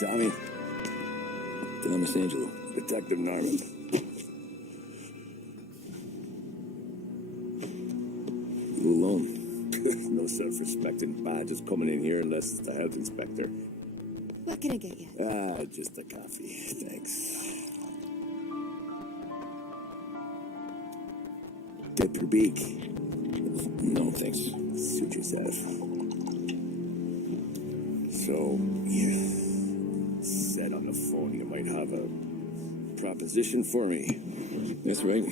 Tommy. Thomas Angelo. Detective Norman. You alone? No self-respecting badges coming in here unless it's the health inspector. What can I get you? Just a coffee. Thanks. Tip your beak. No, thanks. Suit yourself. So, you said on the phone you might have a proposition for me. That's right.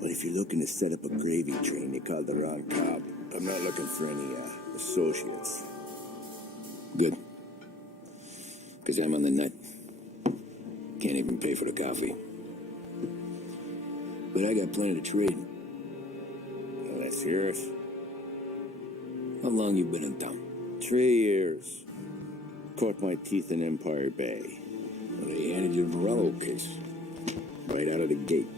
Well, if you're looking to set up a gravy train, you called the wrong cop. I'm not looking for any associates. Good. Because I'm on the nut. Can't even pay for the coffee. But I got plenty to trade. Well, let's hear it. How long you been in town? 3 years. Caught my teeth in Empire Bay. Well, they handed you the Morello case. Right out of the gate.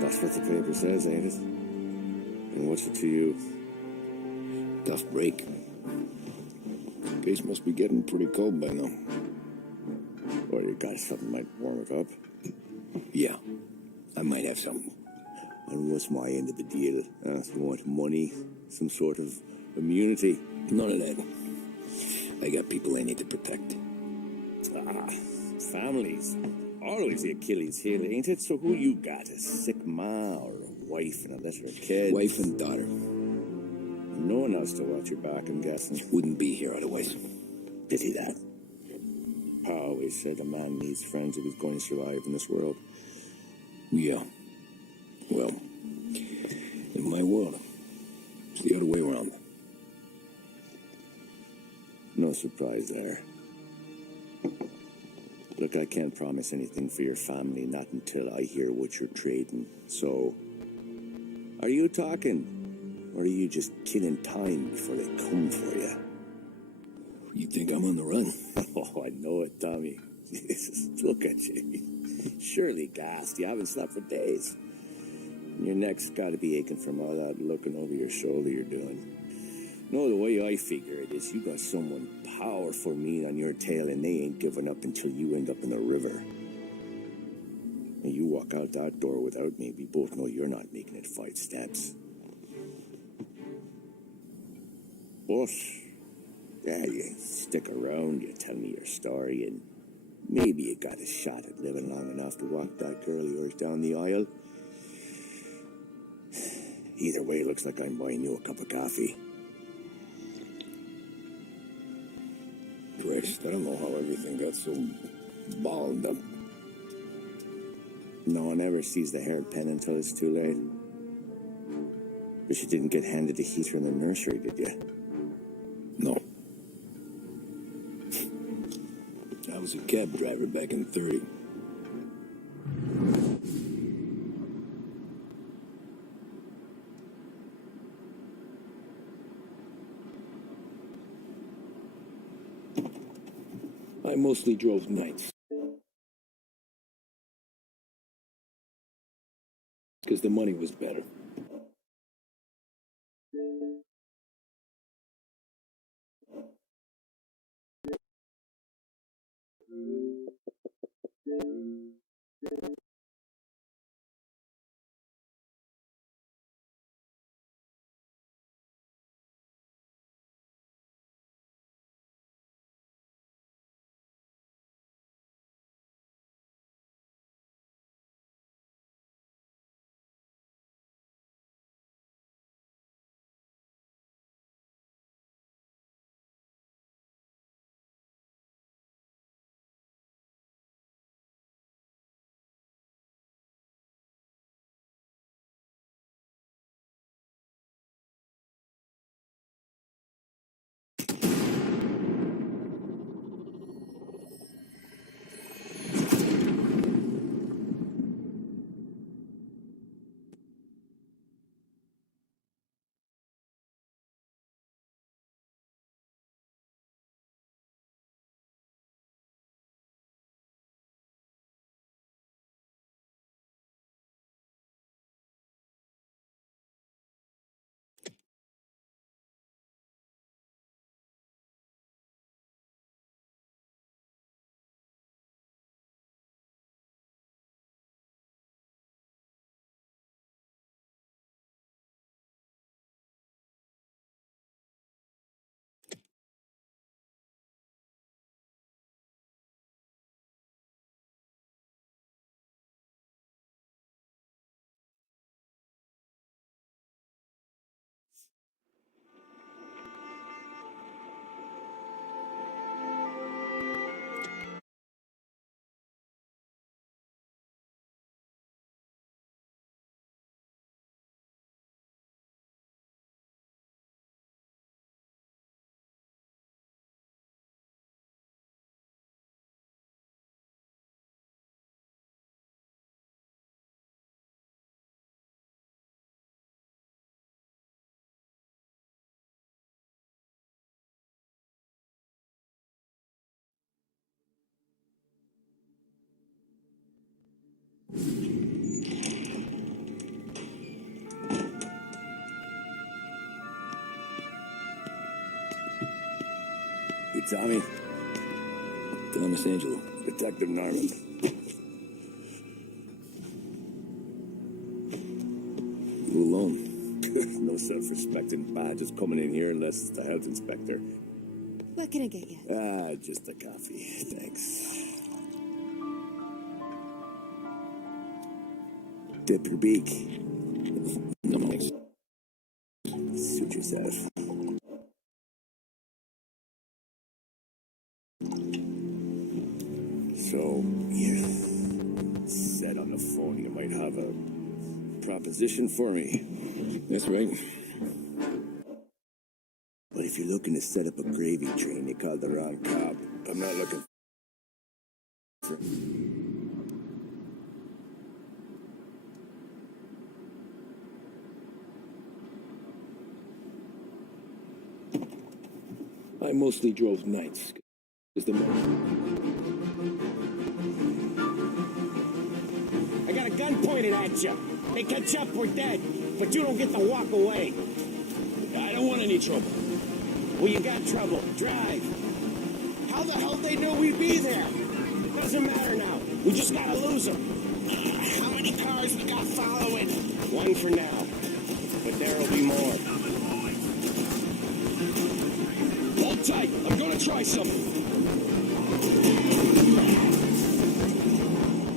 That's what the paper says, ain't it? And what's it to you? Tough break. Case must be getting pretty cold by now. Or you got something might warm it up? Yeah. have something. And what's my end of the deal? You want money? Some sort of immunity? None of that. I got people I need to protect. Families. Always the Achilles heel, ain't it? So who you got? A sick ma or a wife and a litter of kids? Wife and daughter. No one else to watch your back, I'm guessing. Wouldn't be here otherwise. Pity that. Pa always said a man needs friends if he's going to survive in this world. Yeah. Well, in my world, it's the other way around. No surprise there. Look, I can't promise anything for your family, not until I hear what you're trading. So, are you talking? Or are you just killing time before they come for you? You think I'm on the run? Oh, I know it, Tommy. Jesus, look at you. Surely gassed. You haven't slept for days. And your neck's got to be aching from all that looking over your shoulder you're doing. No, the way I figure it is you got someone powerful mean on your tail and they ain't giving up until you end up in the river. And you walk out that door without me, we both know you're not making it 5 steps. But, yeah, you stick around, you tell me your story, and maybe you got a shot at living long enough to walk that girl of yours down the aisle. Either way, it looks like I'm buying you a cup of coffee. Christ, I don't know how everything got so balled up. No one ever sees the hairpin until it's too late. But you didn't get handed a heater in the nursery, did you? No. I was a cab driver back in 30. I mostly drove nights. Because the money was better. You Tommy? Thomas Angelo. Detective Norman. travel alone. No self-respecting badges coming in here unless it's the health inspector. What can I get you? Just a coffee. Thanks. Dip your beak. No thanks. Suit yourself. So, you said on the phone you might have a proposition for me. That's right. But if you're looking to set up a gravy train, you called the wrong cop. I'm not looking for... I mostly drove nights. I got a gun pointed at you. They catch up, we're dead. But you don't get to walk away. don't want any trouble. Well, you got trouble. Drive. How the hell they know we'd be there? Doesn't matter now. We just gotta lose them. How many cars we got following? One for now. But there'll be more. Hold tight. I'm gonna try something.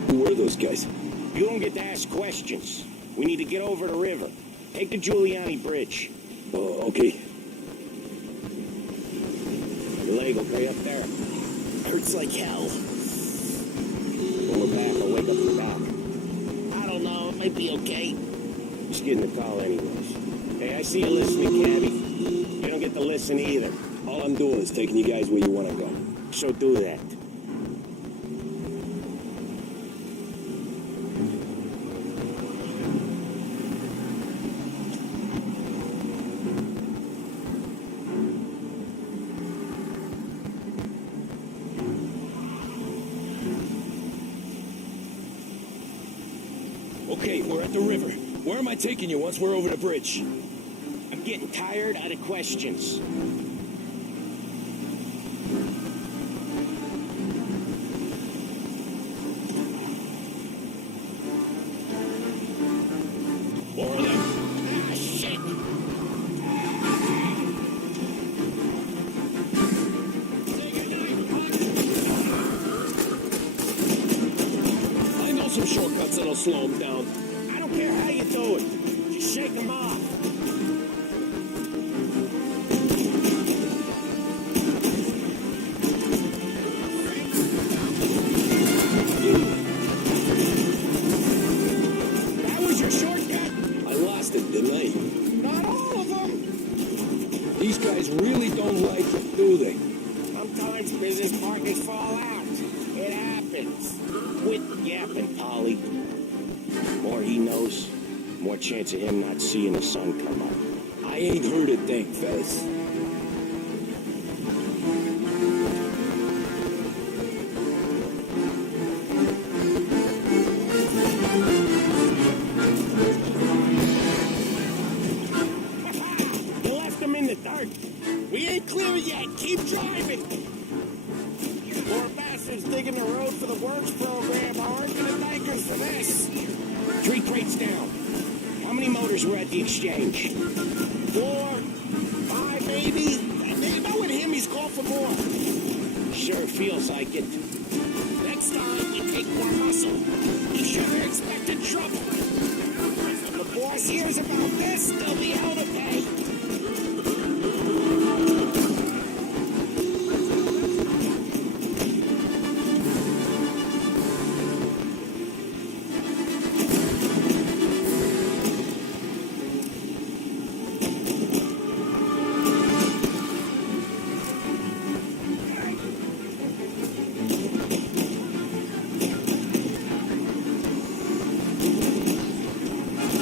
Who are those guys? You don't get to ask questions. We need to get over the river. Take the Giuliani Bridge. Oh, okay. Your leg okay up there? Hurts like hell. When we're back, I'll wake up the doc. I don't know. It might be okay. Just getting the call anyways. Hey, I see you listening, Cabby. You don't get to listen either. All I'm doing is taking you guys where you want to go. So do that. Okay, we're at the river. Where am I taking you once we're over the bridge? I'm getting tired out of questions. More of them. Ah, shit! I know some shortcuts that'll slow them down. I don't care how you do it. Just shake them off. That was your shortcut? I lost it, didn't I? Not all of them. These guys really don't like it, do they? Sometimes business partners fall out. It happens. Quit yapping, Polly. More he knows, more chance of him not seeing the sun come up. I ain't heard a thing, Fez. You left him in the dark. We ain't clear yet. Keep driving. Poor bastards digging the road for the works program aren't gonna thank us for this. 3 crates down. How many motors were at the exchange? 4, 5, maybe. Knowing him, he's called for more. Sure feels like it. Next time, we take more muscle. You should have expected trouble. When the boss hears about this, they'll be hell to pay.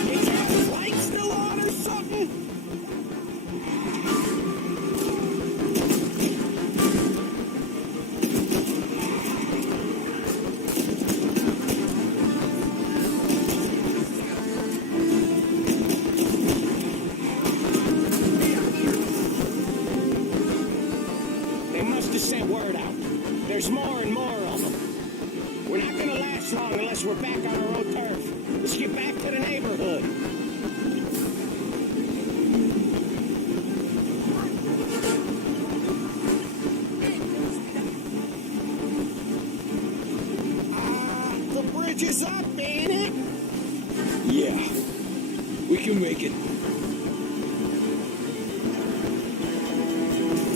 Is your light still on or something? They must have sent word out. There's more and more of them. We're not gonna last long unless we're back on our own turf. Let's get back to the neighborhood. can make it.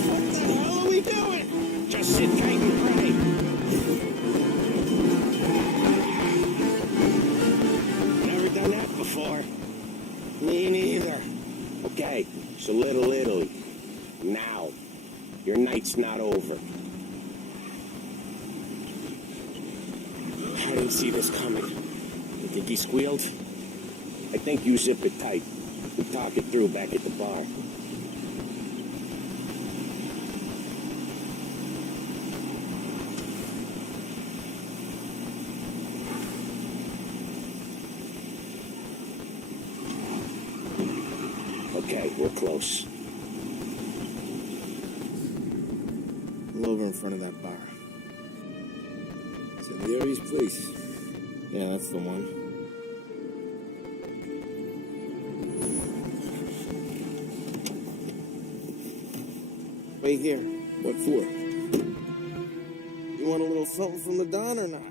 What the hell are we doing? Just sit tight and pray. Never done that before. Me neither. Okay, so little Italy. Now. Your night's not over. I didn't see this coming. You think he squealed? I think you zip it tight. We talk it through back at the bar. Okay, we're close. Pull over in front of that bar. Salieri's place. Yeah, that's the one. Wait here. What for? You want a little something from the Don or not?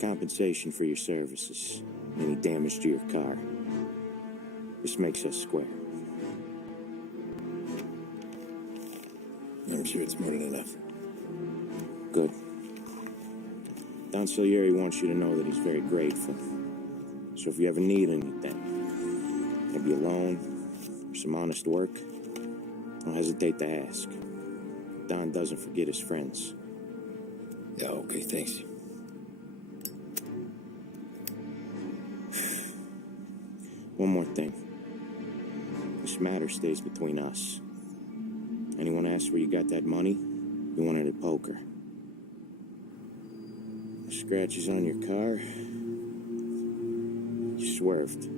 Compensation for your services. Any damage to your car. This makes us square. I'm sure it's more than enough. Good. Don Salieri wants you to know that he's very grateful. So if you ever need anything, maybe a loan or some honest work, don't hesitate to ask. Don doesn't forget his friends. Yeah, okay, thanks. One more thing. This matter stays between us. Anyone asks where you got that money, you won it at poker. Scratches on your car, you swerved.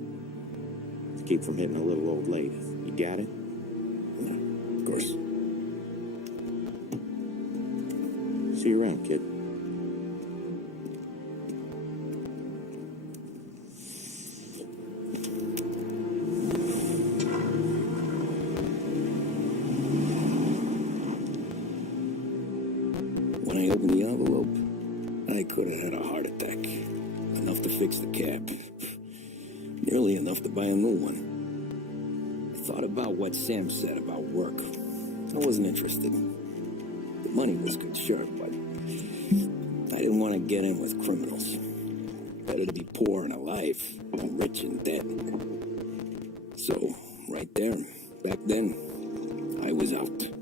To keep from hitting a little old lady. You got it? Yeah, of course. See you around, kid. When I opened the envelope, I could have had a heart attack. Enough to fix the cab. Nearly enough to buy a new one. I thought about what Sam said about work. I wasn't interested. The money was good, sure, but I didn't want to get in with criminals. Better to be poor and alive than rich and dead. So, right there, back then, I was out.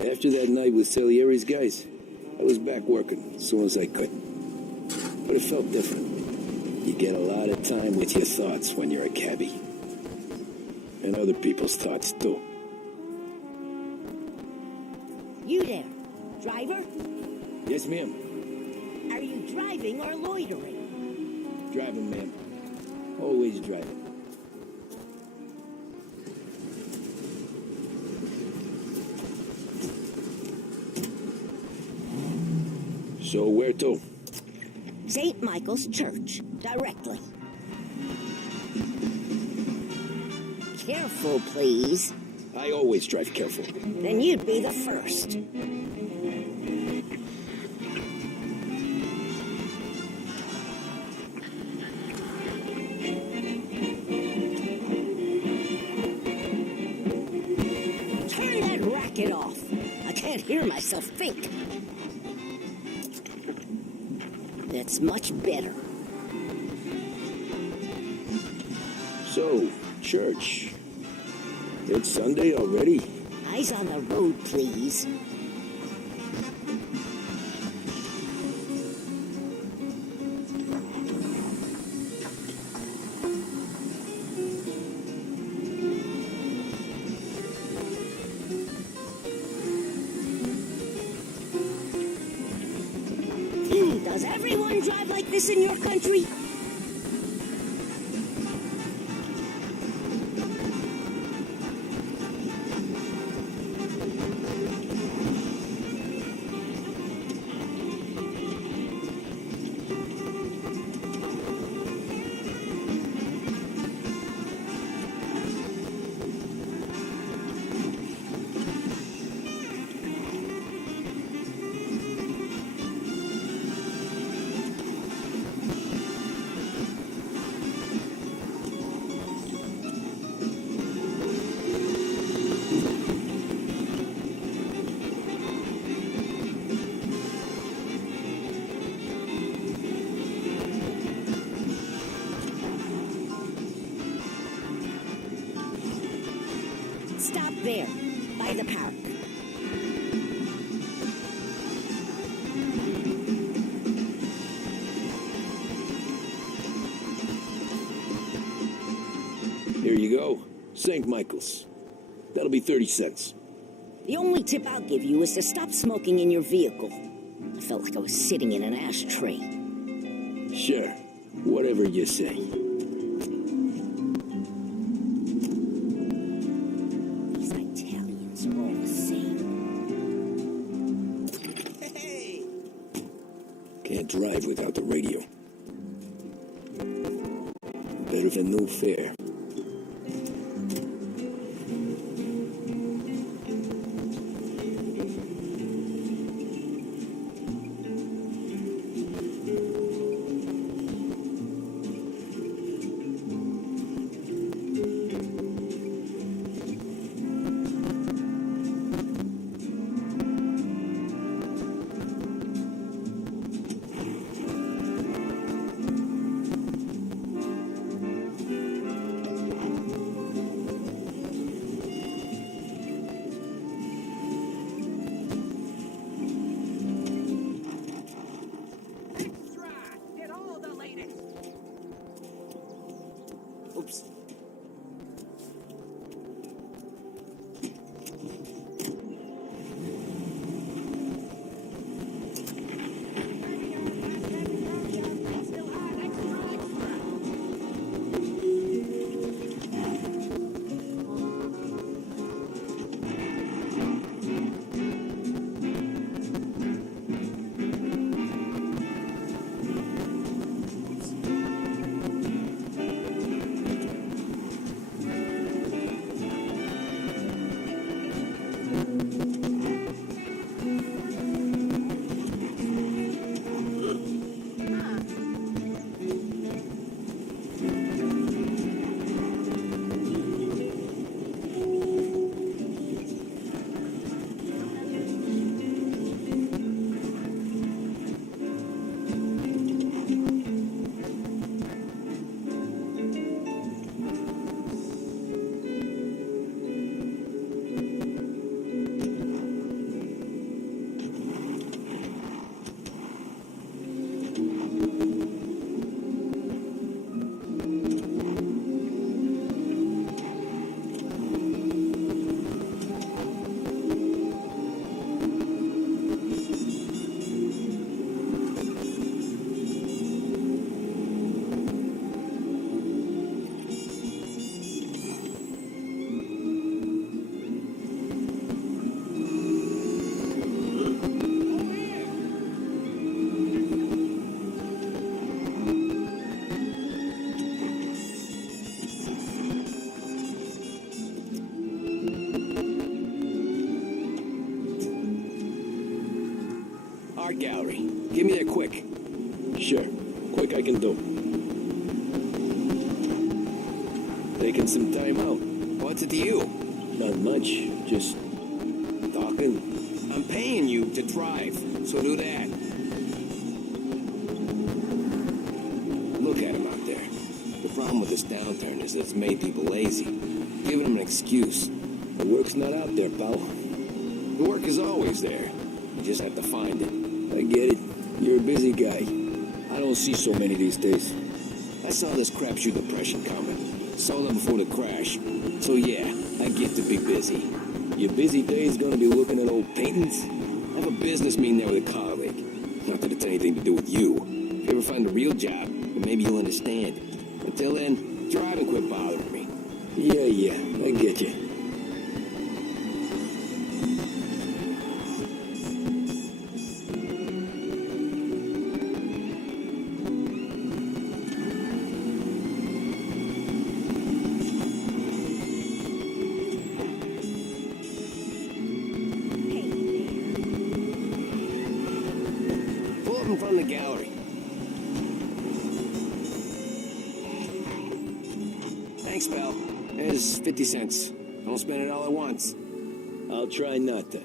After that night with Salieri's guys, I was back working as soon as I could. But it felt different. You get a lot of time with your thoughts when you're a cabbie. And other people's thoughts, too. You there, driver? Yes, ma'am. Are you driving or loitering? Driving, ma'am. Always driving. So where to? St. Michael's Church, directly. Careful, please. I always drive careful. Then you'd be the first. Turn that racket off. I can't hear myself think. That's much better. So, church. It's Sunday already? Eyes on the road, please. Does everyone drive like this in your country? Stop there, by the park. Here you go. St. Michael's. That'll be 30 cents. The only tip I'll give you is to stop smoking in your vehicle. I felt like I was sitting in an ashtray. Sure. Whatever you say. These Italians are all the same. Hey! Can't drive without the radio. Better than no fare. gallery. Get me there quick. Sure. Quick I can do. Taking some time out. What's it to you? Not much. Just talking. I'm paying you to drive, so do that. Look at him out there. The problem with this downturn is that it's made people lazy. Giving them an excuse. The work's not out there, pal. The work is always there. You just have to find it. I get it. You're a busy guy. I don't see so many these days. I saw this crapshoot depression coming. Saw them before the crash. So yeah, I get to be busy. Your busy day's gonna be looking at old paintings? I have a business meeting there with a colleague. Not that it's anything to do with you. If you ever find a real job, then maybe you'll understand. Until then, drive and quit bothering me. Yeah, I get you. From the gallery. Thanks, pal. There's 50 cents. Don't spend it all at once. I'll try not to.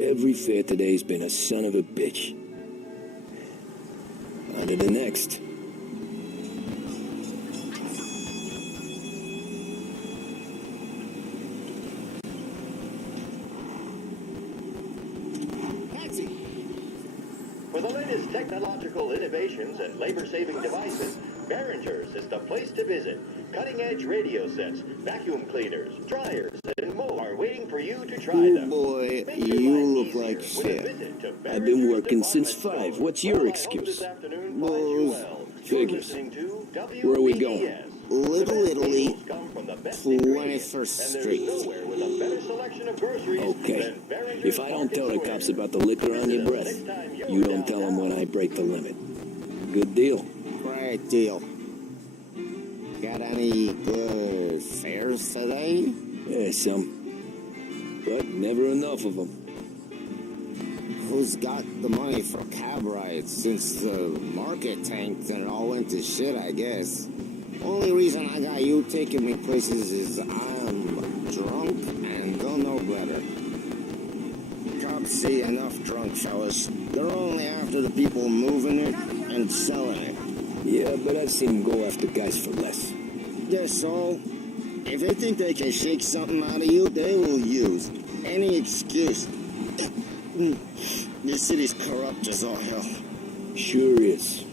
Every fair today's been a son of a bitch. On to the next. For the latest technological innovations and labor-saving devices, Behringer's is the place to visit. Cutting-edge radio sets, vacuum cleaners, dryers, and more are waiting for you to try them. Boy, you look like shit. I've been working since 5. What's your excuse? Booze. Figures. Where are we going? Little Italy, 21st Street. Okay. If I don't tell the cops about the liquor on your breath, you don't tell them when I break the limit. Good deal. Great deal. Got any good fares today? Yeah, some. But never enough of them. Who's got the money for cab rides since the market tanked and it all went to shit, I guess? Only reason I got you taking me places is I'm drunk and don't know better. Cops see enough drunk fellas. They're only after the people moving it and selling it. Yeah, but I've seen them go after guys for less. That's all. If they think they can shake something out of you, they will use any excuse. This city's corrupt as all hell. Sure is.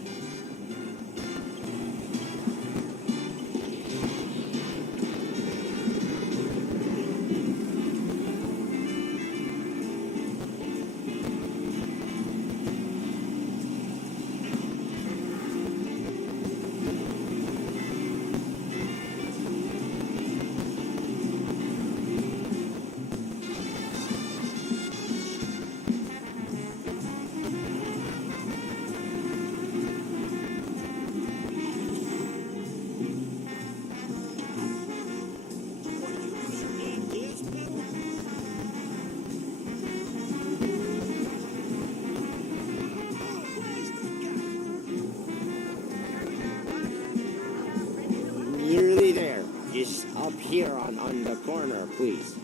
Nearly there. Just up here on the corner, please.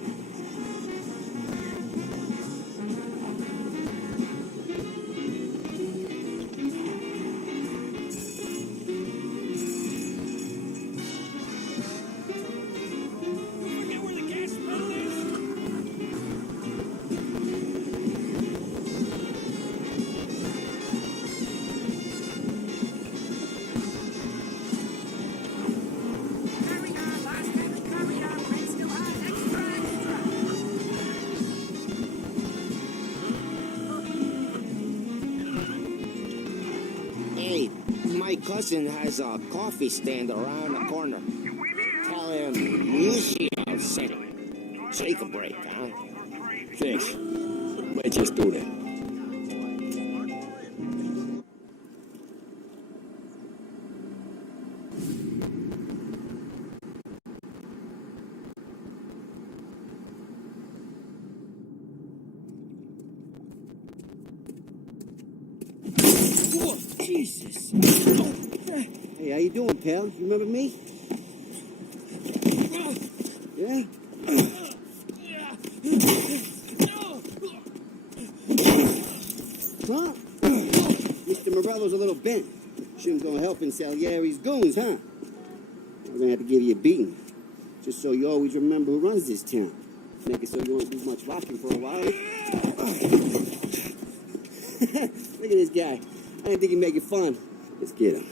Hey, my cousin has a coffee stand around the corner. Tell him Lucio sent him. Take a break, huh? Thanks. Might just do that. Jesus. Hey, how you doing, pal? You remember me? Yeah? Huh? Mr. Morello's a little bent. Shouldn't go helping Salieri's goons, huh? I'm gonna have to give you a beating. Just so you always remember who runs this town. Make it so you won't do much rocking for a while. Look at this guy. I didn't think he'd make it fun. Let's get him.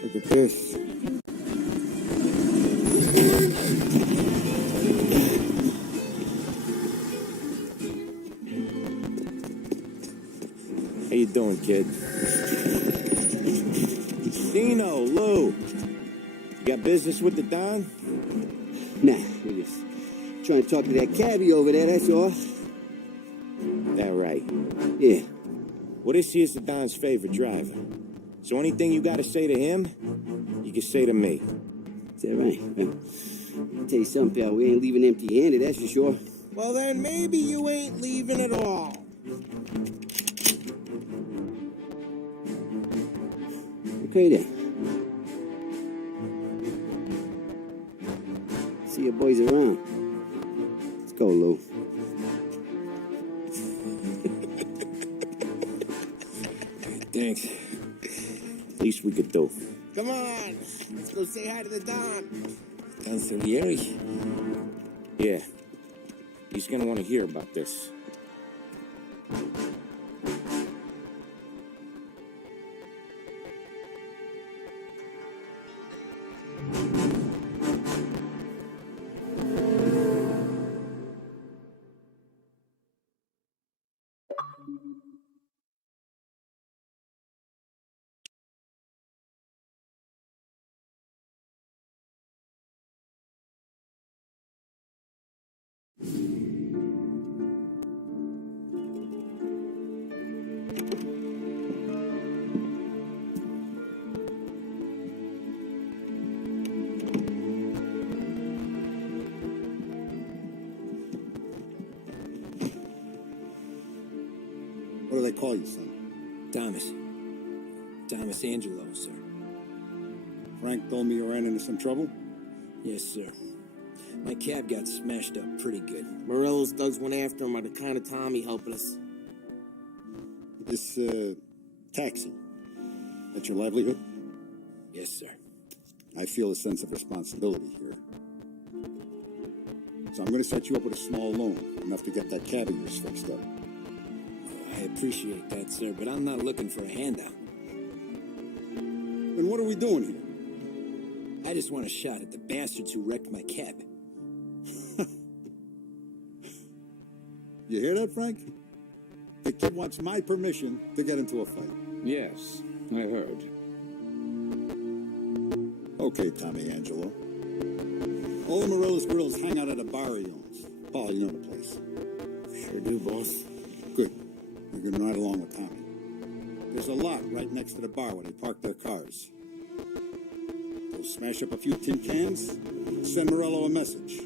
Look at this. How you doing, kid? Dino, Lou. You got business with the Don? Nah, we're just trying to talk to that cabbie over there, that's all. That right. Yeah. Well, this here's the Don's favorite driver. So anything you gotta say to him, you can say to me. Is that right? Well, I'll tell you something, pal. We ain't leaving empty-handed, that's for sure. Well, then maybe you ain't leaving at all. Okay, then. See your boys around. Let's go, Lou. Thanks. Least we could do. Come on, let's go say hi to the Don. Don Salieri? Yeah. He's gonna want to hear about this. What do they call you, son? Thomas Angelo, sir. Frank told me you ran into some trouble? Yes, sir. My cab got smashed up pretty good. Morello's thugs went after him on account of Tommy helping us. This, taxi, that's your livelihood? Yes, sir. I feel a sense of responsibility here. So I'm going to set you up with a small loan, enough to get that cab of yours fixed up. I appreciate that, sir, but I'm not looking for a handout. Then what are we doing here? I just want a shot at the bastards who wrecked my cab. You hear that, Frank? The kid wants my permission to get into a fight. Yes, I heard. Okay, Tommy Angelo. All the Morello's girls hang out at a bar he owns. Paul, you know the place. Sure do, boss. Good. You can ride along with Tommy. There's a lot right next to the bar where they park their cars. Go smash up a few tin cans, send Morello a message.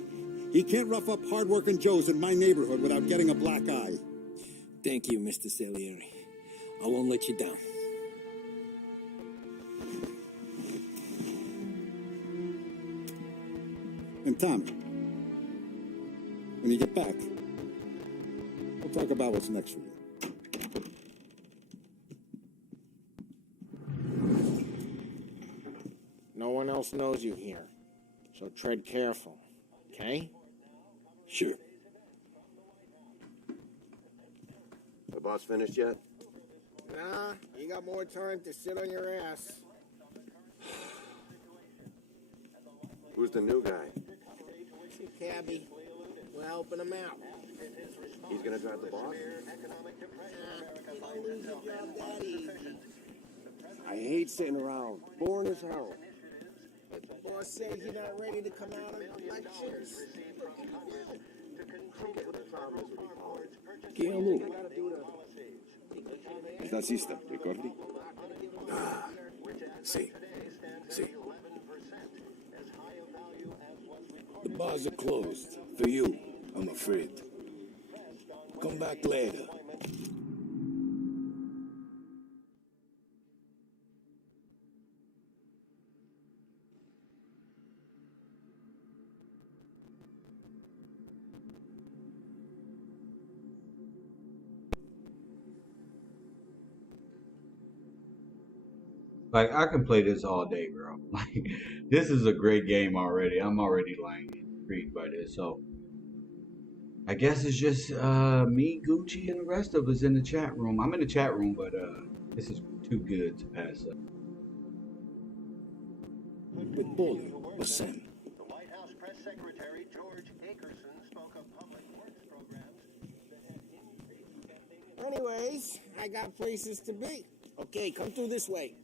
He can't rough up hard-working Joes in my neighborhood without getting a black eye. Thank you, Mr. Salieri. I won't let you down. And Tommy, when you get back, we'll talk about what's next for you. No one else knows you here, so tread careful, okay? Sure. The boss finished yet? Nah, you got more time to sit on your ass. Who's the new guy? Some cabbie. We're helping him out. He's gonna drive the boss? You don't lose your job that easy. I hate sitting around. Boring as hell. If the boss says you're not ready to come out of lectures, Che lui? Il tassista, ricordi? Ah, sì. The bars are closed. For you, I'm afraid. Come back later. Like, I can play this all day, bro. Like, this is a great game already. I'm already like intrigued by this. So I guess it's just me, Gucci, and the rest of us in the chat room. I'm in the chat room, but this is too good to pass up. With Paulie or Sam. The White House Press Secretary George Akerson spoke of public works programs that had anyways, I got places to be. Okay, come through this way.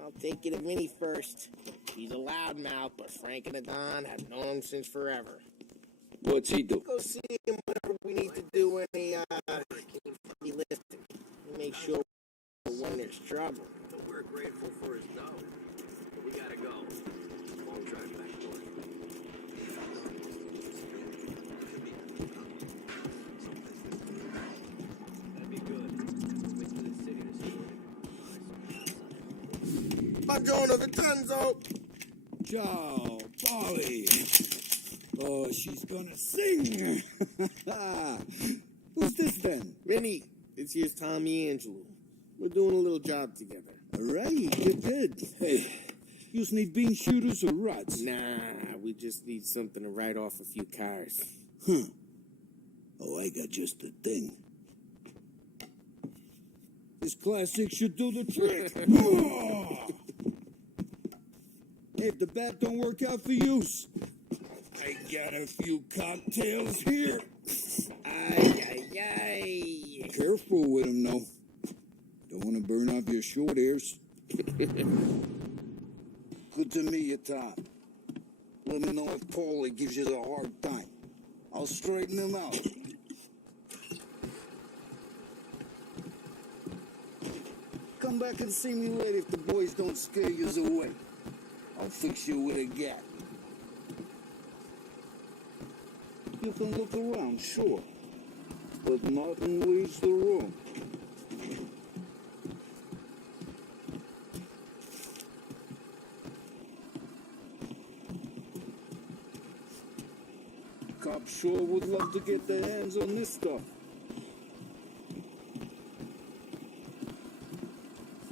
I'll take you to Vinny first. He's a loudmouth, but Frank and the Don have known him since forever. What's he do? Go see him whenever we need to do any heavy lifting. Make sure when there's trouble. We're grateful for his dough. But we gotta go. Long drive back to work. That'd be good. Wait for the city to see it. I'm going to the Tunzo. Ciao, Polly. Oh, she's gonna sing. Who's this then? Vinny, this here's Tommy Angelo. We're doing a little job together. All right, good. Hey, you need bean shooters or rods? Nah, we just need something to write off a few cars. Huh. Oh, I got just the thing. This classic should do the trick. Oh! If the bat don't work out for you, I got a few cocktails here. Ay. Careful with them, though. Don't want to burn off your short hairs. Good to meet you, Tom. Let me know if Paulie gives you a hard time. I'll straighten him out. Come back and see me later if the boys don't scare you away. I'll fix you with a gap. You can look around, sure, but nothing leaves the room. Cops sure would love to get their hands on this stuff.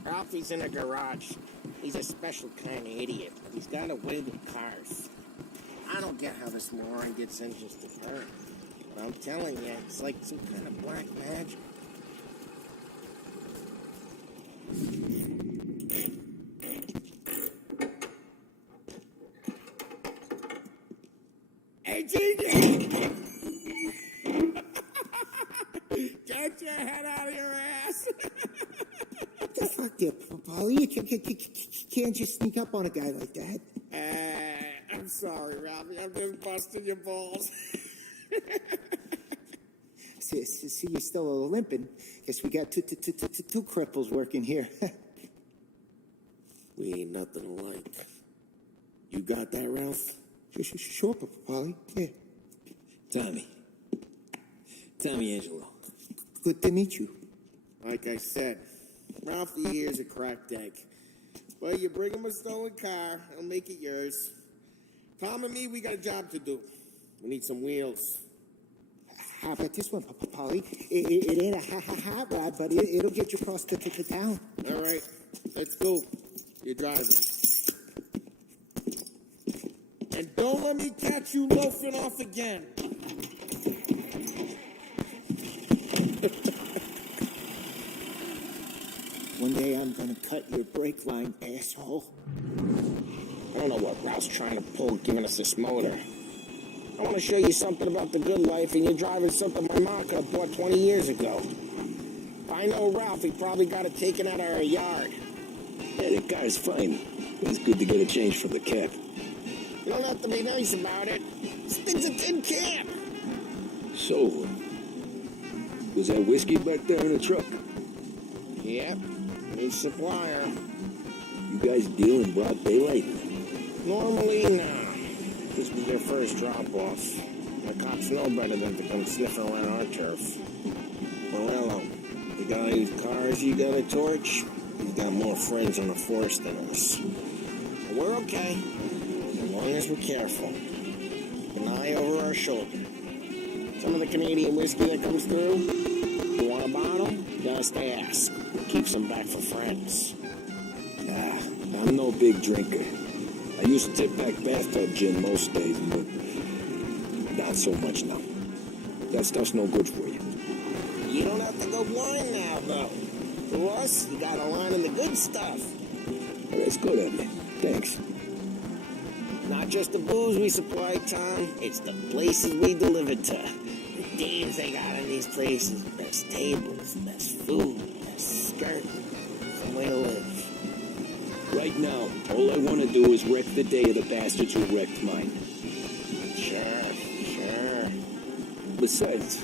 Ralphie's in a garage. He's a special kind of idiot, but he's got a way with cars. I don't get how this moron gets engines to burn. But I'm telling you, it's like some kind of black magic. Hey, TJ! Get your head out of your ass. The fuck there, Paulie? You can't just sneak up on a guy like that. I'm sorry, Ralphie. I'm just busting your balls. See, you're still limping. Guess we got two cripples working here. We ain't nothing alike. You got that, Ralph? Sure, Paulie. Yeah. Tommy Angelo. Good to meet you. Like I said, Ralphie here's a cracked egg. But you bring him a stolen car, he'll make it yours. Tom and me, we got a job to do. We need some wheels. How about this one, Paulie? It ain't a hot rod, but it'll get you across to town. All right, let's go. You're driving. And don't let me catch you loafing off again. One day I'm gonna cut your brake line, asshole. I don't know what Ralph's trying to pull, giving us this motor. I want to show you something about the good life, and you're driving something my mom could have bought 20 years ago. If I know Ralph, he probably got it taken out of our yard. Yeah, the car's fine. It's good to get a change from the cab. You don't have to be nice about it. This thing's a tin can. So, was that whiskey back there in the truck? Yep, new supplier. You guys deal in broad daylight? Normally, no. This was their first drop-off. The cops know better than to come sniffing around our turf. Morello, the guy whose cars you got a torch, he's got more friends on the force than us. But we're okay, as long as we're careful. An eye over our shoulder. Some of the Canadian whiskey that comes through, you want a bottle? Just ask. Keeps them back for friends. I'm no big drinker. I used to tip back bathtub gin most days, but not so much now. That stuff's no good for you. You don't have to go blind now, though. To us, you got a line in the good stuff. That's good of you. Thanks. Not just the booze we supply, Tom. It's the places we deliver to. The dames they got in these places. Best tables, best food, best skirt. Some way to live. Right now, all I want to do is wreck the day of the bastards who wrecked mine. Sure. Besides,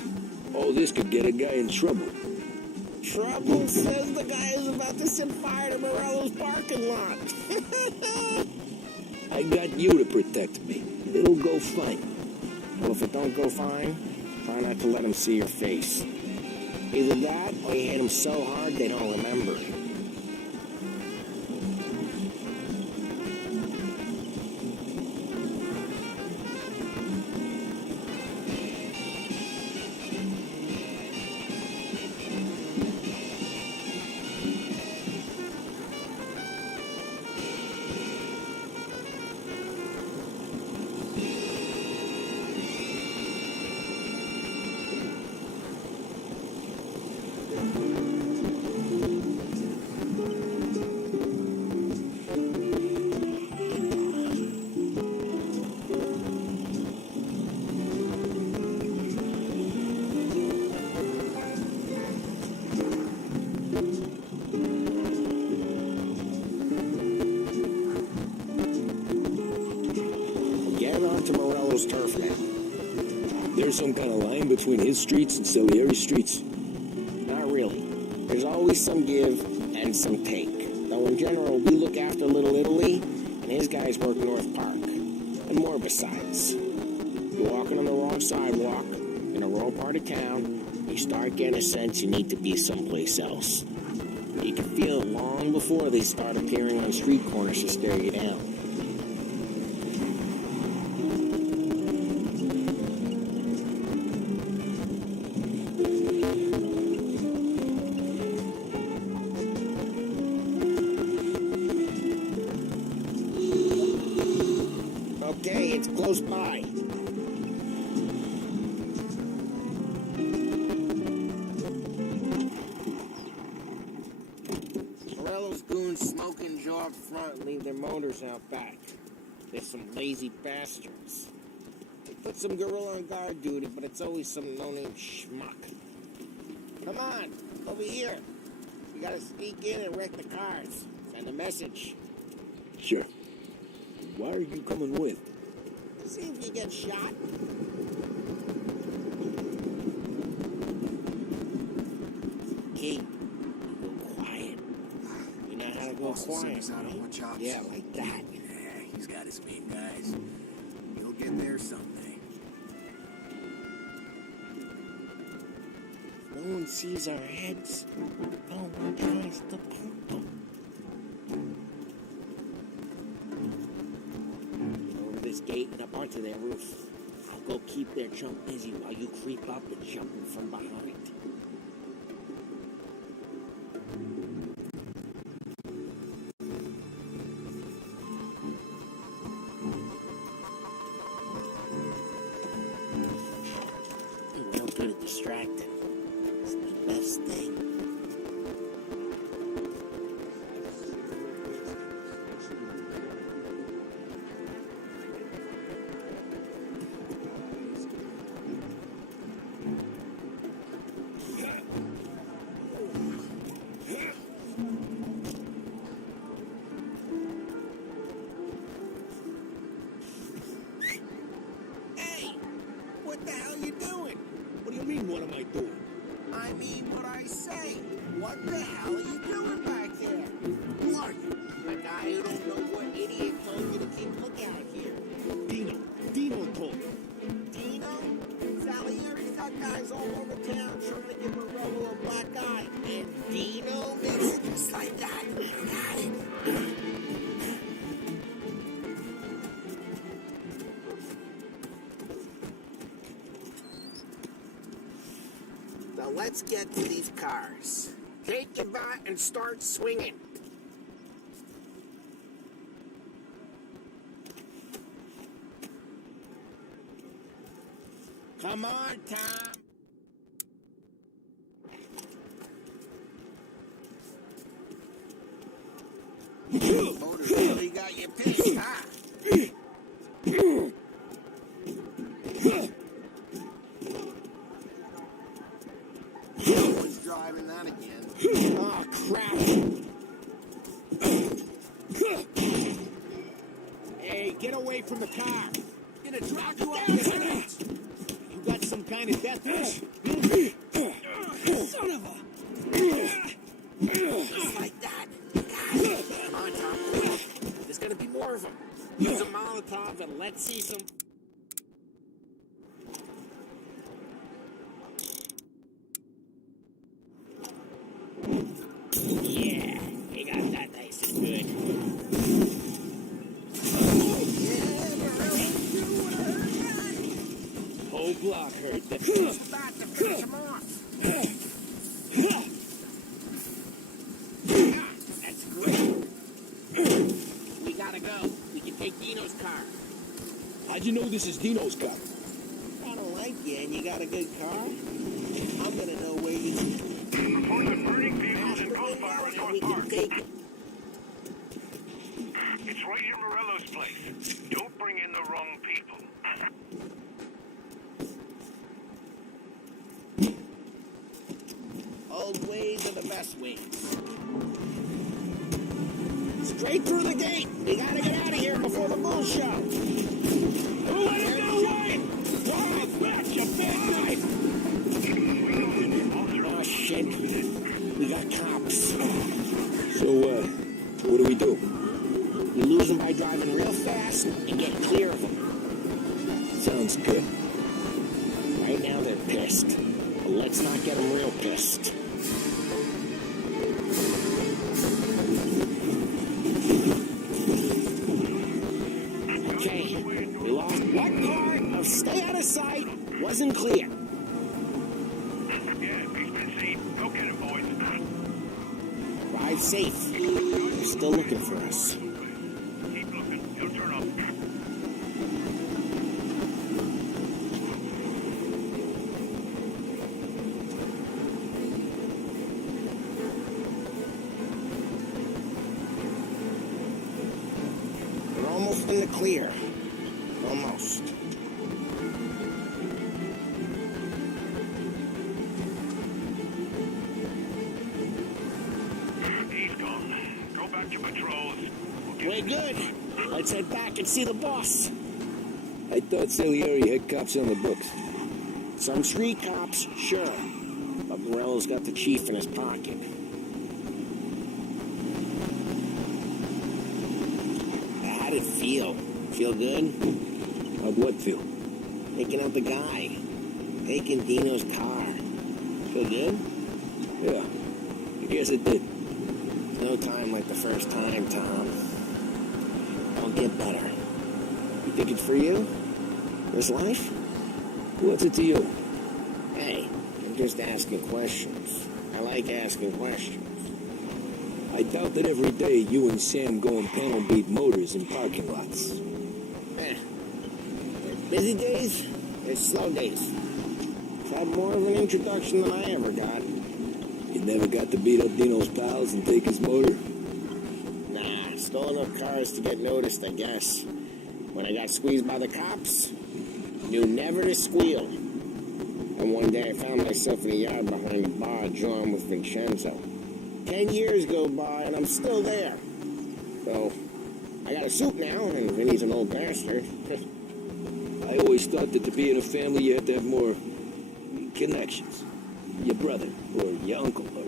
all this could get a guy in trouble. Trouble says the guy is about to set fire to Morello's parking lot. I got you to protect me. It'll go fine. Well, if it don't go fine, try not to let him see your face. Either that, or you hit him so hard they don't remember it. Turf now. There's some kind of line between his streets and Salieri's streets? Not really. There's always some give and some take. Though in general, we look after Little Italy, and his guys work North Park. And more besides. You're walking on the wrong sidewalk, in the wrong part of town, you start getting a sense you need to be someplace else. You can feel it long before they start appearing on street corners to stare you down. It's close by. Morello's goons smoke and jaw up front and leave their motors out back. They're some lazy bastards. They put some gorilla on guard duty, but it's always some no-name schmuck. Come on, over here. We gotta sneak in and wreck the cars. Send a message. Sure. Why are you coming with? See if you get shot. Key, go quiet. You know how to go quiet, right? Yeah, like that. Yeah, he's got his mean guys. He'll get there someday. No one sees our heads. No one tries to poke them. Over this gate and up onto their roof. I'll go keep their chump busy while you creep up and jump them from behind. Real good at distracting. It's the best thing. Hey, what the hell you doing? What do you mean, what am I doing? I mean what I say. What the hell are you doing back there? Who are you? A guy who don't know what idiot told you to keep lookout here. Dino told me. Dino? Salieri's got guys all over town trying to give Morello a black eye. And Dino makes it just like that. Got it. Now let's get to these cars. Take your bat and start swinging. Come on, Tom. Motor really got you pissed, huh? Someone's driving that again. Oh, crap. Hey, get away from the car. I'm gonna drop you off the street. You got some kind of death wish? Son of a... Just like that. Come on, Tom. There's gonna be more of them. Use a Molotov and let's see some... Yeah, you got that nice and good. Whole block hurt. That's about to finish him off. That's great. We gotta go. We can take Dino's car. How'd you know this is Dino's car? I don't like you and you got a good car. I'm gonna know where you... Reports of burning vehicles and gunfire at North Park. It's right near Morello's place. Don't bring in the wrong people. Old ways are the best ways. Straight through the gate. We gotta get out of here before the bull show. Who let him go? Drive back, you big knife. Oh, shit. We got cops. So, what do we do? We lose them by driving real fast and get clear of them. Sounds good. Right now they're pissed. But let's not get them real pissed. Okay, we lost one part of stay out of sight. Wasn't clear. Yeah, he's been seen. Go get him, boys. Ride safe. They're still looking for us. Keep looking. He'll turn up. We're almost in the clear. Almost. patrols. We're good. Let's head back and see the boss. I thought Salieri had cops on the books. Some street cops, sure. But Morello's got the chief in his pocket. How'd it feel? Feel good? How'd what feel? Taking out the guy. Taking Dino's car. Feel good? Yeah, I guess it did. No time like the first time, Tom. I'll get better. You think it's for you? This life? What's it to you? Hey, I'm just asking questions. I like asking questions. I doubt that every day you and Sam go and panel beat motors in parking lots. Busy days, there's slow days. I've had more of an introduction than I ever got. You never got to beat up Dino's pals and take his motor? Nah, stole enough cars to get noticed, I guess. When I got squeezed by the cops, knew never to squeal. And one day I found myself in a yard behind a bar drawing with Vincenzo. 10 years go by and I'm still there. So, I got a suit now, and Vinny's an old bastard. I always thought that to be in a family you had to have more connections. Your brother, or your uncle, or...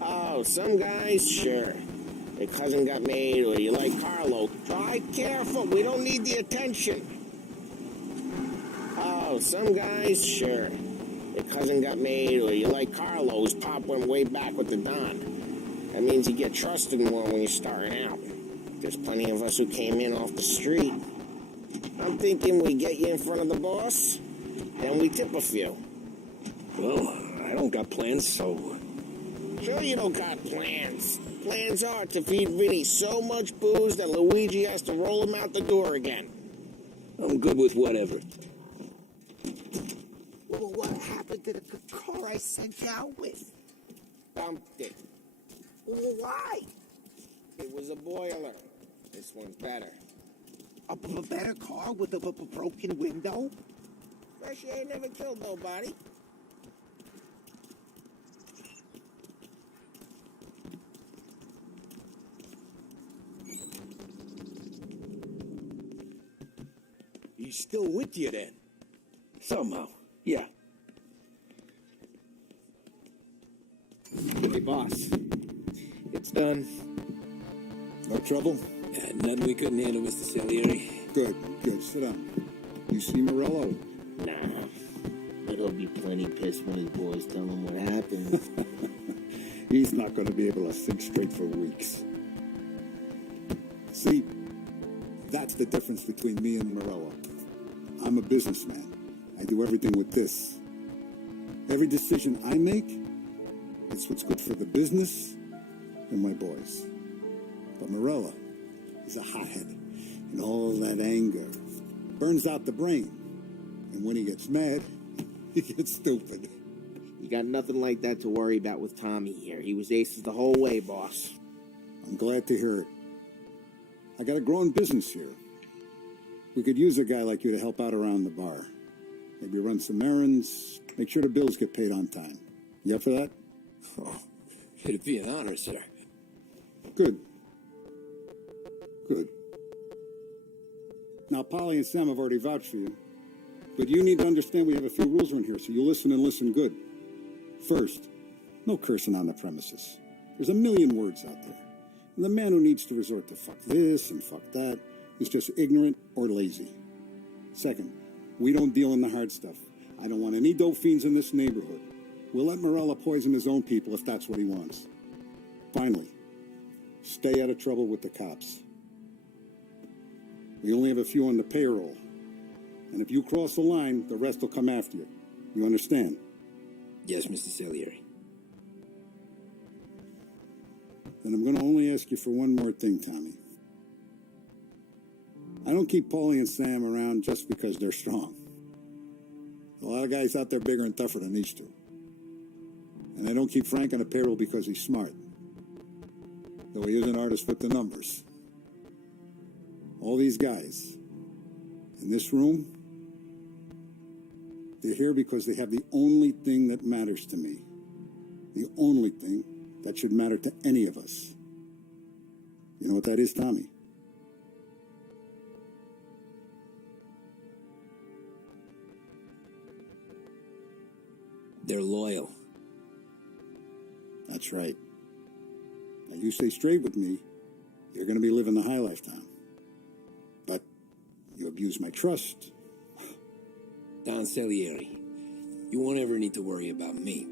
Oh, some guys, sure. Your cousin got made, or you like Carlo. Try careful, we don't need the attention. Oh, some guys, sure. Your cousin got made, or you like Carlo's pop went way back with the Don. That means you get trusted more when you're starting out. There's plenty of us who came in off the street. I'm thinking we get you in front of the boss, then we tip a few. Well, I don't got plans, so... Sure you don't got plans. Plans are to feed Vinny so much booze that Luigi has to roll him out the door again. I'm good with whatever. Well, what happened to the car I sent you out with? Dumped it. Well, why? It was a boiler. This one's better. A better car with a broken window? Fresh air never killed nobody. He's still with you, then? Somehow, yeah. Hey, boss. It's done. No trouble? Yeah, nothing we couldn't handle, Mr. Salieri. Good, good. Sit down. You see Morello? Nah. But he'll be plenty pissed when his boys tell him what happened. He's not going to be able to think straight for weeks. See, that's the difference between me and Morello. I'm a businessman. I do everything with this. Every decision I make, it's what's good for the business and my boys. But Morello is a hothead, and all that anger burns out the brain. And when he gets mad, he gets stupid. You got nothing like that to worry about with Tommy here. He was aces the whole way, boss. I'm glad to hear it. I got a growing business here. We could use a guy like you to help out around the bar. Maybe run some errands, make sure the bills get paid on time. You up for that? Oh, it'd be an honor, sir. Good. Good. Now, Polly and Sam have already vouched for you. But you need to understand we have a few rules around here, so you listen and listen good. First, no cursing on the premises. There's a million words out there. And the man who needs to resort to fuck this and fuck that is just ignorant or lazy. Second, we don't deal in the hard stuff. I don't want any dope fiends in this neighborhood. We'll let Morello poison his own people if that's what he wants. Finally, stay out of trouble with the cops. We only have a few on the payroll. And if you cross the line, the rest will come after you. You understand? Yes, Mr. Salieri. Then I'm going to only ask you for one more thing, Tommy. I don't keep Paulie and Sam around just because they're strong. A lot of guys out there bigger and tougher than these two. And I don't keep Frank on the payroll because he's smart. Though he is an artist with the numbers. All these guys in this room, they're here because they have the only thing that matters to me. The only thing that should matter to any of us. You know what that is, Tommy? They're loyal. That's right. Now, you stay straight with me, you're going to be living the high life, Tom. But you abuse my trust. Don Salieri, you won't ever need to worry about me.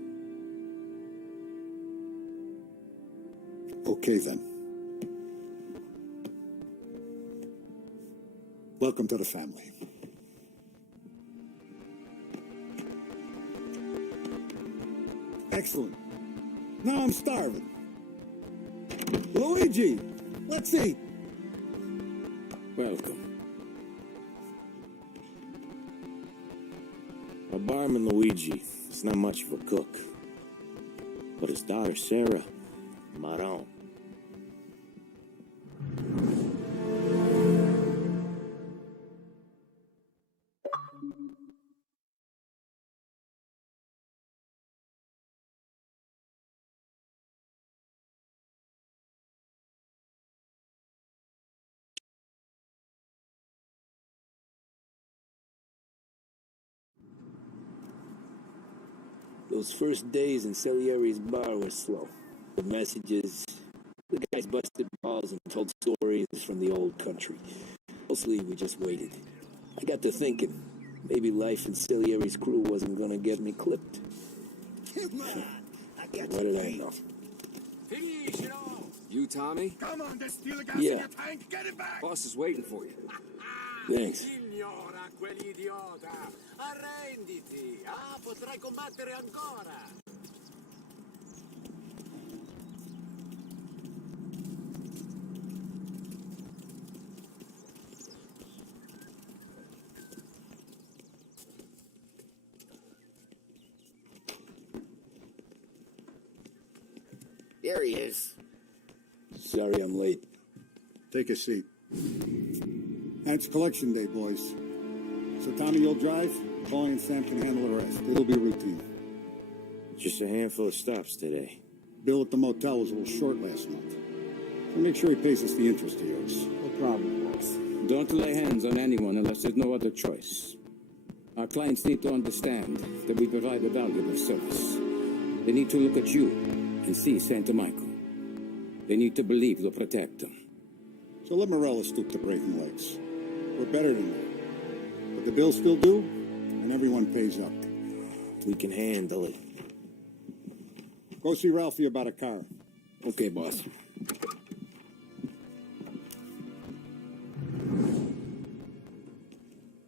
Okay, then. Welcome to the family. Excellent. Now I'm starving. Luigi, let's eat. Welcome. Our barman Luigi is not much of a cook, but his daughter Sarah, Maron. Those first days in Salieri's bar were slow. The messages, the guys busted balls and told stories from the old country. Mostly we just waited. I got to thinking, maybe life in Salieri's crew wasn't gonna get me clipped. Come on, I got What did I know? Finish it all. You, Tommy? Come on, there's still gas Yeah. in your tank. Get it back. Boss is waiting for you. Thanks. Signora, quell'idiota. Arrenditi. Ah, potrai combattere ancora. There he is. Sorry I'm late. Take a seat. And it's collection day, boys. So, Tommy, you'll drive. Paulie and Sam can handle the rest. It'll be routine. Just a handful of stops today. Bill at the motel was a little short last month. So make sure he pays us the interest he owes. No problem, boss. Don't lay hands on anyone unless there's no other choice. Our clients need to understand that we provide a valuable service. They need to look at you and see Santa Michael. They need to believe you'll protect them. So let Morella stoop to breaking legs. We're better than that. But the bill's still due, and everyone pays up. We can handle it. Go see Ralphie about a car. Okay, boss.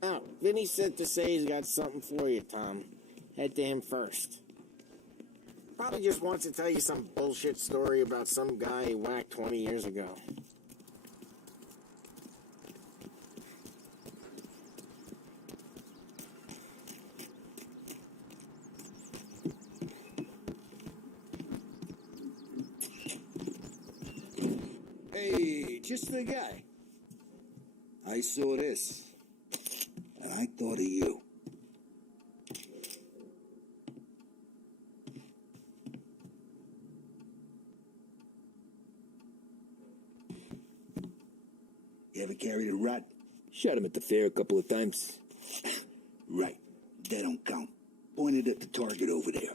Oh, Vinny said to say he's got something for you, Tom. Head to him first. Probably just wants to tell you some bullshit story about some guy he whacked 20 years ago. Hey, just the guy. I saw this, and I thought of you. You ever carried a rat? Shot him at the fair a couple of times. Right. That don't count. Pointed at the target over there.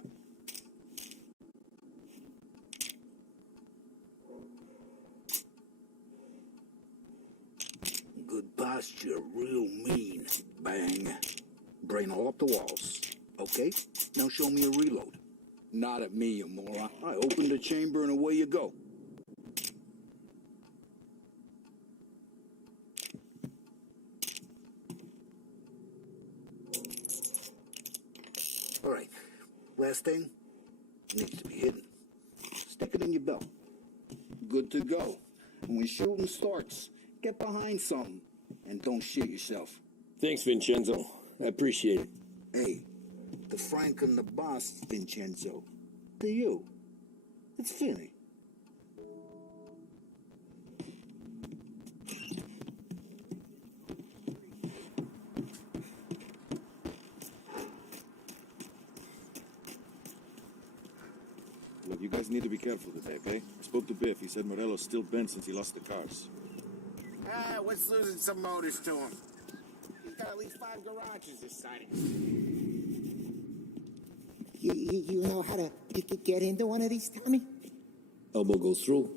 Good posture, real mean. Bang. Brain all up the walls. Okay, now show me a reload. Not at me, you moron. I opened the chamber and away you go. All right, last thing needs to be hidden. Stick it in your belt. Good to go. And when shooting starts, get behind something and don't shit yourself. Thanks, Vincenzo. I appreciate it. Hey, to Frank and the boss, Vincenzo. To you, it's Finny. Love you guys guys need to be careful today, okay? Spoke to Biff. He said Morello's still bent since he lost the cars. What's losing some motors to him? He's got at least 5 garages this side of You know how to get into one of these, Tommy? Elbow goes through.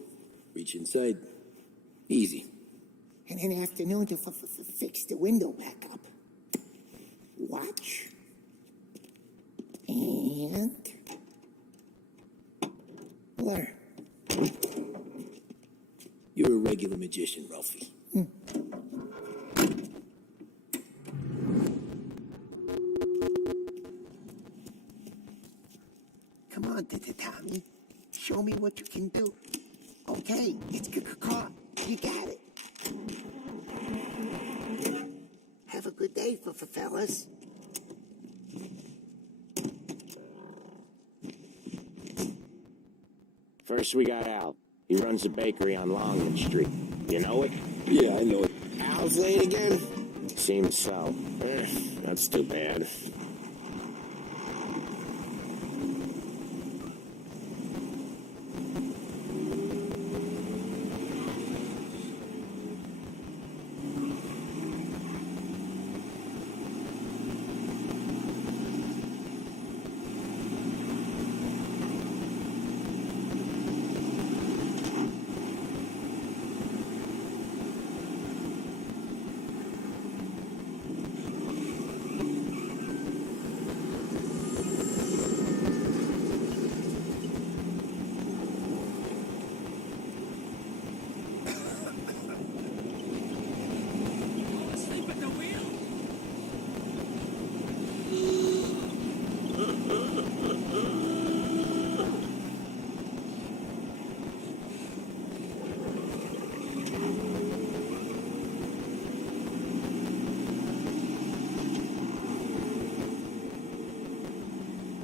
Reach inside. Easy. And an afternoon to fix the window back up. Watch. And... learn. You're a regular magician, Ralphie. Come on, Tommy. Show me what you can do. Okay, it's caught. You got it. Have a good day, fellas. First, we got Al. He runs a bakery on Longman Street. You know it? Yeah, I know it. Al's late again? Seems so. That's too bad.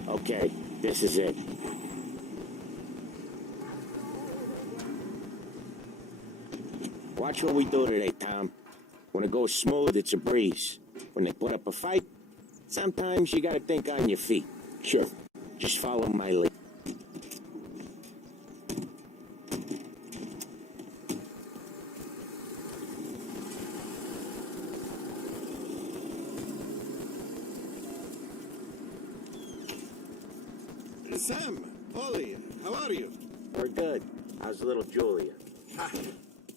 Okay, this is it. Watch what we do today, Tom. When it goes smooth, it's a breeze. When they put up a fight, sometimes you gotta think on your feet. Sure. Just follow my lead. Sam, Polly, how are you? We're good. How's little Julia? Ha!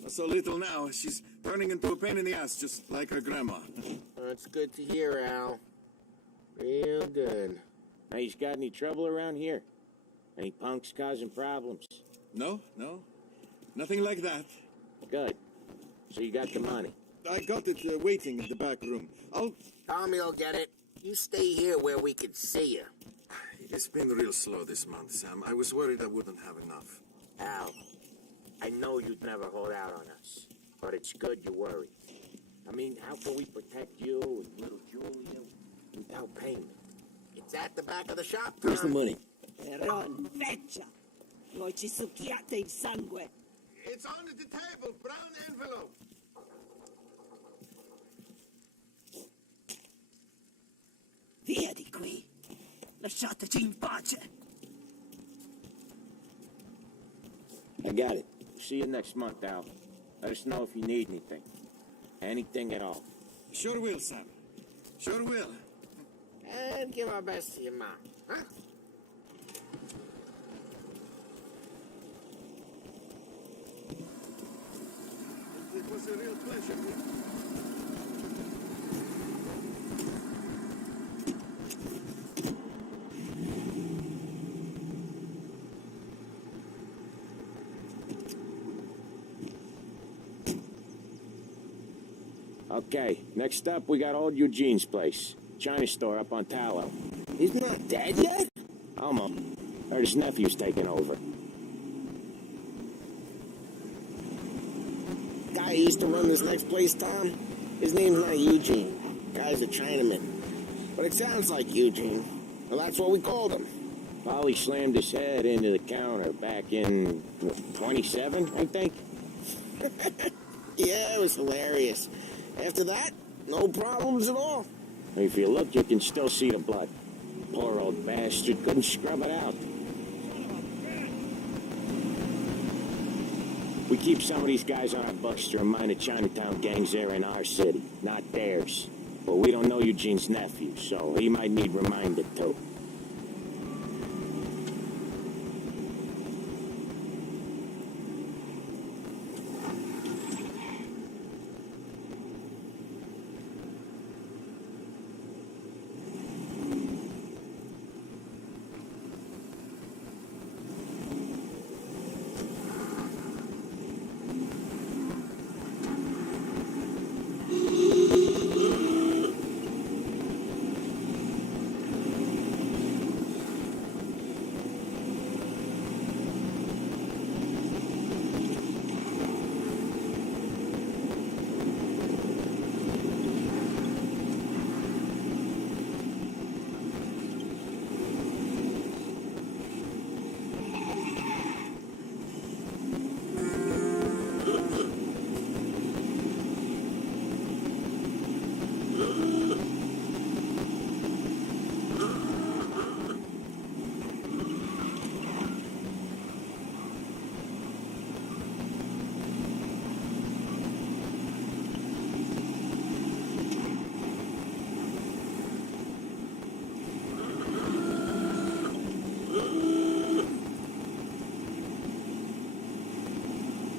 Not so little now. She's turning into a pain in the ass, just like her grandma. That's good to hear, Al. Real good. Now, you got any trouble around here? Any punks causing problems? No. Nothing like that. Good. So you got the money? I got it waiting in the back room. Tommy'll get it. You stay here where we can see you. It's been real slow this month, Sam. I was worried I wouldn't have enough. Al, I know you'd never hold out on us, but it's good you worry. I mean, how can we protect you and little Julia without payment? It's at the back of the shop. Where's the money? Ron, feccia. Noi ci succhiate il sangue. It's under the table, brown envelope. Via di qui. Lasciateci in pace. I got it. See you next month, Al. Let us know if you need anything. Anything at all. Sure will, Sam. Sure will. And give our best to your mom, huh? It was a real pleasure. Okay, next up, we got old Eugene's place. China store up on Tallow. He's not dead yet? Almost. Heard his nephew's taking over. Guy who used to run this next place, Tom, his name's not Eugene. Guy's a Chinaman. But it sounds like Eugene. Well, that's what we called him. Polly slammed his head into the counter back in 27, I think. Yeah, it was hilarious. After that, no problems at all. If you look, you can still see the blood. Poor old bastard couldn't scrub it out. We keep some of these guys on our books to remind the Chinatown gangs they're in our city, not theirs. But we don't know Eugene's nephew, so he might need reminded too.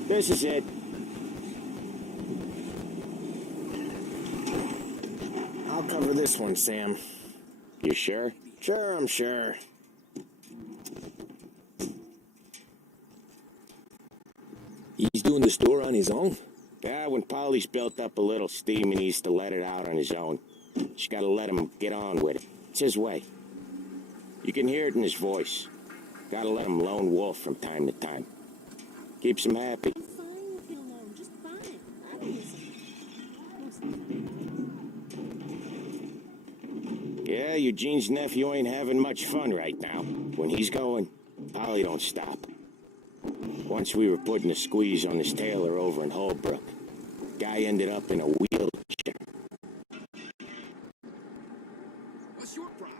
This is it. I'll cover this one, Sam. You sure? Sure, I'm sure. He's doing the store on his own? Yeah, when Polly's built up a little steam, he needs to let it out on his own. Just gotta let him get on with it. It's his way. You can hear it in his voice. Gotta let him lone wolf from time to time. Keeps him happy. Yeah, Eugene's nephew ain't having much fun right now. When he's going, Polly don't stop. Once we were putting a squeeze on this tailor over in Holbrook. Guy ended up in a wheelchair. What's your problem?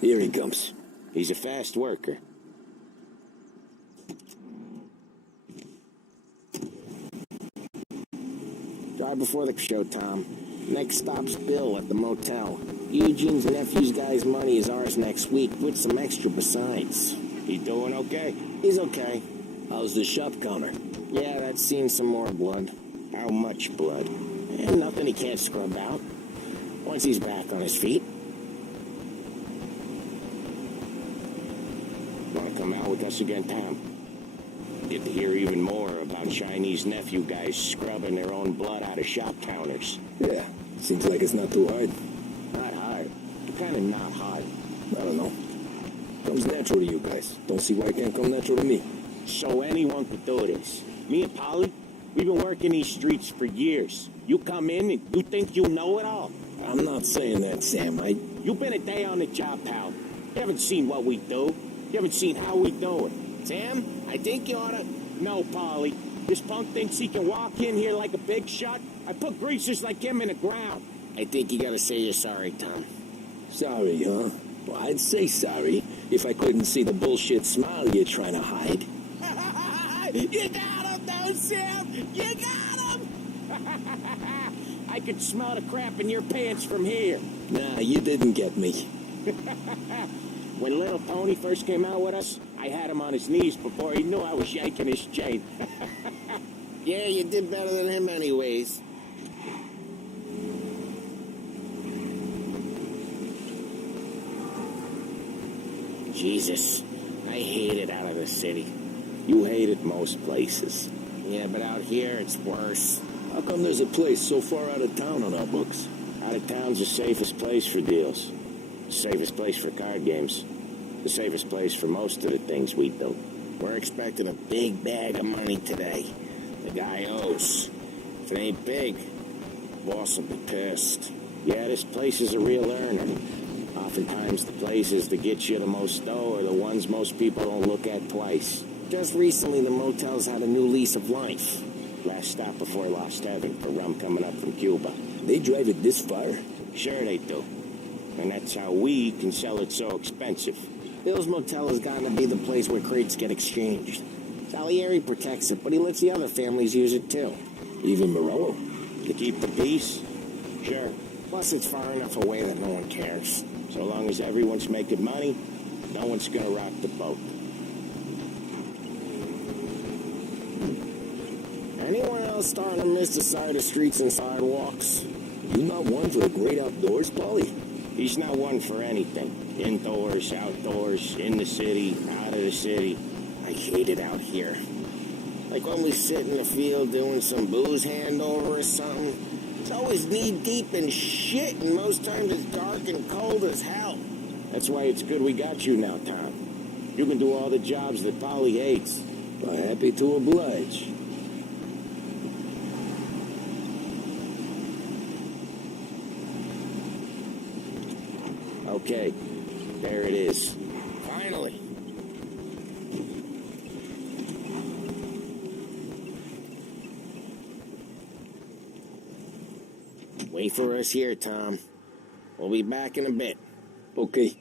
Here he comes. He's a fast worker. Drive before the show, Tom. Next stop's Bill at the motel. Eugene's nephew's guy's money is ours next week, with some extra besides. He doing okay? He's okay. How's the shop counter? Yeah, that's seen some more blood. How much blood? And nothing he can't scrub out. Once he's back on his feet. Want to come out with us again, Tom? Get to hear even more about Chinese nephew guys scrubbing their own blood out of shop counters. Yeah, seems like it's not too hard. Not hard. Kind of not hard. I don't know. Comes natural to you guys. Don't see why it can't come natural to me. So anyone could do this. Me and Polly, we've been working these streets for years. You come in and you think you know it all. I'm not saying that, Sam. You've been a day on the job, pal. You haven't seen what we do. You haven't seen how we do it. Sam, I think you ought to... No, Polly. This punk thinks he can walk in here like a big shot. I put greasers like him in the ground. I think you gotta say you're sorry, Tom. Sorry, huh? Well, I'd say sorry if I couldn't see the bullshit smile you're trying to hide. You got him, though, Sam! You got him! I could smell the crap in your pants from here. Nah, you didn't get me. When little Tony first came out with us, I had him on his knees before he knew I was yanking his chain. Yeah, you did better than him anyways. Jesus, I hate it out of the city. You hate it most places. Yeah, but out here it's worse. How come there's a place so far out of town on our books? Out of town's the safest place for deals. The safest place for card games. The safest place for most of the things we do. We're expecting a big bag of money today. The guy owes. If it ain't big, boss will be pissed. Yeah, this place is a real earner. Oftentimes the places that get you the most dough are the ones most people don't look at twice. Just recently the motel's had a new lease of life. Last stop before Lost Heaven for rum coming up from Cuba. They drive it this far? Sure they do. And that's how we can sell it so expensive. Bill's Motel has gotten to be the place where crates get exchanged. Salieri protects it, but he lets the other families use it too. Even Morello? To keep the peace? Sure. Plus it's far enough away that no one cares. So long as everyone's making money, no one's gonna rock the boat. Anyone else starting to miss the side of streets and sidewalks? You not one for the great outdoors, Paulie? He's not one for anything. Indoors, outdoors, in the city, out of the city. I hate it out here. Like when we sit in the field doing some booze handover or something. It's always knee-deep in shit, and most times it's dark and cold as hell. That's why it's good we got you now, Tom. You can do all the jobs that Polly hates. Well, happy to oblige. Okay, there it is. Finally. Wait for us here, Tom. We'll be back in a bit. Okay.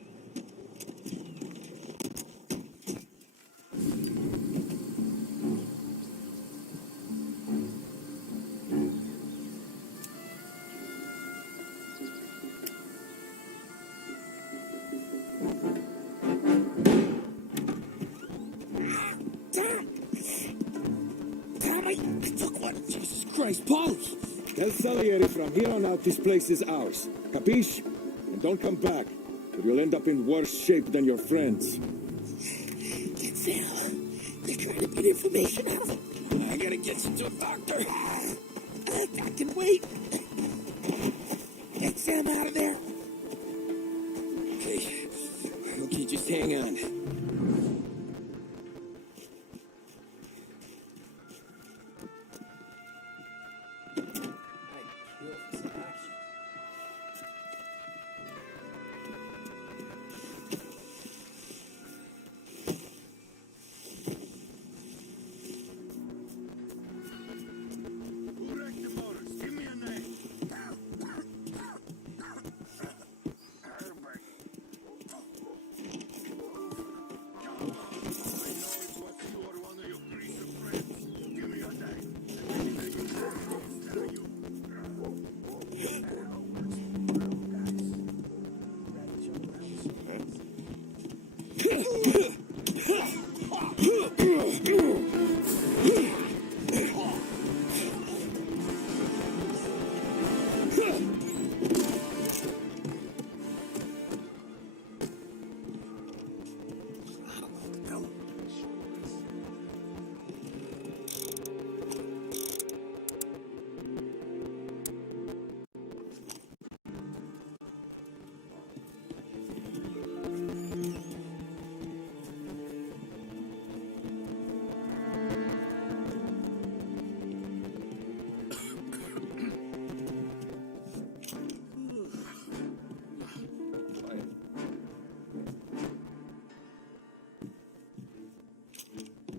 Christ, Paul! Tell Salieri from here on out this place is ours. Capiche? And don't come back, or you'll end up in worse shape than your friends. Get Sam. They're trying to get information out of him. I gotta get you to a doctor. I can wait. Get Sam out of there. Okay, just hang on.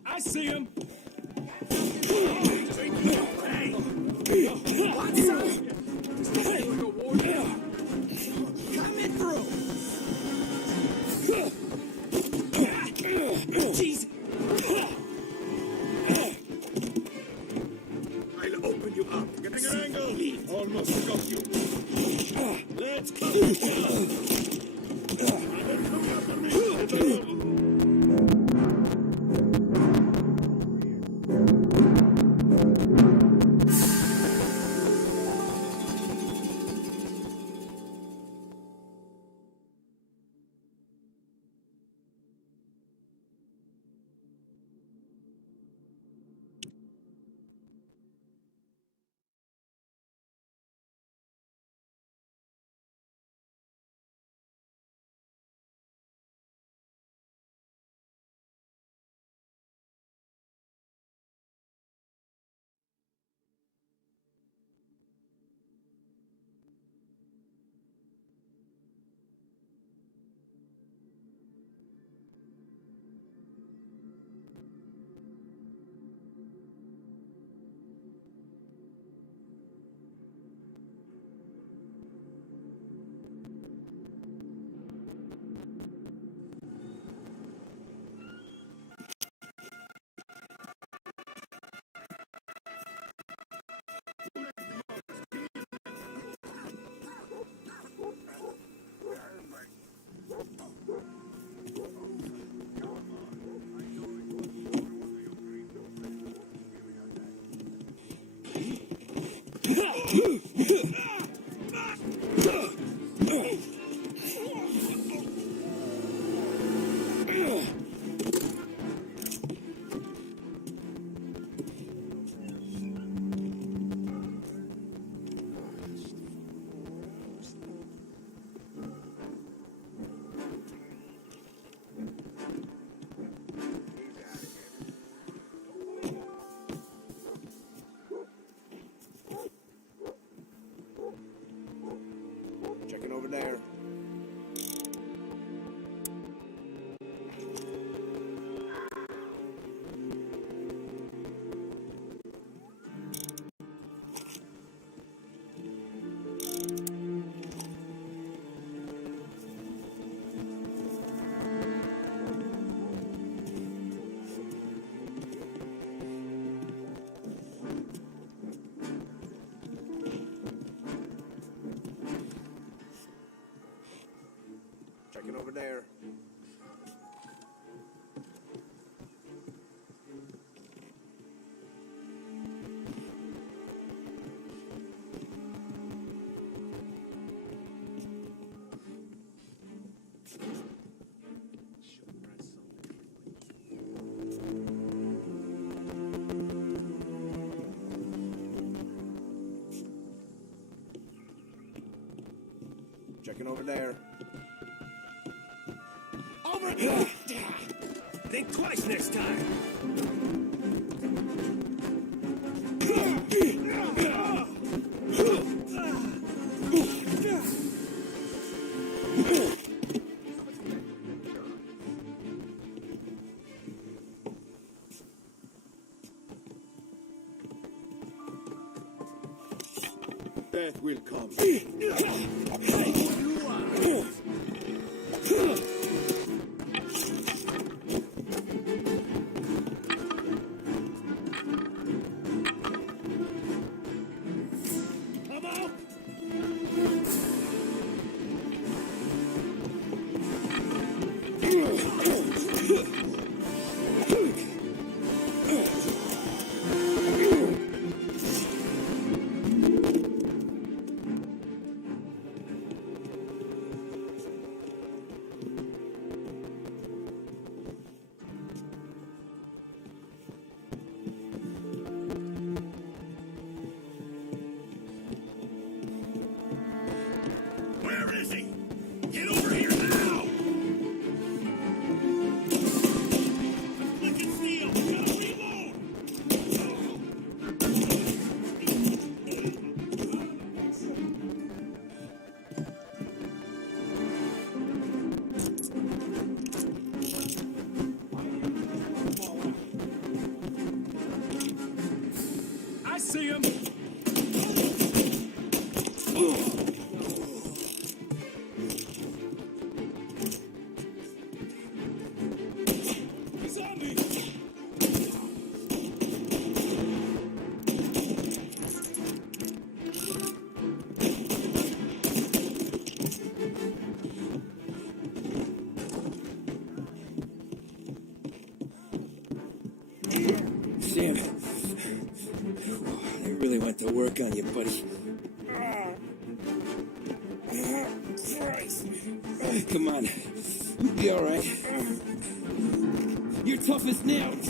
I see him! Coming through! Jeez! I'll open you up. Getting an angle. Almost got you. Let's go. Checking over there. Checking over there. Checking over there. Over! Think twice next time. Death will come. Where is he? Get over here now! I'm clicking steel. Gotta reload! I see him. He's on me. Sam, they really went to work on you, buddy. Christ. Come on, you'll be all right. You're tough as nails.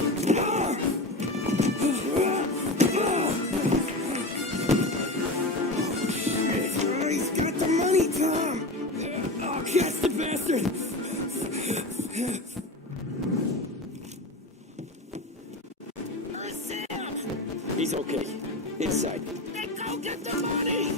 He's got the money, Tom. Oh, catch the bastard. He's okay. Inside. Then go get the money!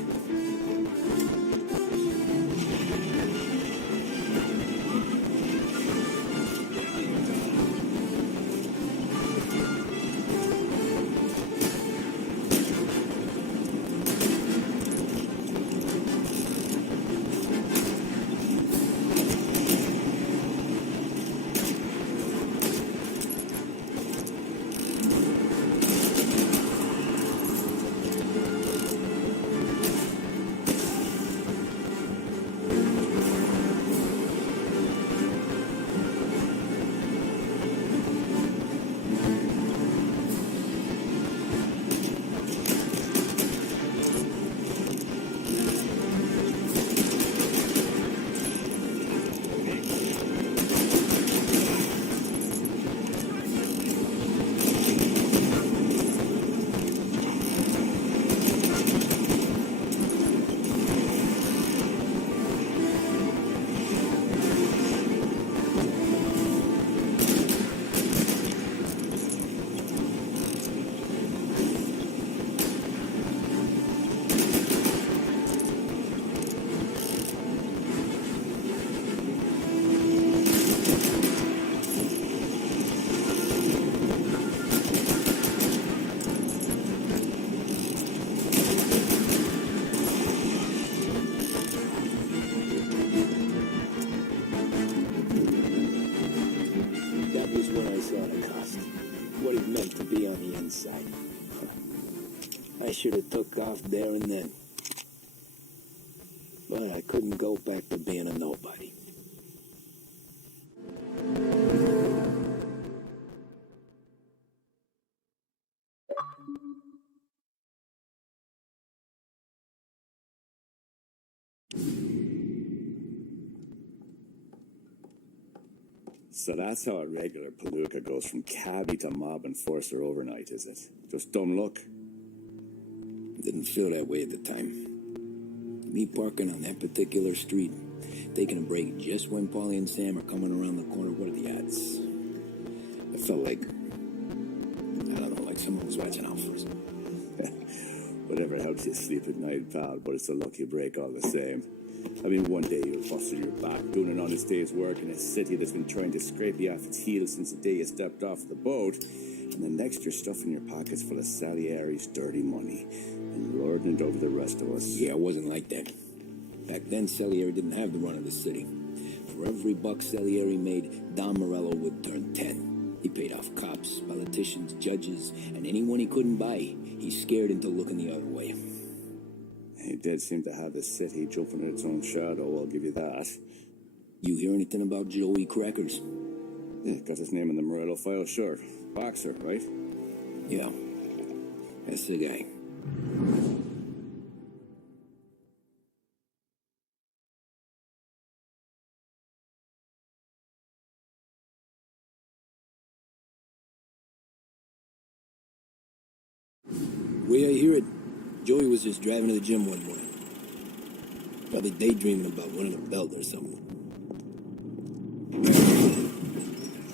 hindsight. I should have took off there and then. But I couldn't go back to being a nobody. So that's how a regular palooka goes from cabbie to mob enforcer overnight, is it? Just dumb luck? Didn't feel that way at the time. Me parking on that particular street, taking a break just when Paulie and Sam are coming around the corner, what are the odds? I felt like, I don't know, like someone was watching out for us. Whatever helps you sleep at night, pal, but it's a lucky break all the same. I mean, one day you'll bustle your back doing an honest day's work in a city that's been trying to scrape you off its heels since the day you stepped off the boat, and the next you're stuffing your pockets full of Salieri's dirty money and lording it over the rest of us. Yeah, it wasn't like that. Back then, Salieri didn't have the run of the city. For every buck Salieri made, Don Morello would turn 10. He paid off cops, politicians, judges, and anyone he couldn't buy, he scared into looking the other way. He did seem to have the city jumping in its own shadow, I'll give you that. You hear anything about Joey Crackers? Yeah, got his name in the Morello file, sure. Boxer, right? Yeah, that's the guy. The way I hear it, Joey was just driving to the gym one morning. Probably daydreaming about winning a belt or something.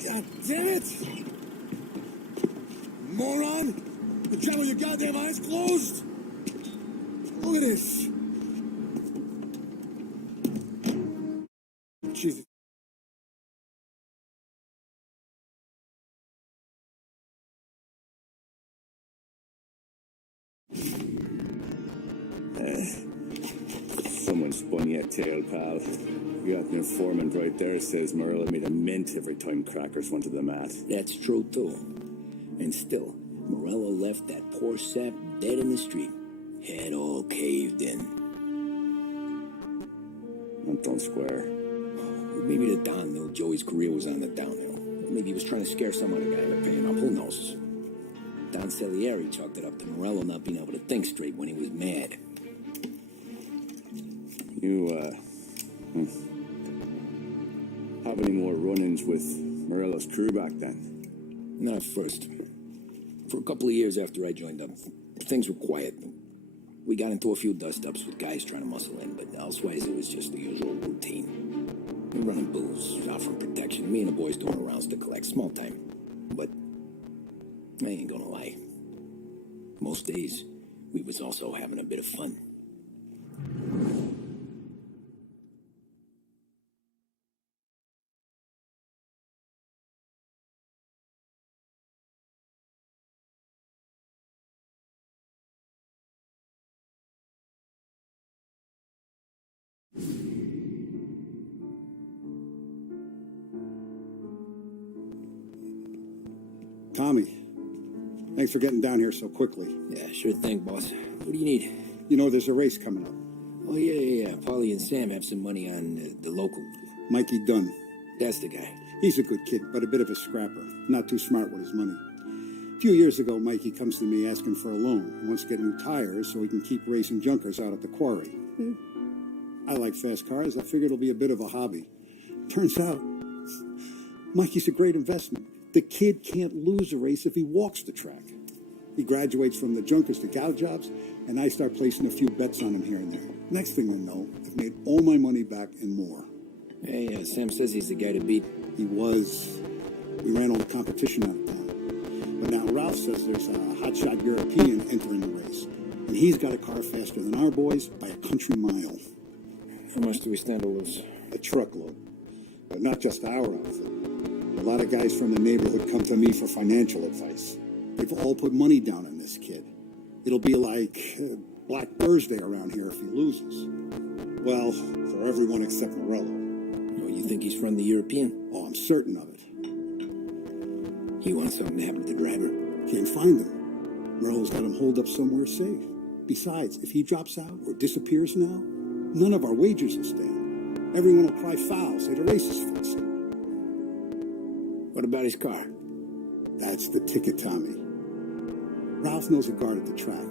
God damn it! Moron! You trying with your goddamn eyes closed? Look at this! Jesus. Someone spun you a tail, pal. You got an informant right there says Morello made a mint every time Crackers went to the mat. That's true, too. And still, Morello left that poor sap dead in the street. Head all caved in. Don't square. Maybe the Don knew Joey's career was on the downhill. Maybe he was trying to scare some other guy into paying up. Who knows? Don Salieri chalked it up to Morello not being able to think straight when he was mad. You, have any more run-ins with Morello's crew back then? Not at first. For a couple of years after I joined up, things were quiet. We got into a few dust-ups with guys trying to muscle in, but elsewise it was just the usual routine. We're running booze, offering protection, me and the boys doing rounds to collect, small time. But I ain't gonna lie. Most days, we was also having a bit of fun. Tommy, thanks for getting down here so quickly. Yeah, sure thing, boss. What do you need? You know there's a race coming up. Oh, yeah. Paulie and Sam have some money on the local. Mikey Dunn. That's the guy. He's a good kid, but a bit of a scrapper. Not too smart with his money. A few years ago, Mikey comes to me asking for a loan. He wants to get new tires so he can keep racing junkers out at the quarry. I like fast cars. I figured it'll be a bit of a hobby. Turns out, Mikey's a great investment. The kid can't lose a race if he walks the track. He graduates from the junkers to gal jobs, and I start placing a few bets on him here and there. Next thing I know, I've made all my money back and more. Hey, Sam says he's the guy to beat. He was. We ran all the competition out of town. But now Ralph says there's a hotshot European entering the race, and he's got a car faster than our boys by a country mile. How much do we stand to lose? A truckload. But not just our outfit. A lot of guys from the neighborhood come to me for financial advice. They've all put money down on this kid. It'll be like Black Thursday around here if he loses. Well, for everyone except Morello. Oh, you think he's from the European? Oh, I'm certain of it. You want something to happen to the driver? Can't find him. Merle's got him holed up somewhere safe. Besides, if he drops out or disappears now, none of our wagers will stand. Everyone will cry foul, say the race is fixed. What about his car? That's the ticket, Tommy. Ralph knows a guard at the track.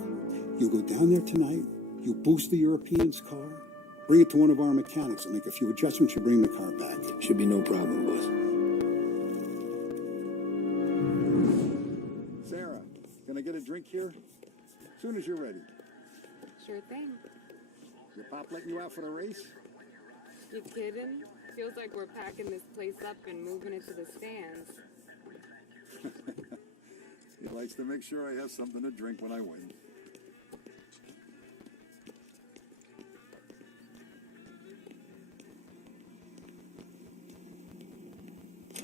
You'll go down there tonight, you'll boost the European's car, bring it to one of our mechanics and make a few adjustments, you bring the car back. Should be no problem, boss. Sarah, can I get a drink here? As soon as you're ready. Sure thing. Your pop letting you out for the race? You kidding? Feels like we're packing this place up and moving it to the stands. He likes to make sure I have something to drink when I win.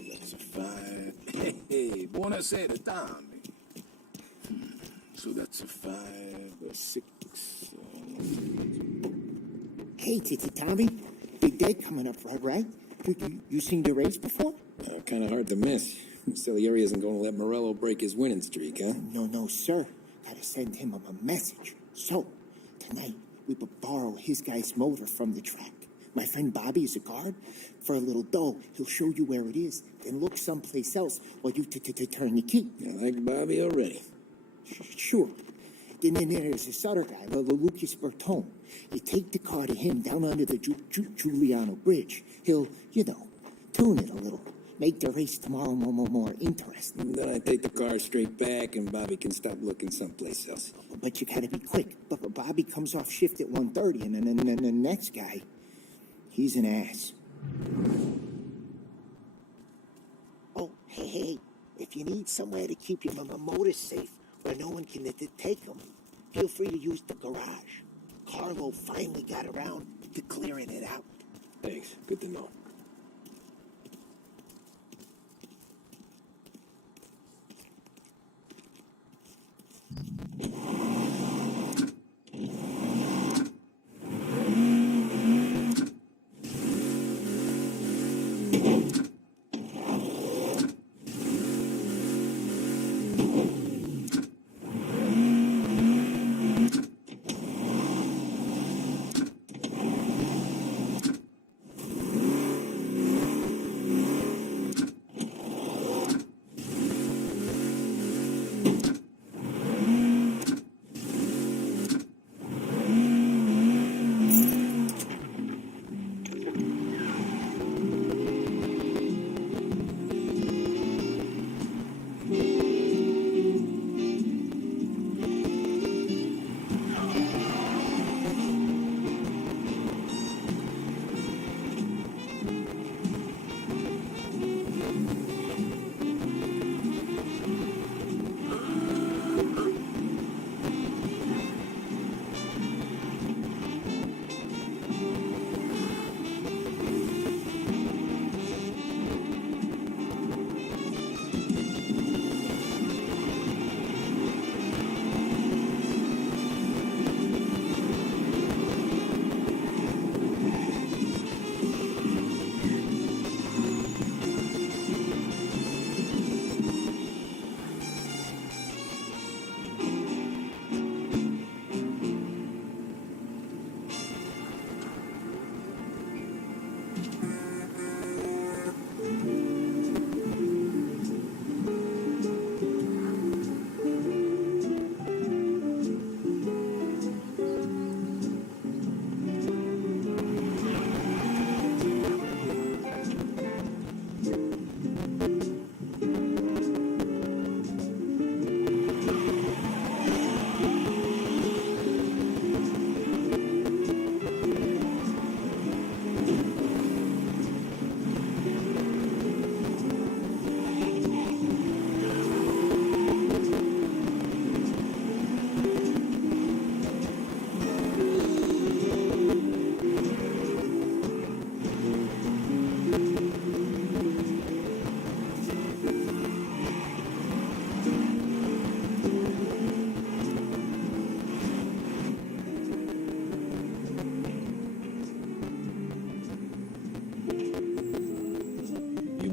That's a 5. Hey, buonasera, Tommy. So that's a 5, a 6. Hey, Tommy. Big day coming up, right? You seen the race before? Kind of hard to miss. Salieri isn't going to let Morello break his winning streak, huh? No, sir. Gotta send him a message. So, tonight, we borrow his guy's motor from the track. My friend Bobby is a guard. For a little dough, he'll show you where it is, then look someplace else while you turn the key. I like Bobby already. Sure. Then there's this other guy, Lucas Bertone. You take the car to him down under the Giuliano Bridge. He'll, tune it a little. Make the race tomorrow more interesting. And then I take the car straight back and Bobby can stop looking someplace else. But you gotta be quick. But Bobby comes off shift at 1:30, and then the next guy, he's an ass. Oh, hey, if you need somewhere to keep your motor safe where no one can take them, feel free to use the garage. Carlo finally got around to clearing it out. Thanks. Good to know.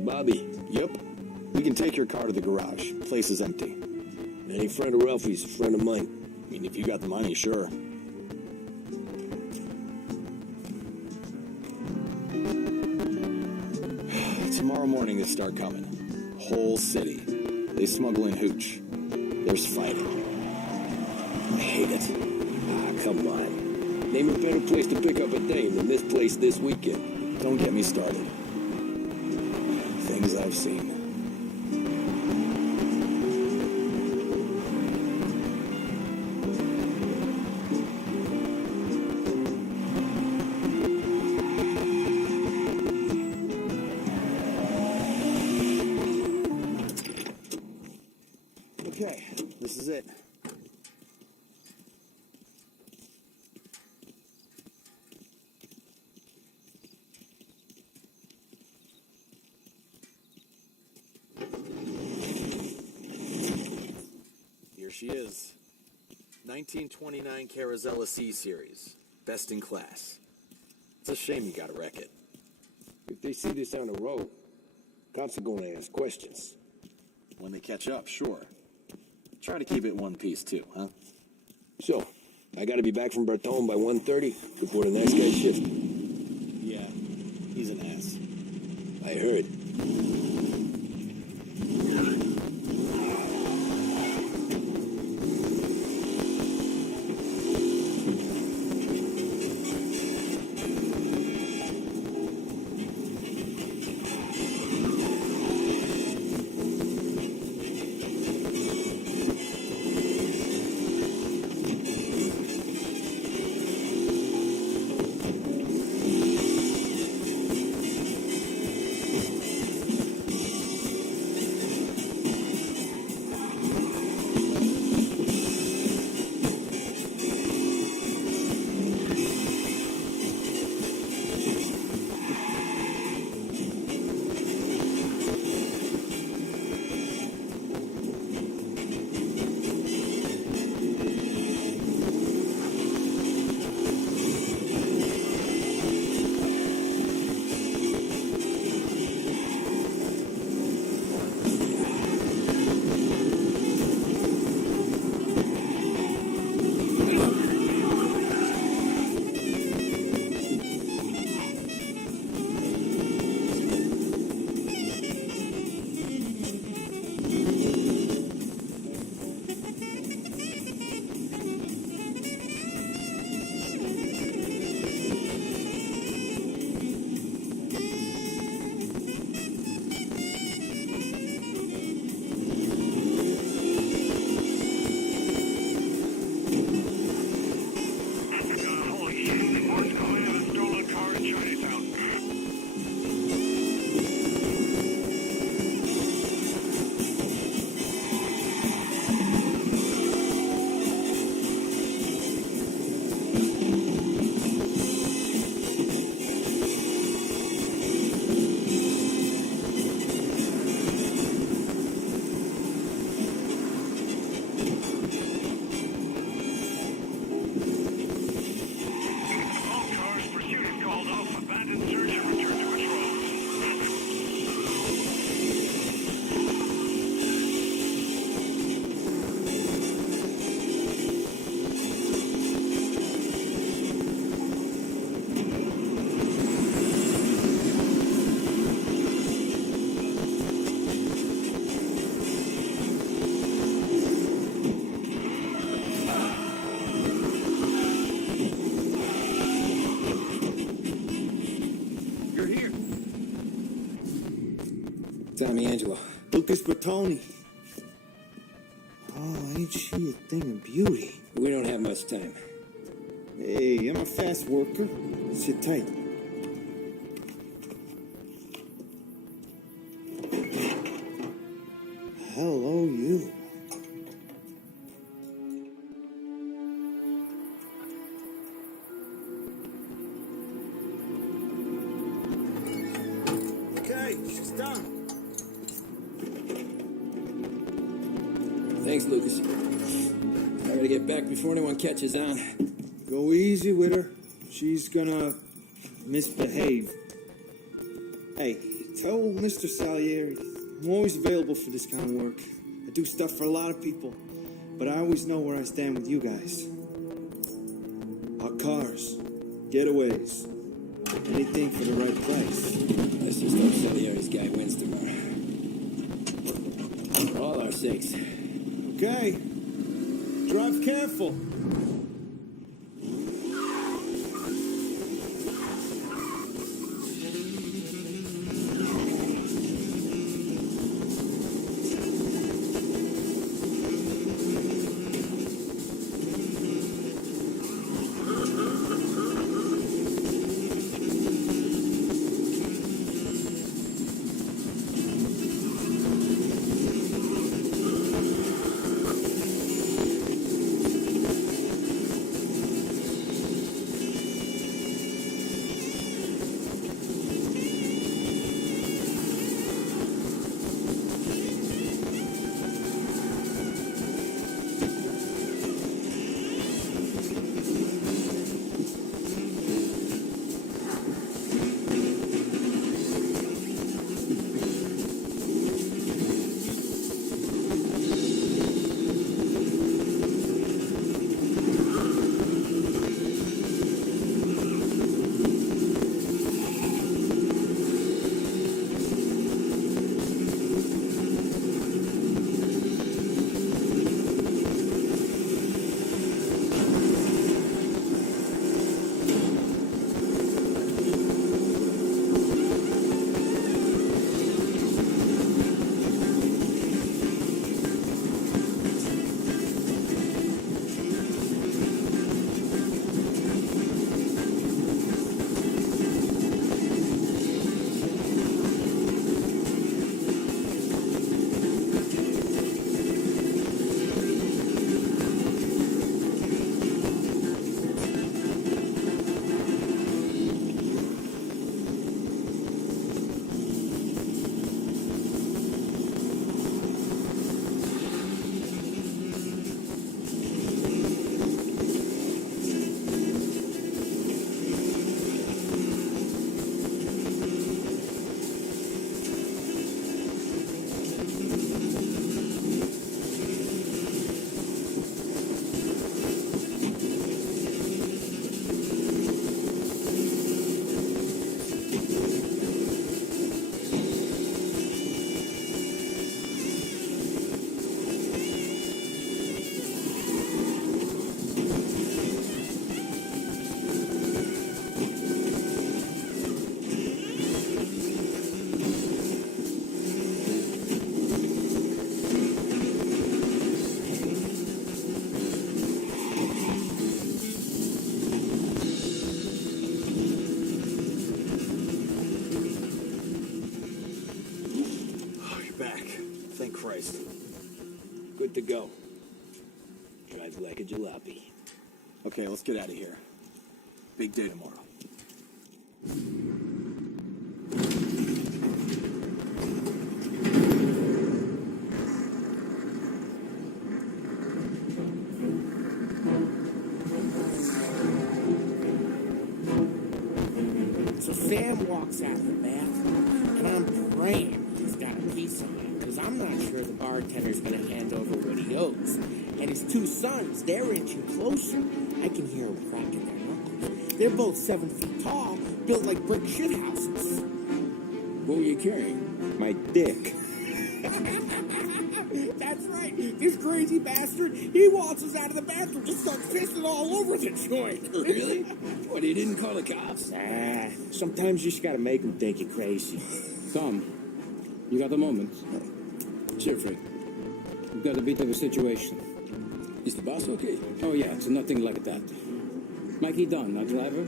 Bobby. Yep. We can take your car to the garage. Place is empty. Any friend of Ralphie's a friend of mine. I mean, if you got the money, sure. Tomorrow morning they start coming. Whole city. They smuggle in hooch. There's fighting. I hate it. Ah, come on. Name a better place to pick up a dame than this place this weekend. Don't get me started. Things I've seen. Okay, this is it. Here she is. 1929 Carazella C Series. Best in class. It's a shame you gotta wreck it. If they see this on the road, cops are gonna ask questions. When they catch up, sure. Try to keep it one piece too, huh? So, I gotta be back from Bertone by 1:30 before the next guy's shift. Yeah, he's an ass. I heard. Tommy Angelo. Lucas Bertoni. Oh, ain't she a thing of beauty? We don't have much time. Hey, I'm a fast worker. Sit tight. Hello, you. Okay, she's done. Thanks, Lucas. I gotta get back before anyone catches on. Go easy with her. She's gonna misbehave. Hey, tell Mr. Salieri I'm always available for this kind of work. I do stuff for a lot of people. But I always know where I stand with you guys. Hot cars, getaways, anything for the right price. Let's just hope Salieri's guy wins tomorrow. For all our sakes. Okay. Drive careful. Christ. Good to go. Drive like a jalopy. Okay, let's get out of here. Big day tomorrow. So Sam walks out of the bathroom, and I'm praying he's got a piece on him, because I'm not sure the bartender's going to hand over what he owes. And his two sons, they're inching closer. I can hear them cracking their knuckles. They're both 7 feet tall, built like brick shithouses. What were you carrying? My dick. That's right. This crazy bastard, he waltzes out of the bathroom, just starts pissing all over the joint. Really? What, he didn't call the cops? Sometimes you just gotta make them think you're crazy. Tom, you got a moment? Sure, Frank. We've got a bit of a situation. Is the boss okay? Oh, yeah, it's nothing like that. Mikey Dunn, our driver.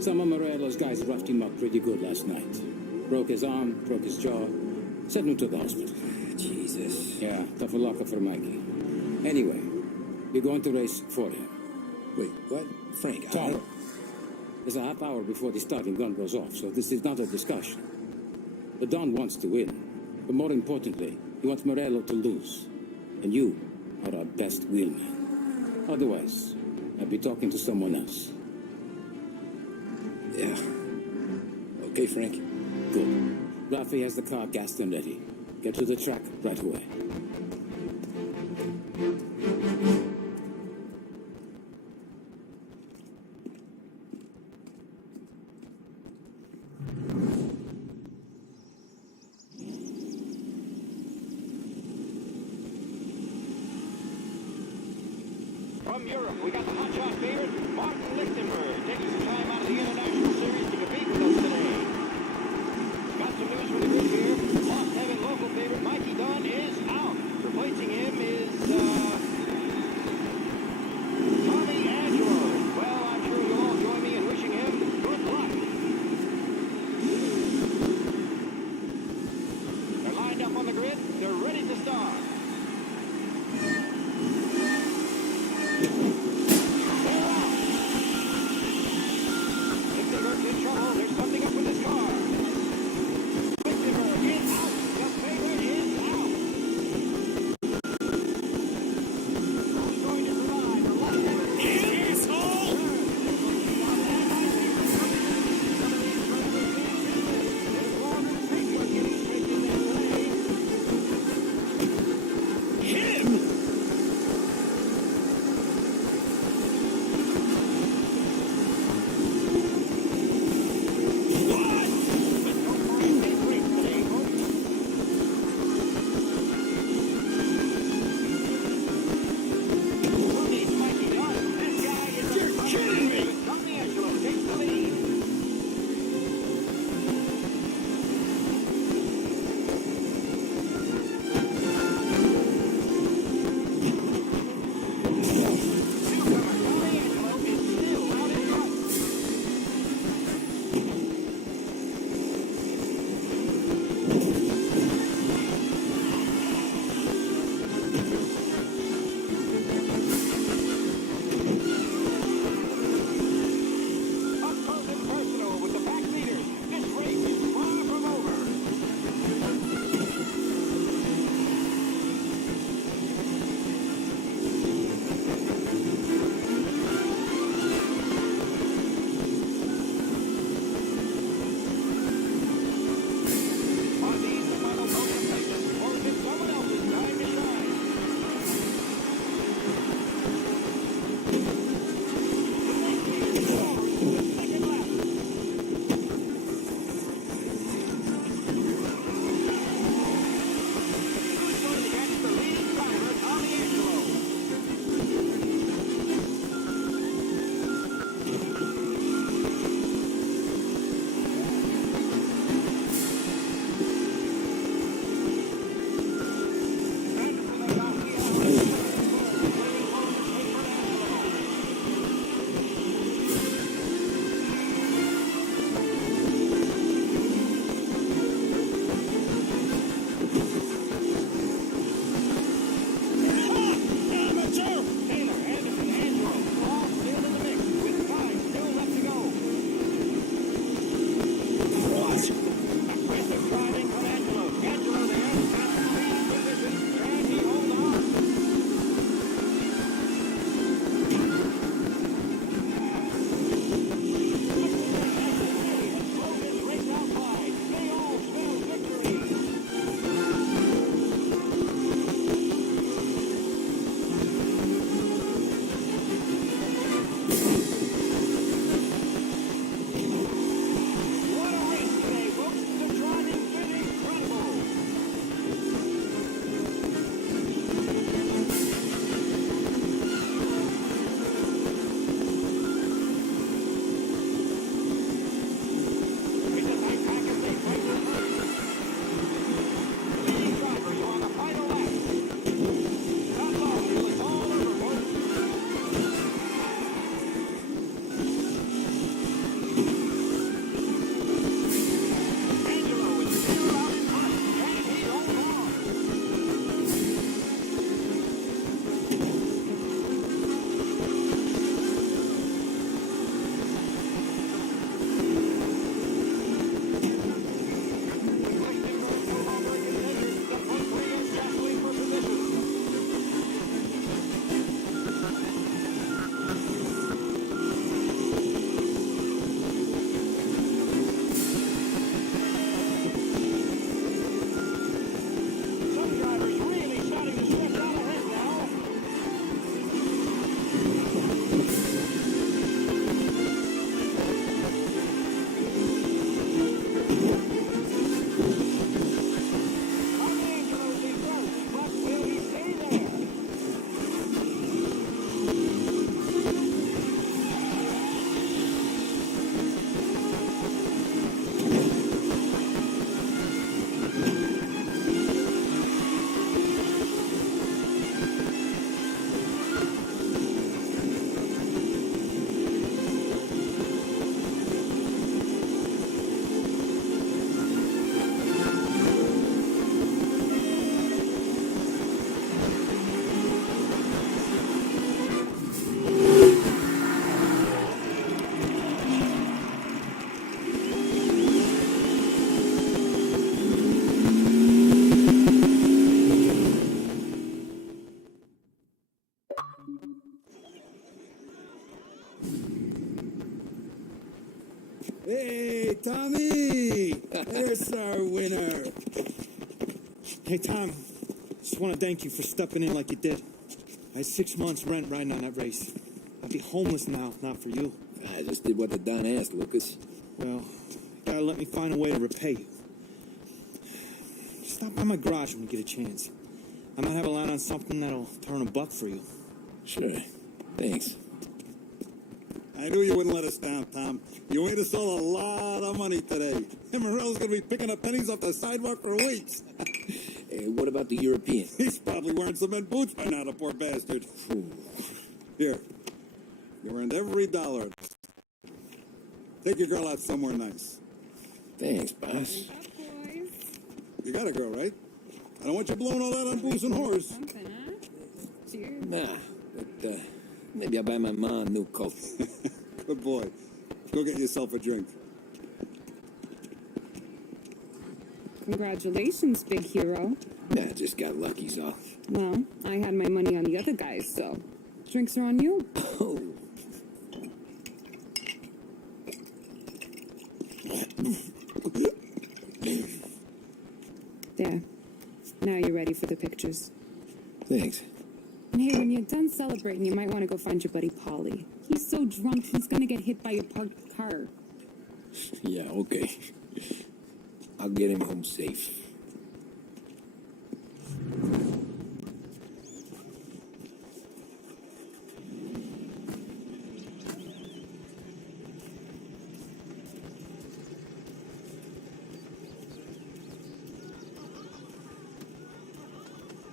Some of Morello's guys roughed him up pretty good last night. Broke his arm, broke his jaw, sent him to the hospital. Jesus. Yeah, tough luck for Mikey. Anyway, we're going to race for you. Wait, what? Frank, Tom, there's a half hour before the starting gun goes off, so this is not a discussion. The Don wants to win, but more importantly, he wants Morello to lose. And you are our best wheelman. Otherwise, I'd be talking to someone else. Yeah. Okay, Frank. Good. Rafi has the car gassed and ready. Get to the track right away. from Europe, we got the hotshot favorite, Martin Lichtenberg, taking some time out of the International Series to compete with us today. Got some news for the group here. Lost Heaven local favorite Mikey Dunn is out. Replacing him is, Tommy Angelo. Well, I'm sure you'll all join me in wishing him good luck. They're lined up on the grid. They're ready to start. They're out. Hey, Tommy! There's our winner. Hey, Tom. Just want to thank you for stepping in like you did. I had 6 months rent riding on that race. I'd be homeless now if not for you. I just did what the Don asked, Lucas. Well, you gotta let me find a way to repay you. Stop by my garage when you get a chance. I might have a line on something that'll turn $1 for you. Sure. Thanks. I knew you wouldn't let us down, Tom. You made us all a lot of money today. And Morel's gonna be picking up pennies off the sidewalk for weeks. Hey, what about the European? He's probably wearing cement boots by now, the poor bastard. Here. You earned every dollar. Take your girl out somewhere nice. Thanks, boss. You got a girl, right? I don't want you blowing all that on booze and whores. Something, huh? Cheers. Nah, but maybe I'll buy my mom a new coat. Good boy. Go get yourself a drink. Congratulations, big hero. Nah, just got lucky's off. Well, I had my money on the other guys, so drinks are on you. Oh. There. Now you're ready for the pictures. Thanks. And hey, when you're done celebrating, you might want to go find your buddy Paulie. He's so drunk, he's gonna get hit by your parked car. Yeah, okay. I'll get him home safe.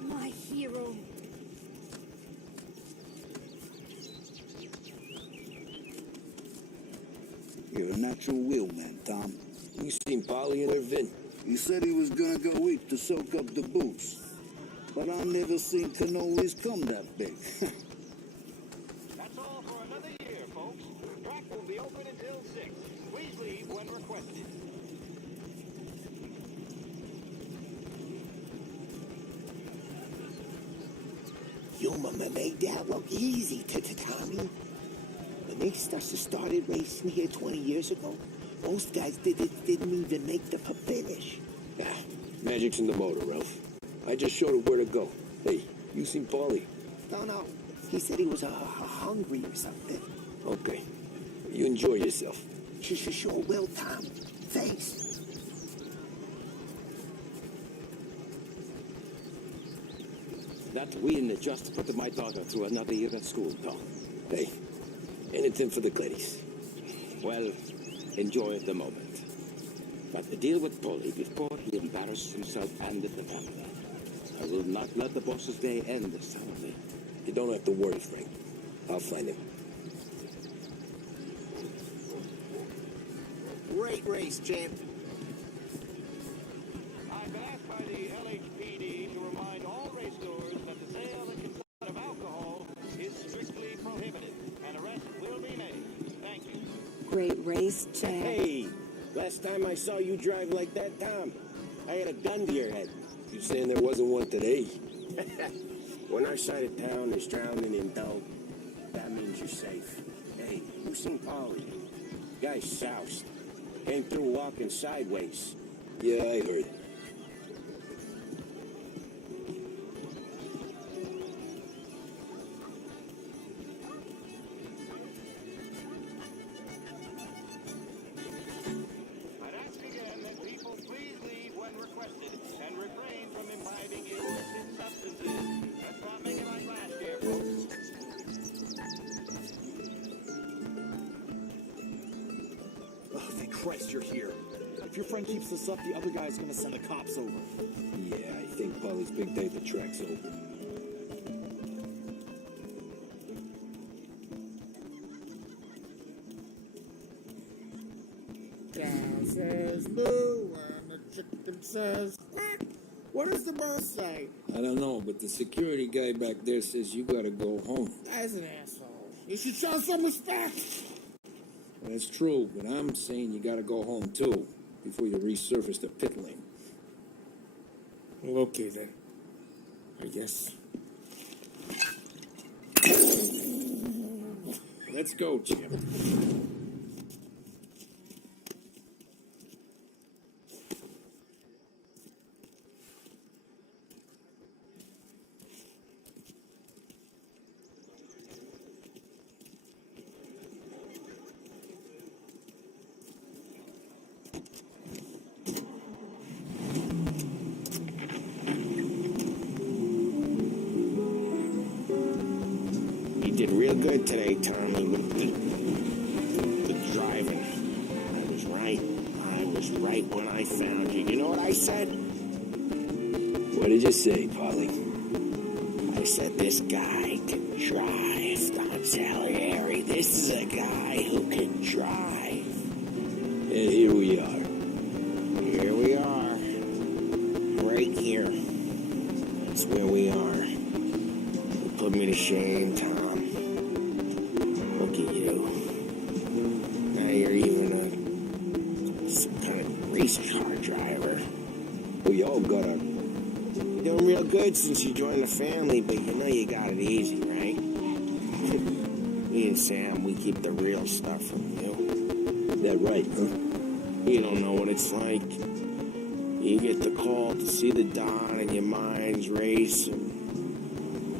My hero. You're a natural wheelman, Tom. You seen Polly and her Vin? He said he was gonna go eat to soak up the booze. But I never seen cannolis come that big. That's all for another year, folks. Track will be open until 6. Please leave when requested. Your mama made that look easy to Tommy. When they started racing here 20 years ago, most guys didn't even make the finish. Ah, magic's in the motor, Ralph. I just showed her where to go. Hey, you seen Paulie? No. He said he was hungry or something. Okay. You enjoy yourself. Sure will, Tom. Thanks. That win just put my daughter through another year at school, Tom. Hey, anything for the Cleddies. Well, enjoy the moment. But deal with Polly before he embarrasses himself and the family. I will not let the boss's day end sourly. You don't have to worry, Frank. I'll find him. Great race, champ. I've been asked by the LHPD to remind all race goers that the sale and consumption of alcohol is strictly prohibited. An arrest will be made. Thank you. Great race, Chad. Hey, last time I saw you drive like that, Tom, I had a gun to your head. You saying there wasn't one today? When our side of town is drowning in dope, that means you're safe. Hey, you seen Polly? Guy's soused. Came through walking sideways. Yeah, I heard. I'd ask again that people please leave when requested and refrain from imbibing illicit substances. Let's not make it like last year, folks. Oh, thank Christ you're here. If your friend keeps this up, the other guy's gonna send the cops over. Yeah, I think Polly's big day for track's over. Cow says moo and the chicken says quack. What does the bird say? I don't know, but the security guy back there says you gotta go home. That's an asshole. You should show some respect. That's true, but I'm saying you gotta go home too, before you resurface the pit lane. Well, okay then. I guess. Let's go, Jim. good today, Tommy, with the driving. I was right. I was right when I found you. You know what I said? What did you say, Polly? I said this guy can drive, Don Salieri. This is a guy who can drive. And here we are. Here we are. Right here. That's where we are. You put me to shame, Tom. Look at you. Now you're even some kind of race car driver. We all got our... You're doing real good since you joined the family, but you know you got it easy, right? Me and Sam, we keep the real stuff from you. That right, huh? You don't know what it's like. You get the call to see the Don and your mind's race and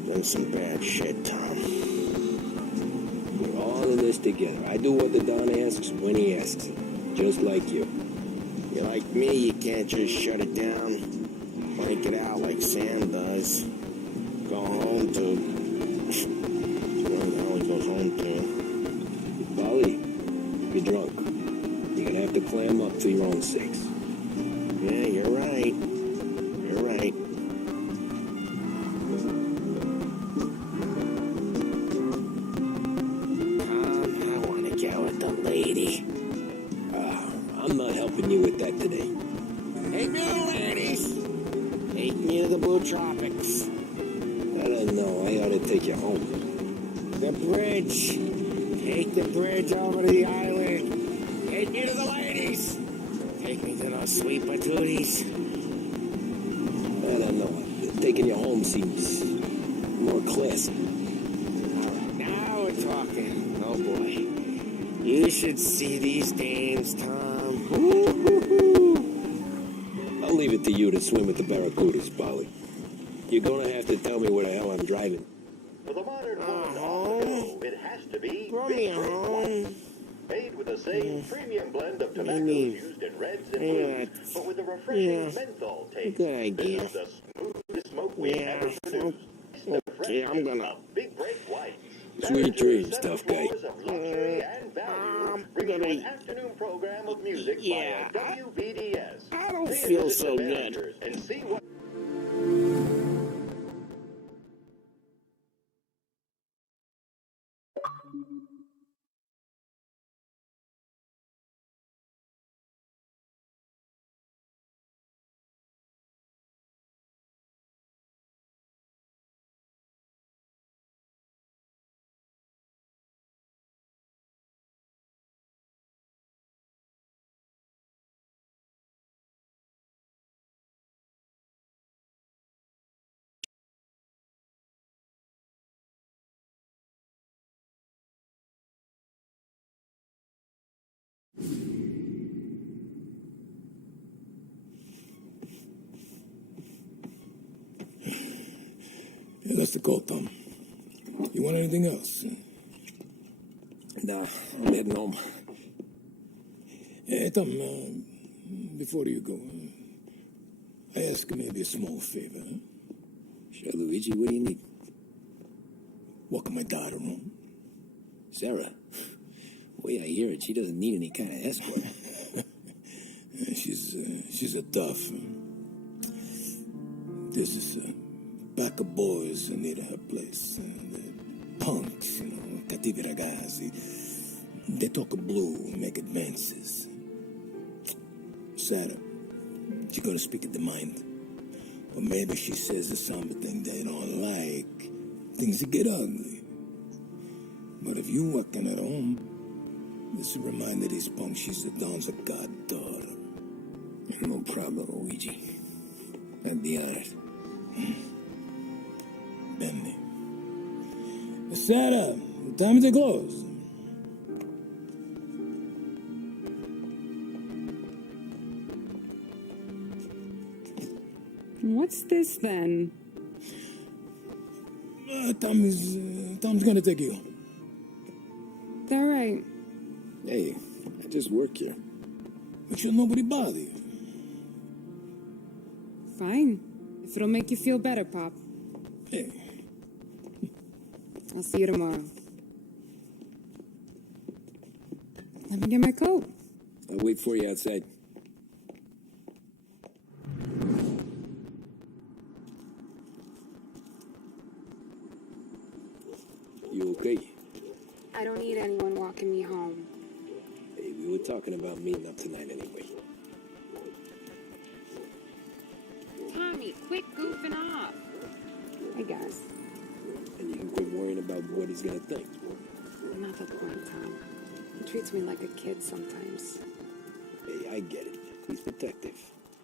then some bad shit, Tom. We're all in this together. I do what the Don asks when he asks it. Just like you. You're like me, you can't just shut it down, blank it out like Sam does. Go home to... Where the hell he goes home to? Polly, you're drunk. You're gonna have to clam up for your own sakes. Yeah, you're right. You're right. I want to get with the lady. I'm not helping you with that today. Take me to the ladies. Take me to the Blue Tropics. I don't know. I ought to take you home. The bridge. Take the bridge over to the island. Take me to the ladies. Take me to those sweet patooties. I don't know. Taking you home seems more classy. Now we're talking. Oh boy. You should see these dames, Tom. I'll leave it to you to swim with the barracudas, Polly. You're gonna have to tell me where the hell I'm driving. For the modern woman on the go, it has to be Throw me Big Red home. Wine. Made with the same premium blend of tobaccos used in reds and blues, but with a refreshing menthol taste. Good idea. This is the smoothest smoke we've ever produced. Okay, I'm gonna... Big Break White. Sweet dreams, tough guy. Of luxury and value. Bring you an afternoon program of music via WBDS. I don't feel so good. And see what... Yeah, that's the call, Tom. You want anything else? Nah, I'm heading home. Hey, Tom, before you go, I ask maybe a small favor. Huh? Sure, Luigi, what do you need? Walk my daughter home. Sarah? The way I hear it, she doesn't need any kind of escort. She's a tough. This is a pack of boys that need her place. The punks, cattivi ragazzi. They talk blue, make advances. Sarah, she gonna speak at the mind. Or maybe she says something they don't like. Things that get ugly. But if you walking at home, this will remind these punks she's the Don's a goddaughter. No problem, Luigi. I'd be honored. Benny. Sarah, time to close. What's this then? Tom's gonna take you. All right. Hey, I just work here. Make sure nobody bother you. Fine. If it'll make you feel better, Pop. Hey. I'll see you tomorrow. Let me get my coat. I'll wait for you outside. You okay? I don't need anyone walking me home. Hey, we were talking about meeting up tonight anyway. Tommy, quit goofing off. I guess. And you can quit worrying about what he's gonna think. Not the point, Tom. He treats me like a kid sometimes. Hey, I get it. He's protective.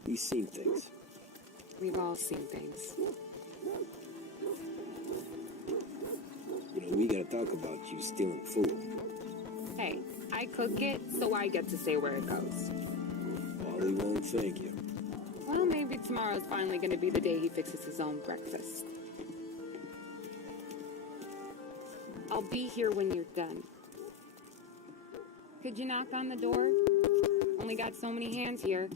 He's seen things. We've all seen things. You know, we gotta talk about you stealing food. Hey, I cook it, so I get to say where it goes. Wally won't thank you. Well, maybe tomorrow's finally gonna be the day he fixes his own breakfast. I'll be here when you're done. Could you knock on the door? Only got so many hands here.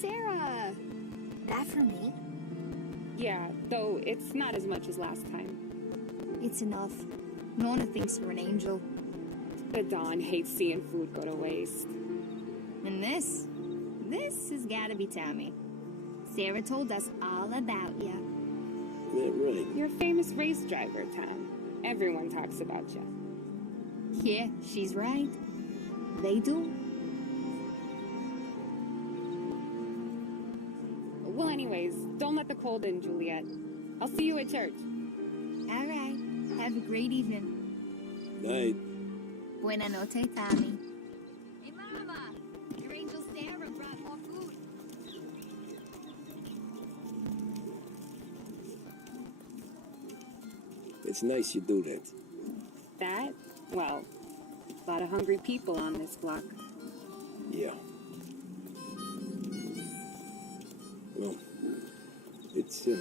Sarah! That for me? Yeah, though it's not as much as last time. It's enough. Nona thinks you're an angel. The Dawn hates seeing food go to waste. And this has gotta be Tommy. Sarah told us all about you. That right? You're a famous race driver, Tom. Everyone talks about you. Yeah, she's right. They do. Well, anyways, don't let the cold in, Juliet. I'll see you at church. All right. Have a great evening. Night. Buena noche, Tommy. Hey, Mama! Your angel Sarah brought more food. It's nice you do that. That? Well, a lot of hungry people on this block. Yeah. Well, it's a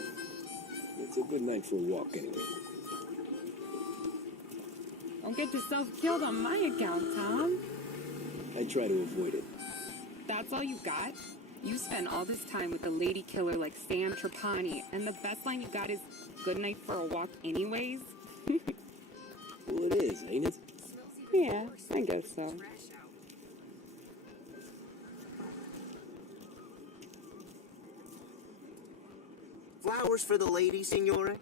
good night for a walk anyway. Don't get yourself killed on my account, Tom. I try to avoid it. That's all you got? You spend all this time with a lady killer like Sam Trapani, and the best line you got is, "Good night for a walk anyways"? Well, it is, ain't it? Yeah, I guess so. Flowers for the lady, Signora?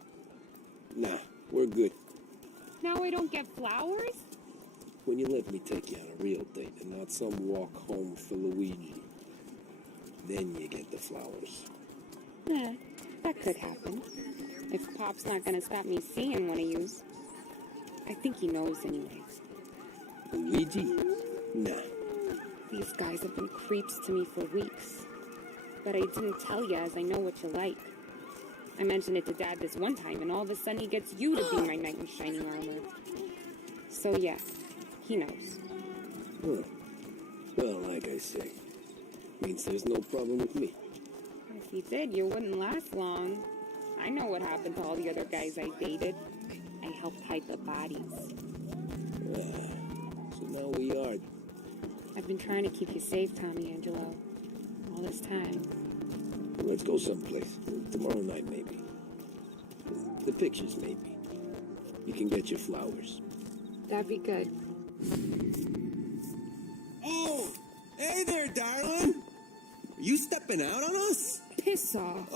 Nah, we're good. Now I don't get flowers? When you let me take you on a real date and not some walk home for Luigi, then you get the flowers. Yeah, that could happen. If Pop's not gonna stop me seeing one of yous. I think he knows anyways. Luigi? Nah. These guys have been creeps to me for weeks. But I didn't tell you as I know what you like. I mentioned it to Dad this one time, and all of a sudden he gets you to be my knight in shining armor. So yeah, he knows. Huh. Well, like I say, means there's no problem with me. If he did, you wouldn't last long. I know what happened to all the other guys I dated. I helped hide the bodies. So now we are. I've been trying to keep you safe, Tommy Angelo. All this time. Well, let's go someplace. Tomorrow night, maybe. The pictures, maybe. You can get your flowers. That'd be good. Oh! Hey there, darling! Are you stepping out on us? Piss off.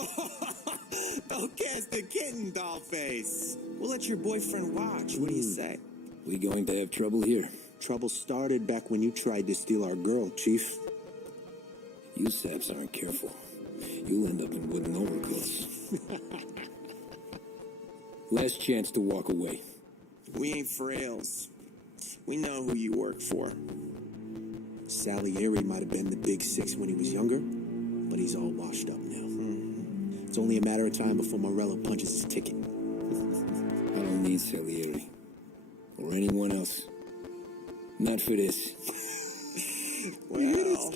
Don't cast the kitten, doll face. We'll let your boyfriend watch. What do you say? We going to have trouble here? Trouble started back when you tried to steal our girl, Chief. You saps aren't careful. You'll end up in wooden overcoats. Last chance to walk away. We ain't frails. We know who you work for. Salieri might have been the big six when he was younger, but he's all washed up now. It's only a matter of time before Morello punches his ticket. I don't need Salieri. Or anyone else. Not for this. Well,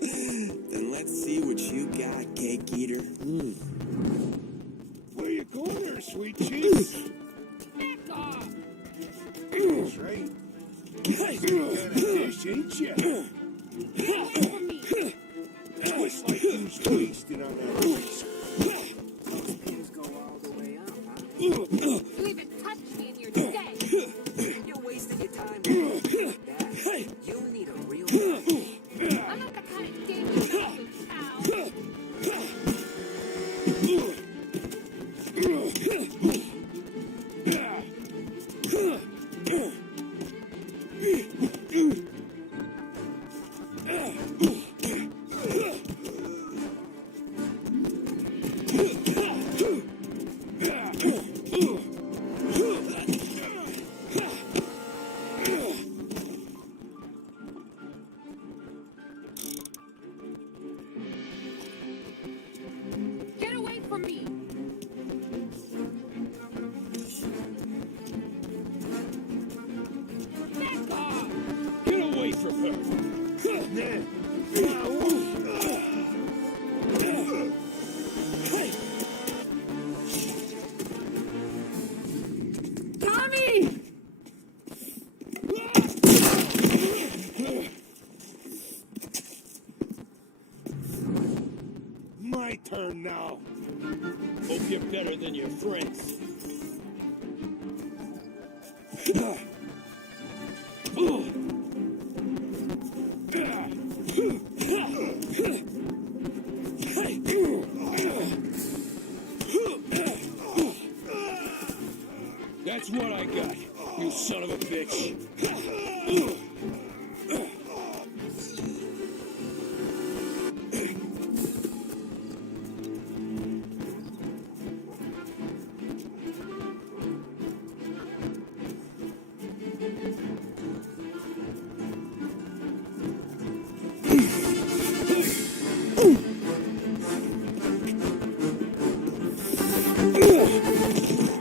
then let's see what you got, cake eater. Where you going there, sweet cheese? Back off! That's right. You're gonna dish, ain't ya? Twist like who's wasted on that race. Those pins go all the way up, huh? You even touch me and you're dead. You're wasting your time with people like that. You need a real man. I'm not the kind of game you mess with, pal. Get away from me! Back off! Get away from her. Tommy! My turn now. Hope you're better than your friends. That's what I got, you son of a bitch.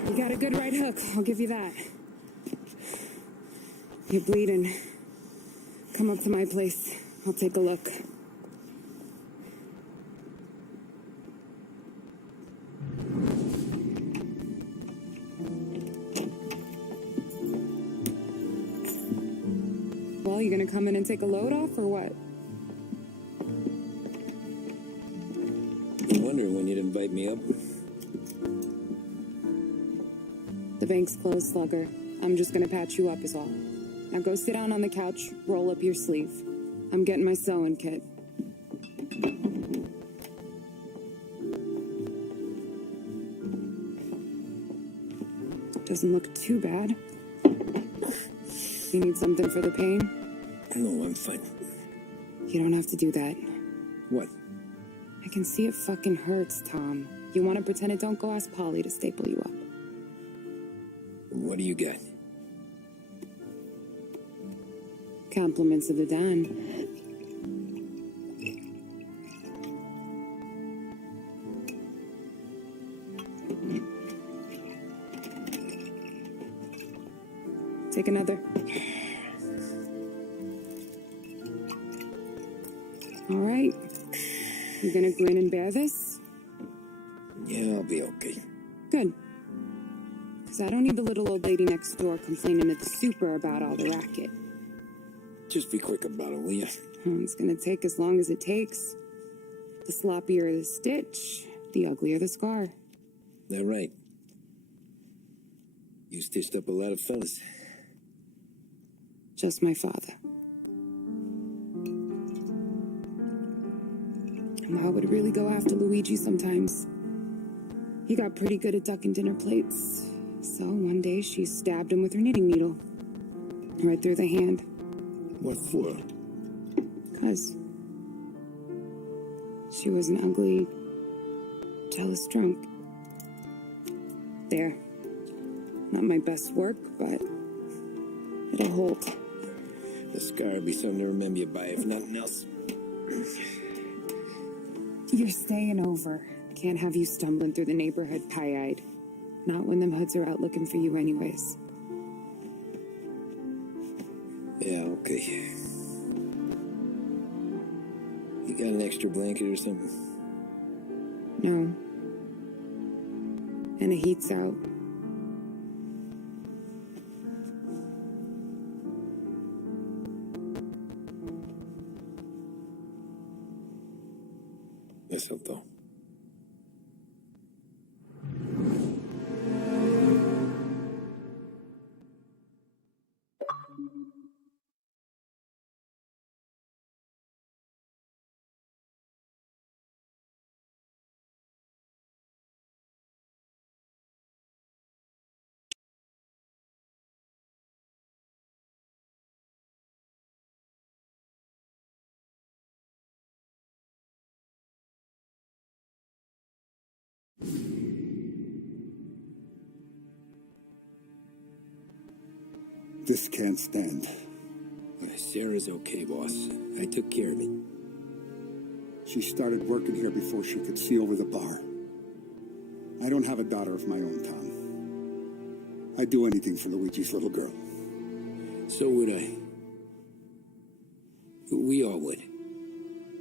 You got a good right hook, I'll give you that. You're bleeding. Come up to my place. I'll take a look. Well, you gonna come in and take a load off, or what? I'm wondering when you'd invite me up. The bank's closed, Slugger. I'm just gonna patch you up is all. Now go sit down on the couch, roll up your sleeve. I'm getting my sewing kit. Doesn't look too bad. You need something for the pain? No, I'm fine. You don't have to do that. What? I can see it fucking hurts, Tom. You want to pretend it don't go ask Polly to staple you up. What do you got? Compliments of the Don. Take another. All right. You gonna grin and bear this? Yeah, I'll be okay. Good. Because I don't need the little old lady next door complaining to the super about all the racket. Just be quick about it, will you? It's gonna take as long as it takes. The sloppier the stitch, the uglier the scar. That right. You stitched up a lot of fellas. Just my father. Ma would really go after Luigi sometimes. He got pretty good at ducking dinner plates. So one day she stabbed him with her knitting needle. Right through the hand. What for? 'Cause she was an ugly, jealous drunk. There. Not my best work, but it'll hold. The scar will be something to remember you by, if nothing else. You're staying over. Can't have you stumbling through the neighborhood pie-eyed. Not when them hoods are out looking for you anyways. Yeah, okay. You got an extra blanket or something? No. And the heat's out. Mistletoe. This can't stand. Sarah's okay, boss. I took care of it. She started working here before she could see over the bar. I don't have a daughter of my own, Tom. I'd do anything for Luigi's little girl. So would I. We all would.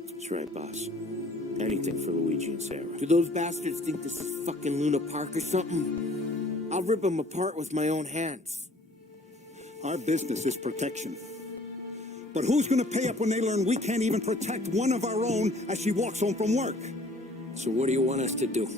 That's right, boss. Anything for Luigi and Sarah. Do those bastards think this is fucking Luna Park or something? I'll rip them apart with my own hands. Our business is protection. But who's going to pay up when they learn we can't even protect one of our own as she walks home from work? So what do you want us to do?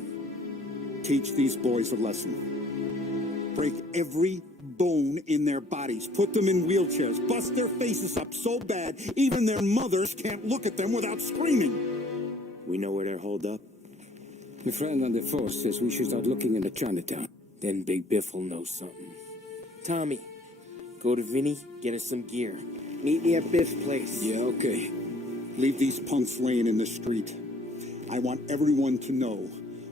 Teach these boys a lesson. Break every bone in their bodies. Put them in wheelchairs. Bust their faces up so bad even their mothers can't look at them without screaming. We know where they're holed up. Your friend on the force says we should start looking into Chinatown. Then Big Biff will know something. Tommy, go to Vinny, get us some gear. Meet me at Biff's place. Yeah, okay. Leave these punks laying in the street. I want everyone to know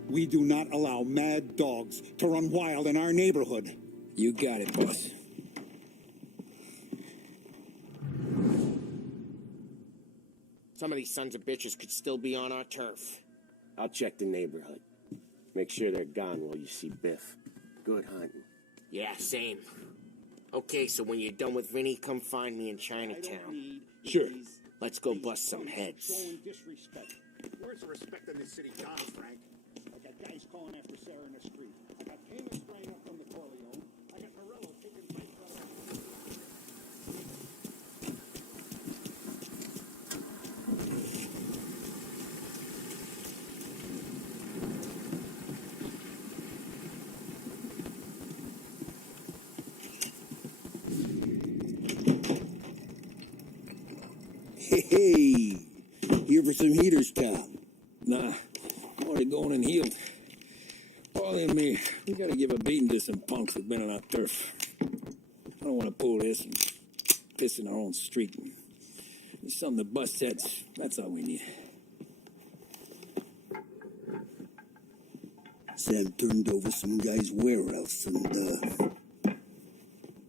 we do not allow mad dogs to run wild in our neighborhood. You got it, boss. Some of these sons of bitches could still be on our turf. I'll check the neighborhood. Make sure they're gone while you see Biff. Good hunting. Yeah, same. Okay, so when you're done with Vinny, come find me in Chinatown. Sure. Let's go bust some heads. Where's the respect in this city gone, Frank? I got guys calling after Sarah in the street. I got Kane spraying up from the Corleone. I got Morello taking fights out of Hey, here for some heaters, Tom? Nah, I'm already going and healed. Paul and me, we gotta give a beating to some punks who've been on our turf. I don't want to pull this and piss in our own street. There's something to bust heads. That's all we need. Sam turned over some guy's warehouse and,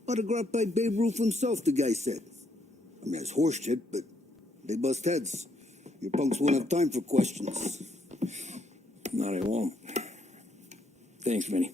autographed by Babe Ruth himself, the guy said. I mean, it's horse shit, but they bust heads. Your punks won't have time for questions. No, they won't. Thanks, Vinny.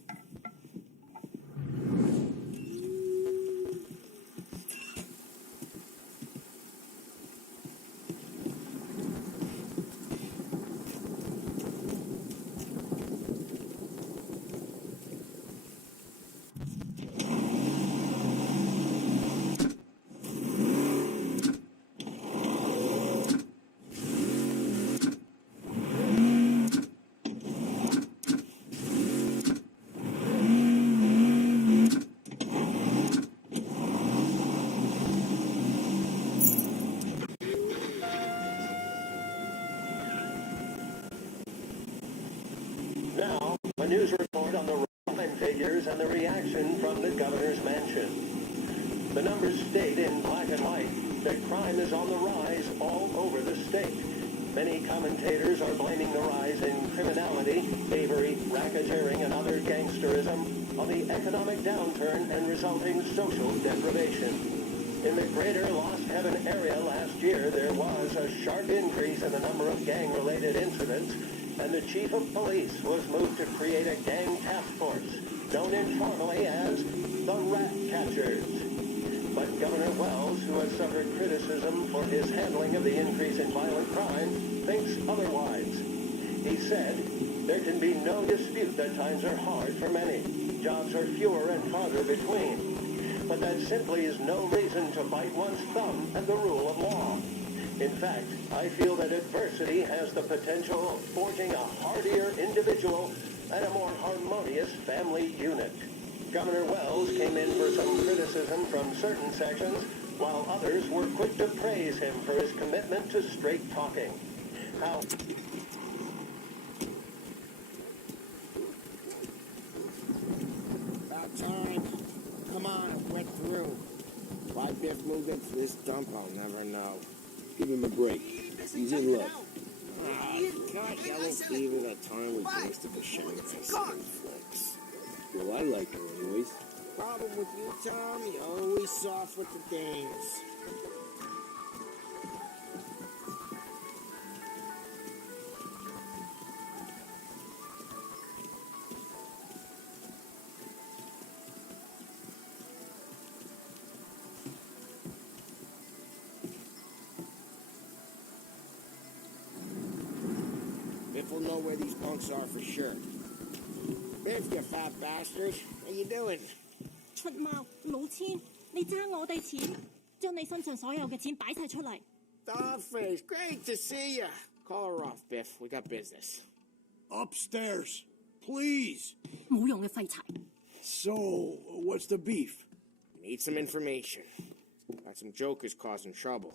Now, a news report on the crime figures and the reaction from the governor's mansion. The numbers state in black and white that crime is on the rise all over the state. Many commentators are blaming the rise in criminality, thievery, racketeering, and other gangsterism on the economic downturn and resulting social deprivation. In the greater Lost Heaven area last year, there was a sharp increase in the number of gang-related incidents, and the chief of police was moved to create a gang task force, known informally as the Rat Catchers. But Governor Wells, who has suffered criticism for his handling of the increase in violent crime, thinks otherwise. He said, "There can be no dispute that times are hard for many. Jobs are fewer and farther between. But that simply is no reason to bite one's thumb at the rule of law. In fact, I feel that adversity has the potential of forging a hardier individual and a more harmonious family unit. Governor Wells came in for some criticism from certain sections, while others were quick to praise him for his commitment to straight talking. How... About time. Come on, it went through. Why Biff moved into this dump, I'll never know. Give him a break. He's in love. God, yellow fever that time we drinks to the champagne flicks. Well, I like her anyways. Problem with you, Tom, you're always soft with the dames. Biff will know where these punks are for sure. Biff, you fat bastard. How you doing? 出貓老千，你爭我哋錢，將你身上所有嘅錢擺晒出嚟。Dollface, great to see you. Call her off, Biff. We got business. Upstairs, please. 冇用嘅廢柴。So, what's the beef? Need some information. Got some jokers causing trouble.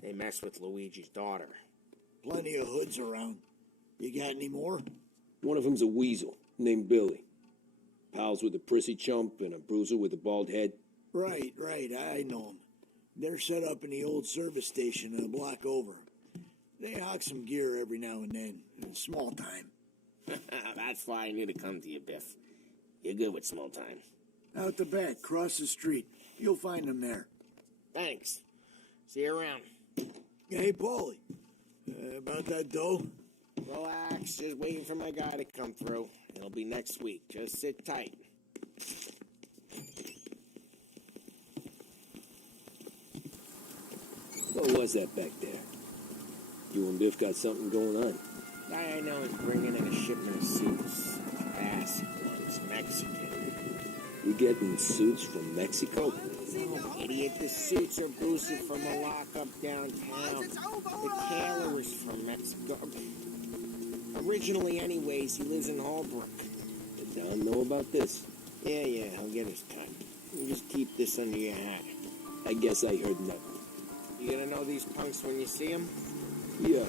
They mess with Luigi's daughter. Plenty of hoods around. You got any more? One of them's a weasel named Billy. Pals with a prissy chump and a bruiser with a bald head. Right, I know them. They're set up in the old service station a block over. They hawk some gear every now and then. Small time. That's why I knew to come to you, Biff. You're good with small time. Out the back, cross the street. You'll find them there. Thanks. See you around. Hey, Paulie. About that dough? Relax. Just waiting for my guy to come through. It'll be next week. Just sit tight. What was that back there? You and Biff got something going on. Guy I know is bringing in a shipment of suits. Ass ones, Mexican. We getting suits from Mexico? Oh, idiot, the suits are boosted from a lockup downtown. The tailor is from Mexico. Originally, anyways, he lives in Holbrook. Did Don know about this? Yeah, he'll get his cut. You just keep this under your hat. I guess I heard nothing. You gonna know these punks when you see them? Yeah.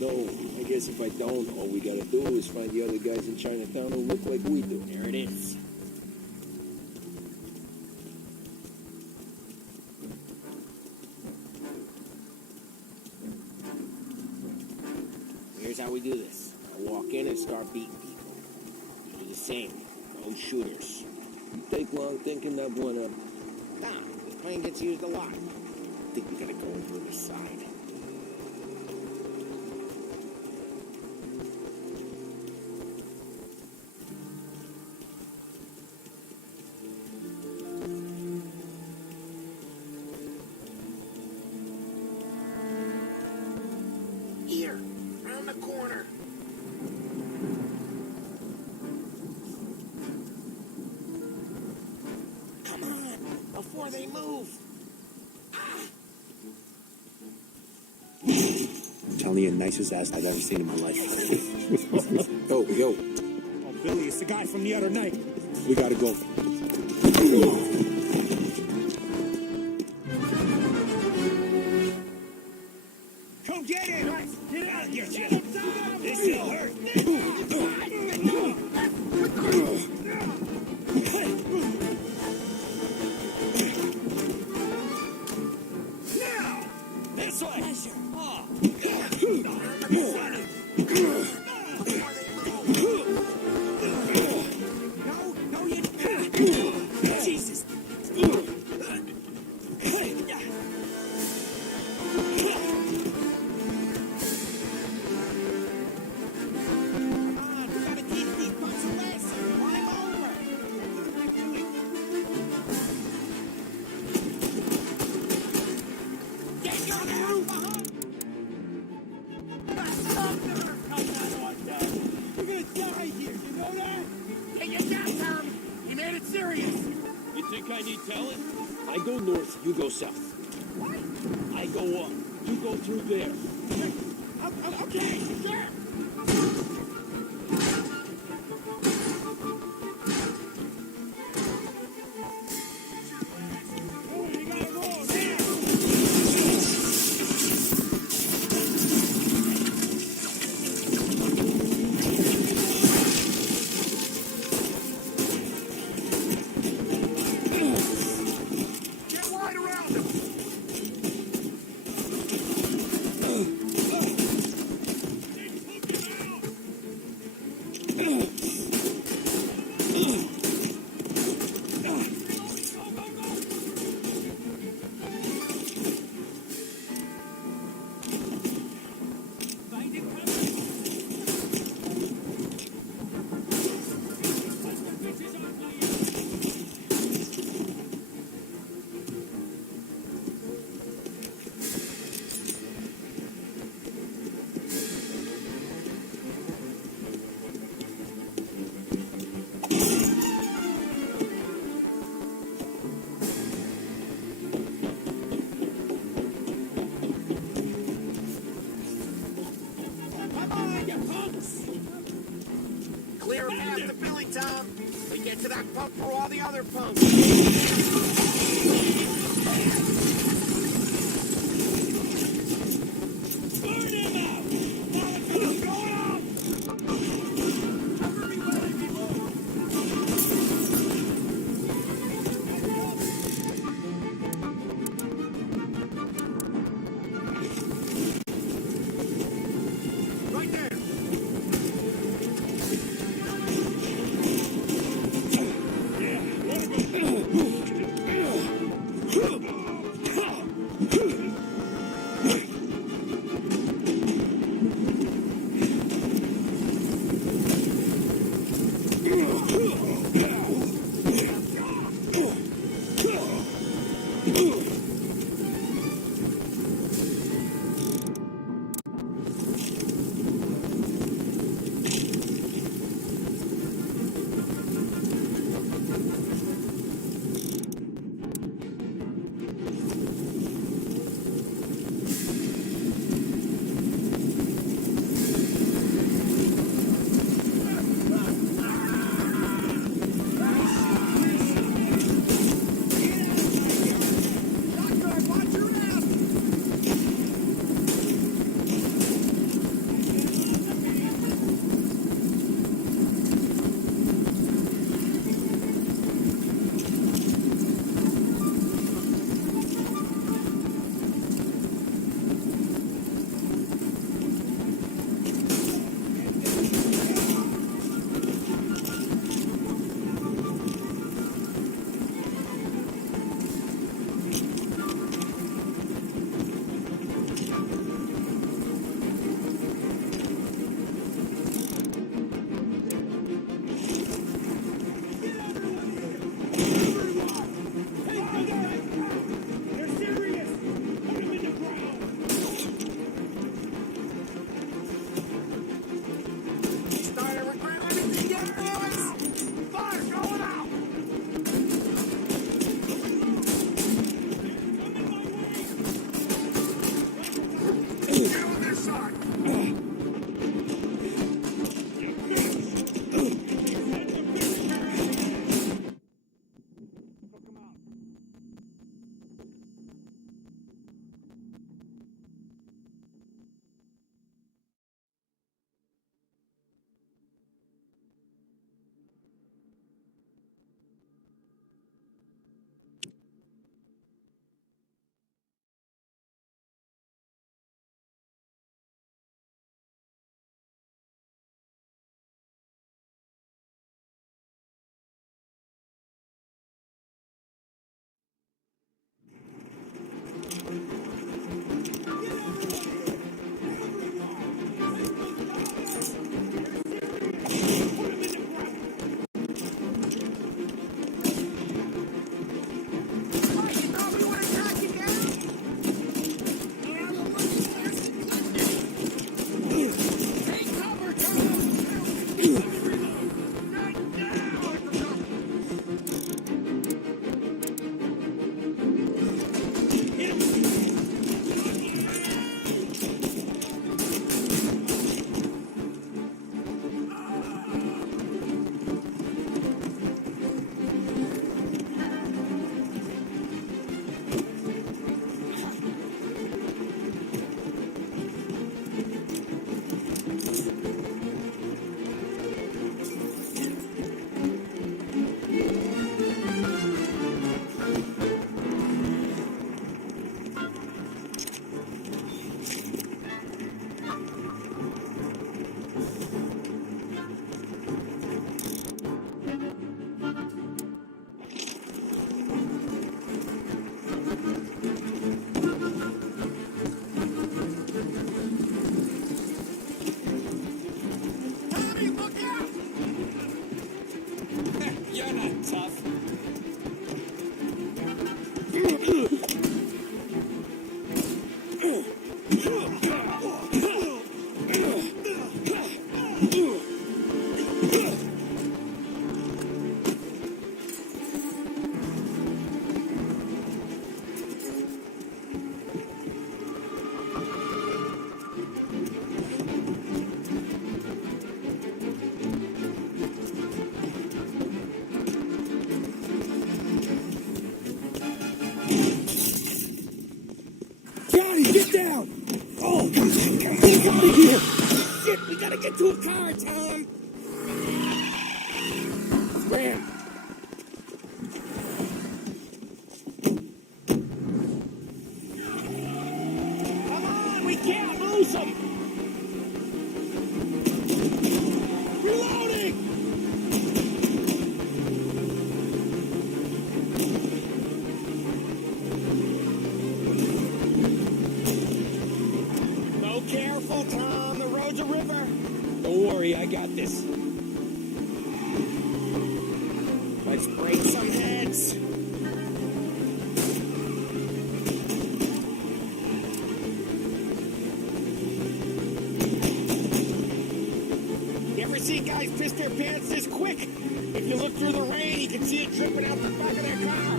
No, I guess if I don't, all we gotta do is find the other guys in Chinatown who look like we do. There it is. Here's how we do this. I walk in and start beating people. You do the same. No shooters. You take long thinking that one up. Nah, this plane gets used a lot. I think we gotta go in through the side. Here, around the corner. Come on, before they move. I'm telling you, the nicest ass I've ever seen in my life. Yo. Oh, Billy, it's the guy from the other night. We gotta go. Come get him! Get out of here, Jim! This will hurt! Now! This way! No, you... Jesus! You think I need telling? I go north, you go south. I go up, You go through there. Okay, sure. Get wide around him. Come on, you punks! Clear a path to Billy Town. We get to that pump for all the other punks. Right there! Yeah, let him go! out of here! Shit, we gotta get to a car, Tom! Ram! Come on, we can't lose him! Reloading! Go careful, Tom. The road's a river. Don't worry, I got this. Let's break some heads. You ever see guys piss their pants this quick? If you look through the rain, you can see it dripping out the back of their car.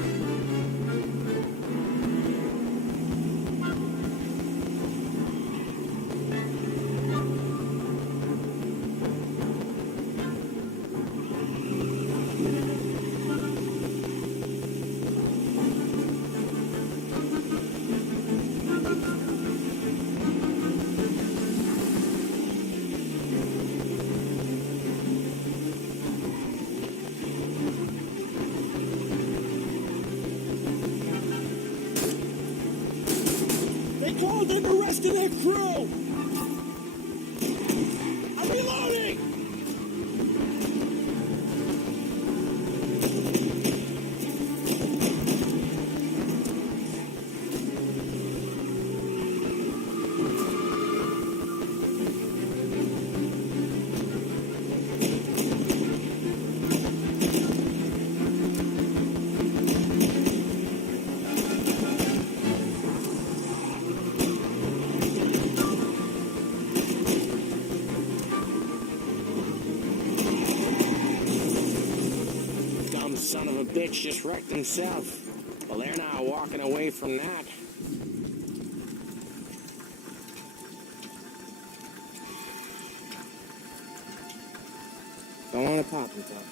They called in the rest of their crew! I'm reloading! Dumb son of a bitch just wrecked himself. Well, they're not walking away from that. Don't want to pop him, Tom.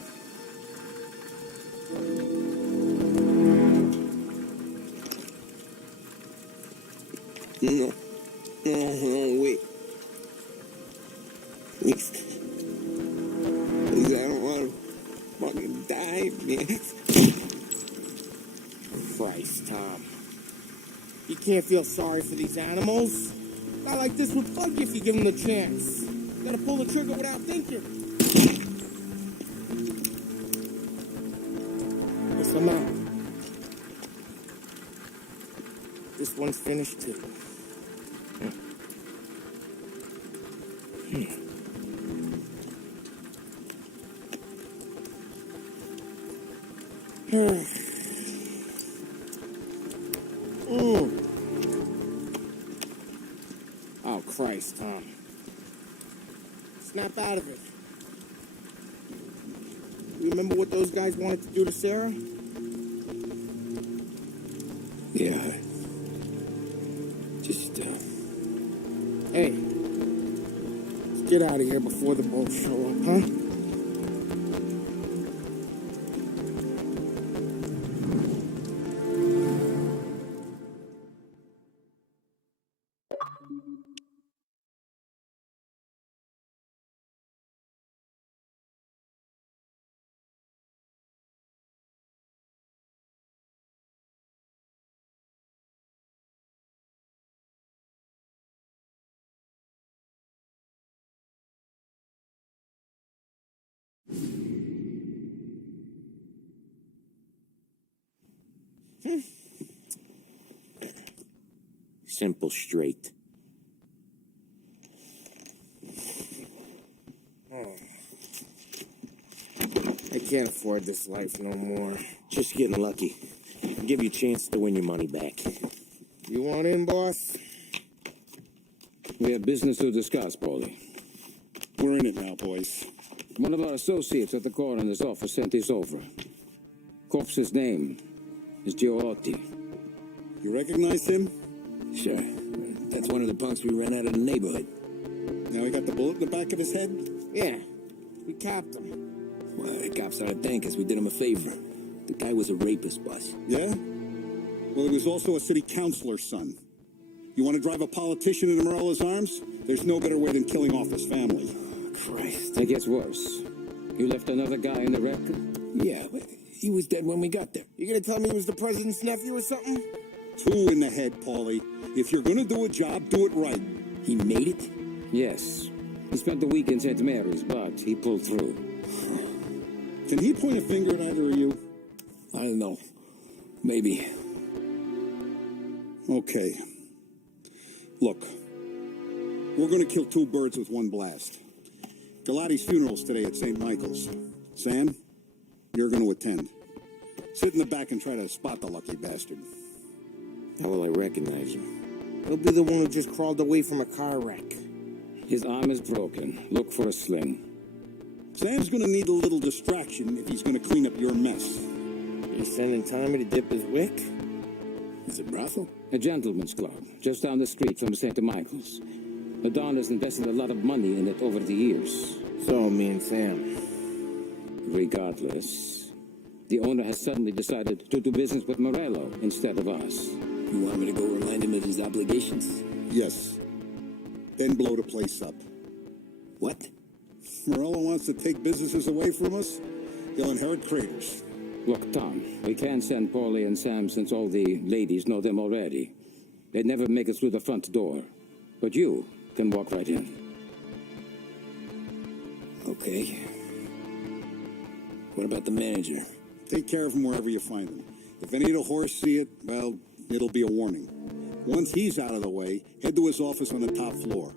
No. No, wait. Please. Please, I don't want to fucking die, man. Christ, Tom. You can't feel sorry for these animals. A guy like this would bug you if you give him the chance. You gotta pull the trigger without thinking. Yes, I'm out. This one's finished too. Oh, Christ, Tom. Snap out of it. You remember what those guys wanted to do to Sarah? Yeah. Just, Hey, let's get out of here before the bulls show up, huh? Simple, straight. I can't afford this life no more. Just getting lucky. I'll give you a chance to win your money back. You want in, boss? We have business to discuss, Paulie. We're in it now, boys. One of our associates at the coroner's office sent this over. Corpse's name is Giorotti. You recognize him? Sure. That's one of the punks we ran out of the neighborhood. Now he got the bullet in the back of his head? Yeah. We capped him. Well, the cops ought to thank us. We did him a favor. The guy was a rapist, boss. Yeah? Well, he was also a city councilor's son. You want to drive a politician into Morello's arms? There's no better way than killing off his family. Christ. It gets worse. You left another guy in the wreck? Yeah, but he was dead when we got there. You gonna tell me he was the president's nephew or something? 2 in the head, Paulie. If you're gonna do a job, do it right. He made it? Yes. He spent the week in St. Mary's, but he pulled through. Can he point a finger at either of you? I don't know. Maybe. Okay. Look. We're gonna kill 2 birds with 1 blast. Galati's funeral's today at St. Michael's. Sam, you're gonna attend. Sit in the back and try to spot the lucky bastard. How will I recognize him? He'll be the one who just crawled away from a car wreck. His arm is broken. Look for a sling. Sam's gonna need a little distraction if he's gonna clean up your mess. You sending Tommy to dip his wick? Is it brothel? A gentleman's club, just down the street from St. Michael's. The Don has invested a lot of money in it over the years. So, me and Sam. Regardless, the owner has suddenly decided to do business with Morello instead of us. You want me to go remind him of his obligations? Yes. Then blow the place up. What? Morello wants to take businesses away from us? He'll inherit craters. Look, Tom, we can't send Paulie and Sam since all the ladies know them already. They'd never make it through the front door. But you can walk right in. Okay. What about the manager? Take care of him wherever you find him. If any of the horse see it, well, it'll be a warning. Once he's out of the way, head to his office on the top floor.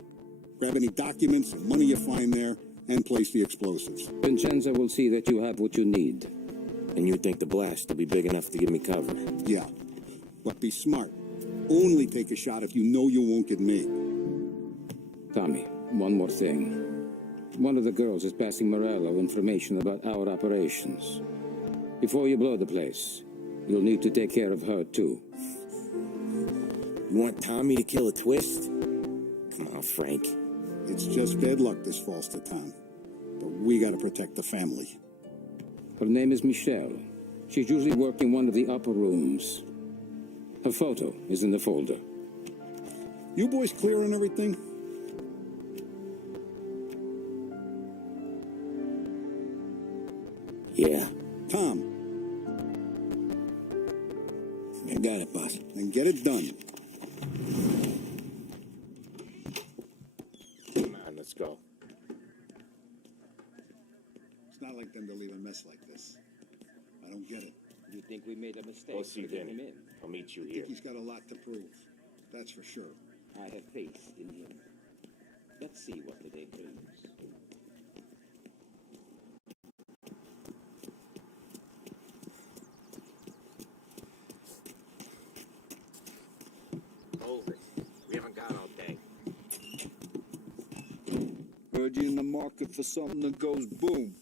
Grab any documents and money you find there, and place the explosives. Vincenzo will see that you have what you need. And you think the blast will be big enough to give me cover? Yeah. But be smart. Only take a shot if you know you won't get me. Tommy, one more thing. One of the girls is passing Morello information about our operations. Before you blow the place, you'll need to take care of her, too. You want Tommy to kill a twist? Come on, Frank. It's just bad luck this falls to Tom. But we gotta protect the family. Her name is Michelle. She's usually working one of the upper rooms. Her photo is in the folder. You boys clear on everything? Yeah. Tom. I got it, boss. Then get it done. Come on, let's go. It's not like them to leave a mess like this. I don't get it. You think we made a mistake? Go see putting him Vinny. in? I'll meet you I here. think he's got a lot to prove. That's for sure. I have faith in him. Let's see what the day brings. Over. We haven't got all day. Heard you in the market for something that goes boom.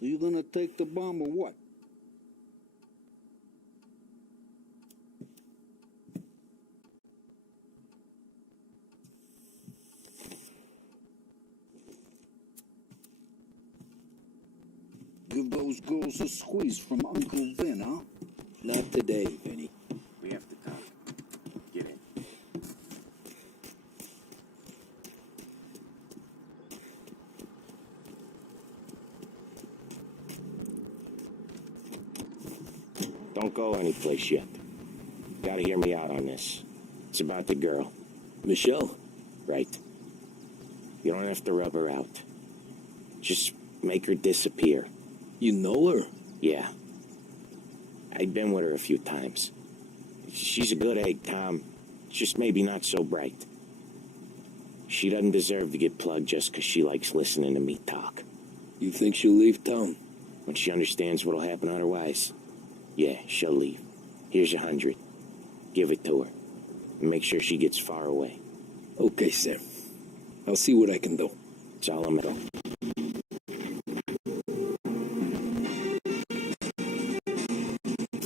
Are you gonna take the bomb or what? Give those girls a squeeze from Uncle Vin, huh? Not today, Vinny. We have to talk. Get in. Don't go anyplace yet. Gotta hear me out on this. It's about the girl. Michelle? Right. You don't have to rub her out. Just make her disappear. You know her? Yeah. I've been with her a few times. She's a good egg, Tom. Just maybe not so bright. She doesn't deserve to get plugged just 'cause she likes listening to me talk. You think she'll leave town? When she understands what'll happen otherwise, yeah, she'll leave. Here's 100. Give it to her. And make sure she gets far away. Okay, Sam. I'll see what I can do. It's all I'm doing.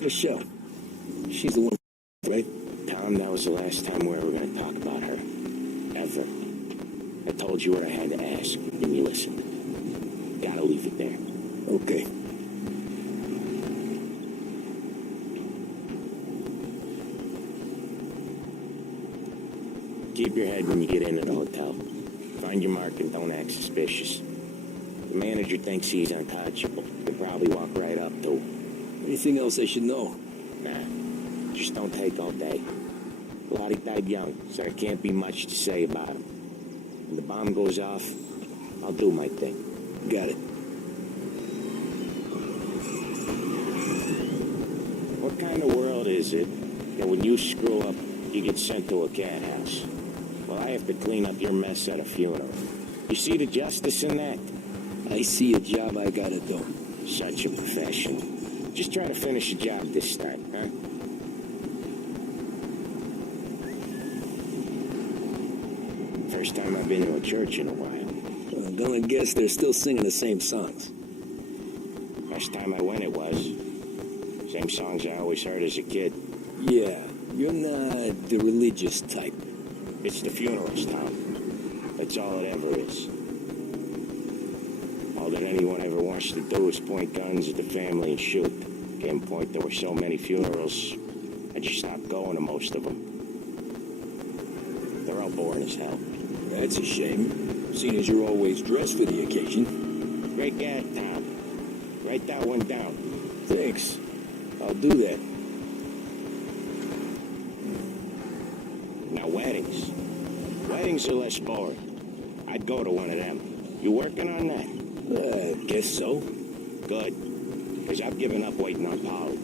Michelle. She's the one, right? Tom, that was the last time we were ever going to talk about her. Ever. I told you what I had to ask, and you listened. Gotta leave it there. Okay. keep your head when you get into the hotel. Find your mark and don't act suspicious. The manager thinks he's untouchable. He'll probably walk right up to him. Anything else I should know? Nah, just don't take all day. Lottie died young, so there can't be much to say about him. When the bomb goes off, I'll do my thing. Got it. What kind of world is it that when you screw up, you get sent to a cat house? Well, I have to clean up your mess at a funeral. You see the justice in that? I see a job I gotta do. Such a professional. Just try to finish the job this time, huh? First time I've been to a church in a while. I'm gonna guess they're still singing the same songs. Last time I went, it was. Same songs I always heard as a kid. Yeah, you're not the religious type. It's the funerals, Tom. That's all it ever is. All that anyone ever wants to do is point guns at the family and shoot. At one point, there were so many funerals, I just stopped going to most of them. They're all boring as hell. That's a shame, seeing as you're always dressed for the occasion. Great guy, Tom. Write that one down. Thanks. I'll do that. Now, weddings. Weddings are less boring. I'd go to one of them. You working on that? Guess so. Good. Because I've given up waiting on Polly.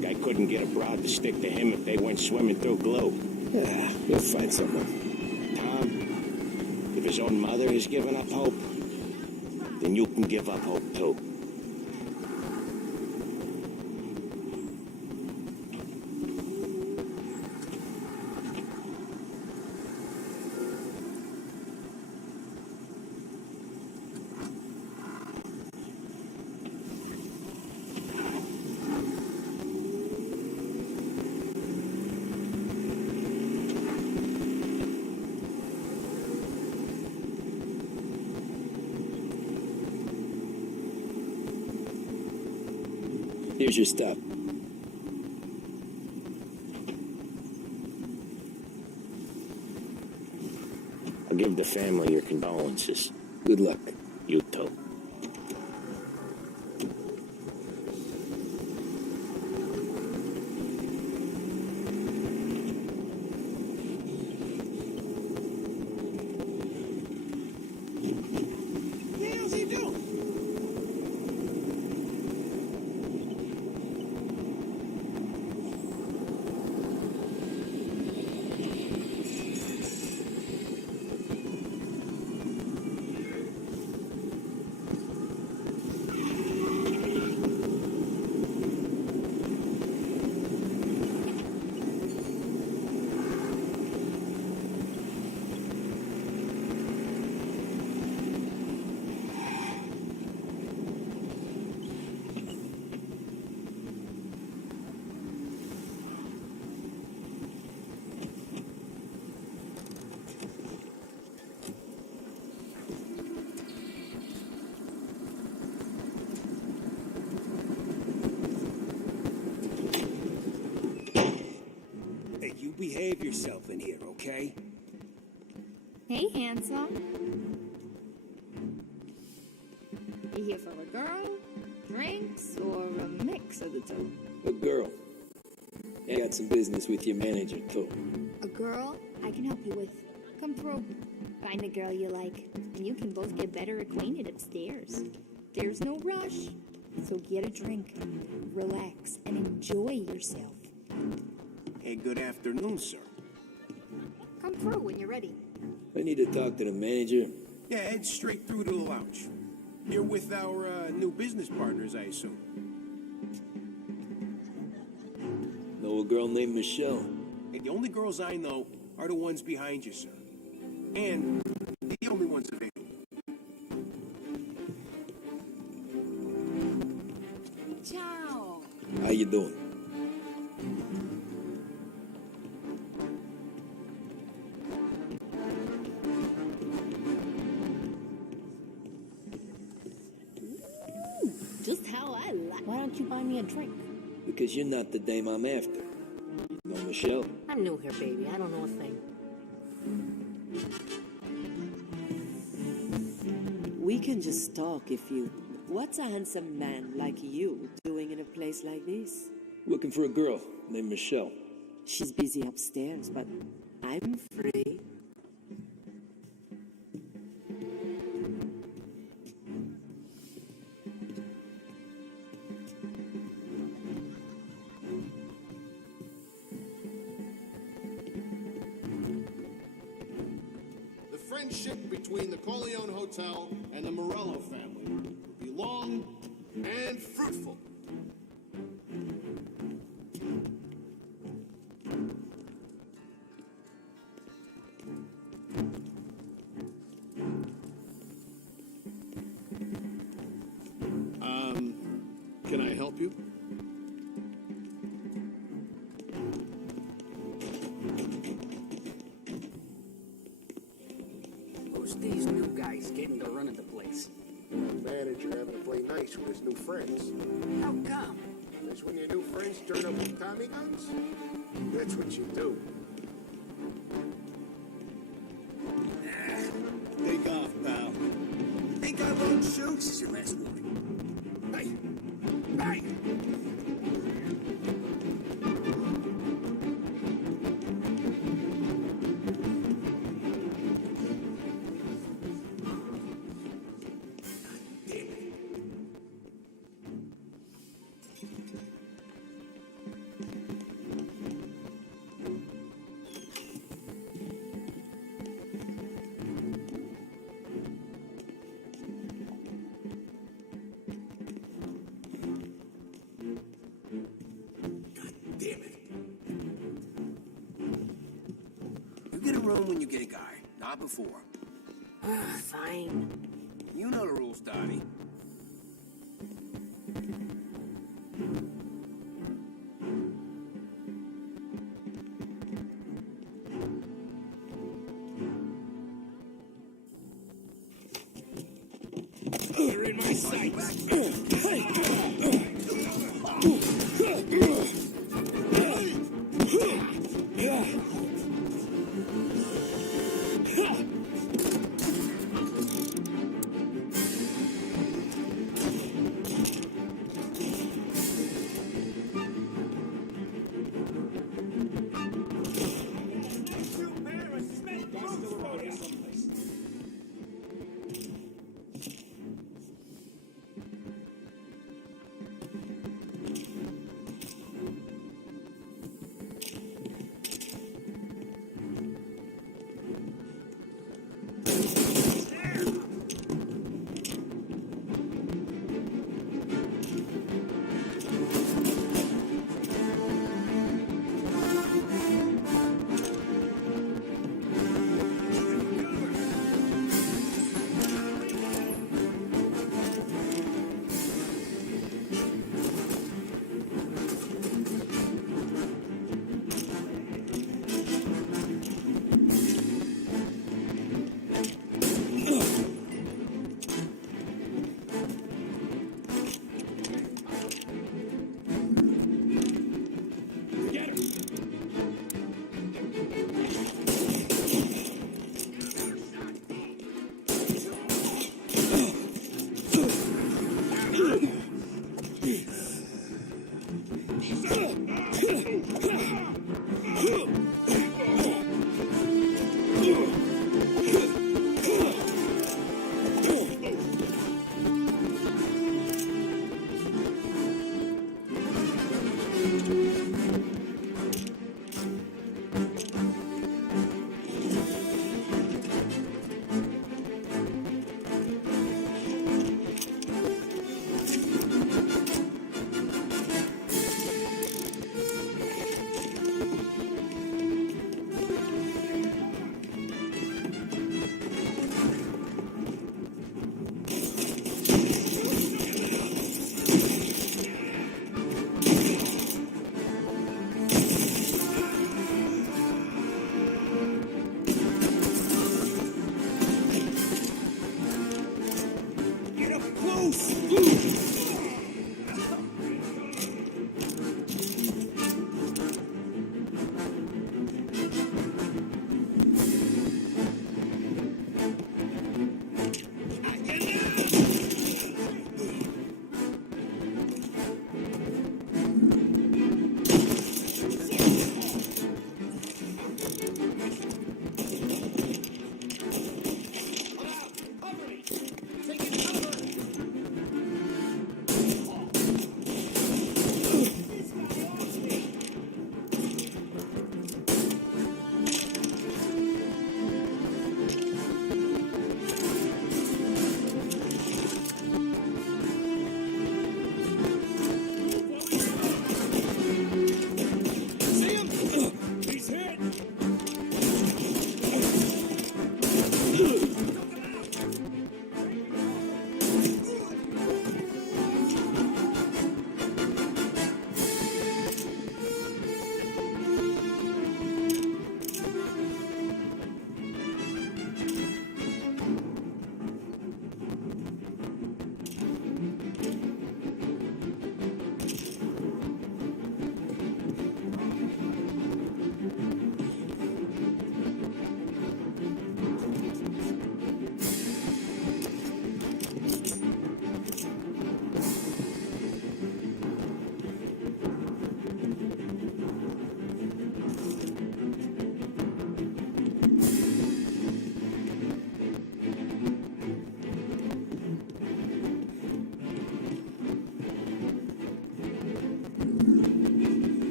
Guy couldn't get a broad to stick to him if they went swimming through glue. Yeah, we'll find someone. Tom, if his own mother has given up hope, then you can give up hope too. Here's your stuff. I'll give the family your condolences. Good luck. You too. What the hell's he doing? Behave yourself in here, okay? Hey, handsome. You here for a girl, drinks, or a mix of the two? A girl. I got some business with your manager, too. A girl I can help you with. Come through. Find the girl you like, and you can both get better acquainted upstairs. There's no rush, so get a drink, relax, and enjoy yourself. Hey, good afternoon, sir. Come through when you're ready. I need to talk to the manager. Yeah, head straight through to the lounge. You're with our new business partners, I assume. Know a girl named Michelle? Hey, the only girls I know are the ones behind you, sir. And the only ones available. Ciao. How you doing? Just how I like. Why don't you buy me a drink? Because you're not the dame I'm after. No, Michelle? I'm new here, baby. I don't know a thing. We can just talk if you... What's a handsome man like you doing in a place like this? Looking for a girl named Michelle. She's busy upstairs, but I'm free. The friendship between the Corleone Hotel and the Morello family will be long and fruitful. Can I help you? Who's these new guys getting to running the place? The manager having to play nice with his new friends. How come? Because when your new friends turn up with Tommy guns, that's what you do. Take off, pal. Think I won't shoot? This is your last warning. Hey! Hey! You get a room when you get a guy, not before. Fine. You know the rules, Donnie. You're in my sights.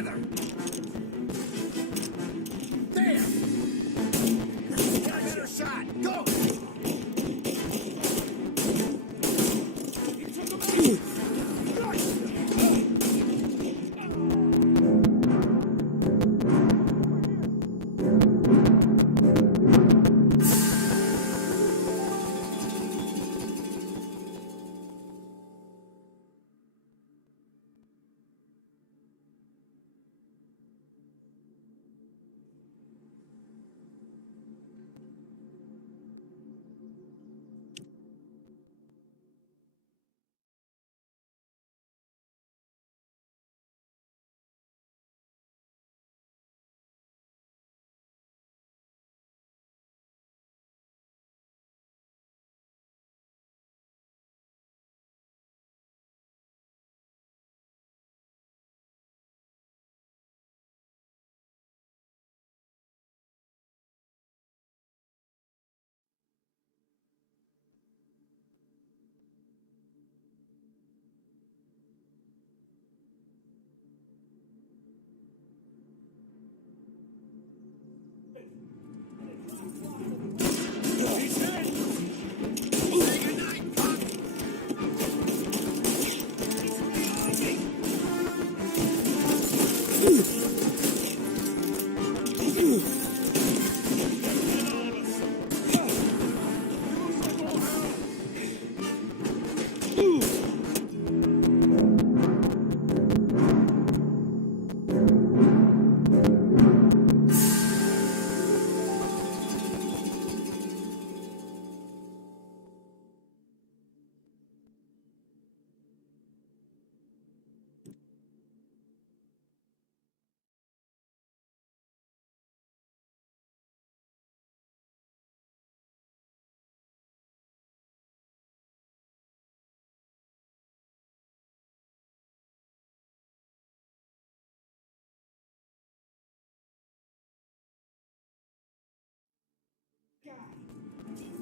together. There. Got a better shot. Go.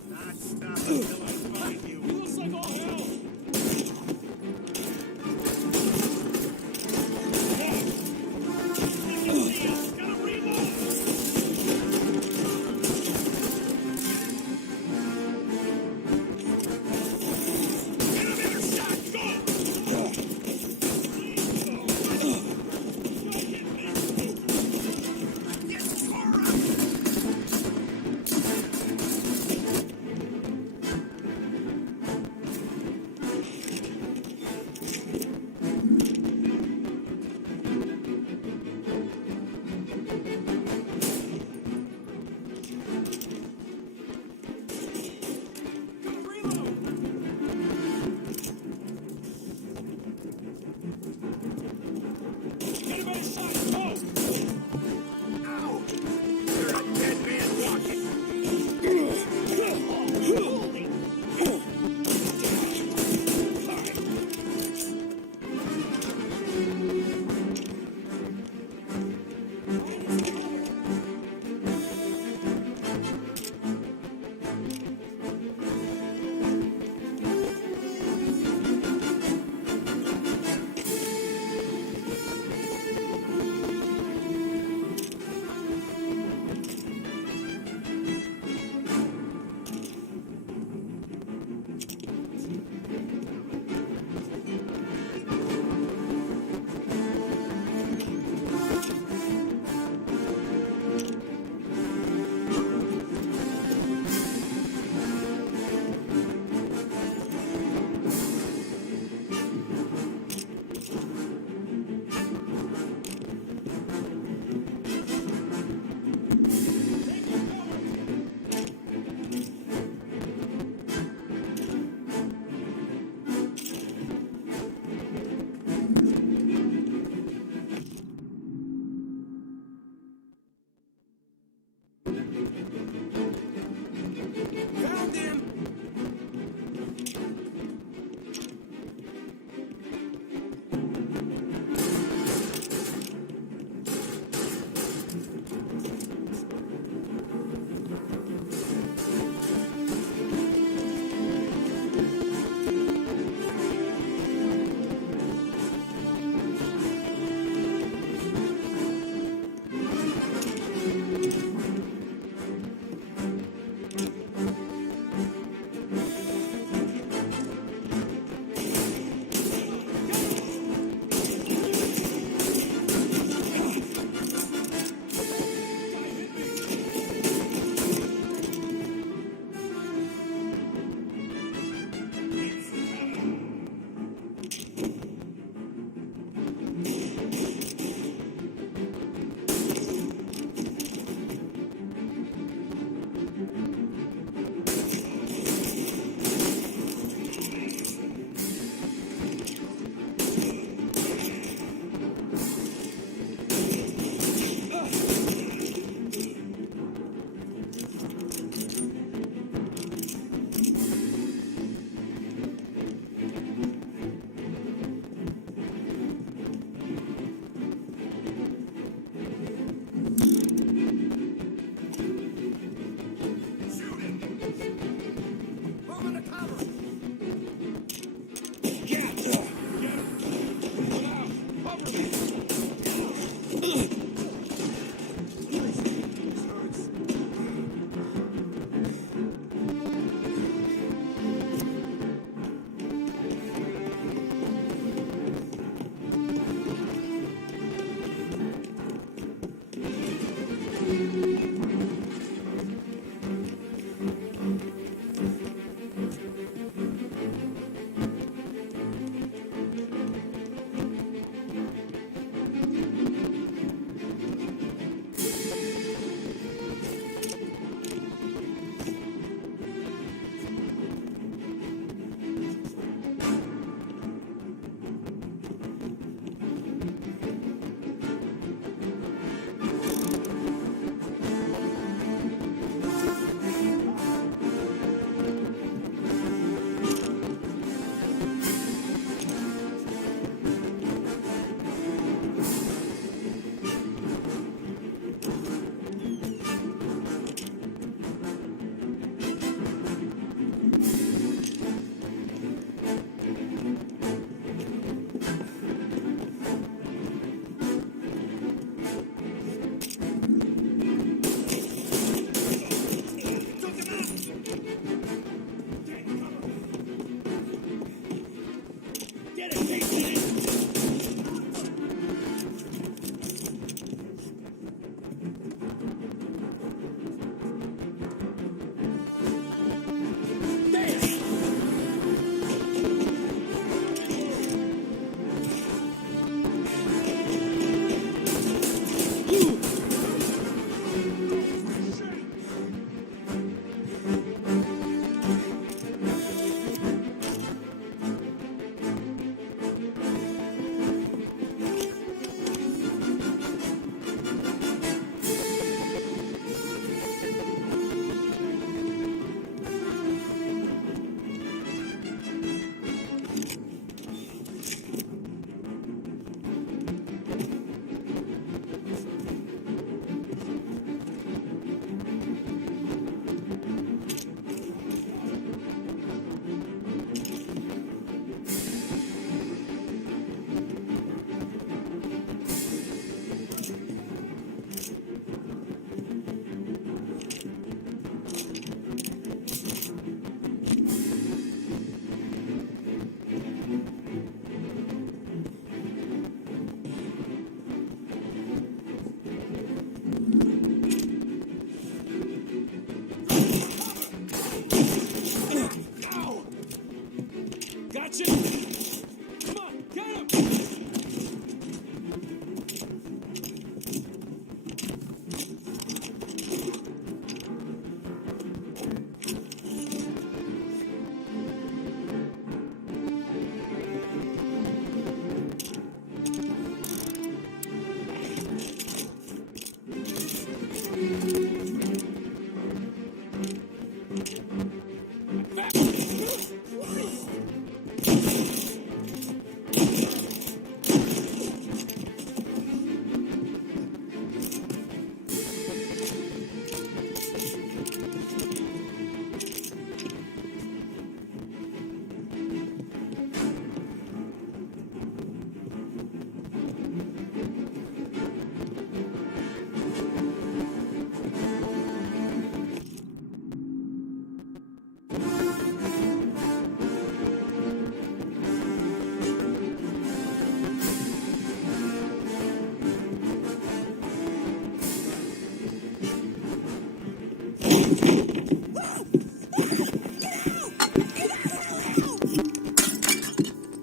Not stop until I find you. He looks like all hell. Gotta reload. Get a better shot. Go. Get tore up.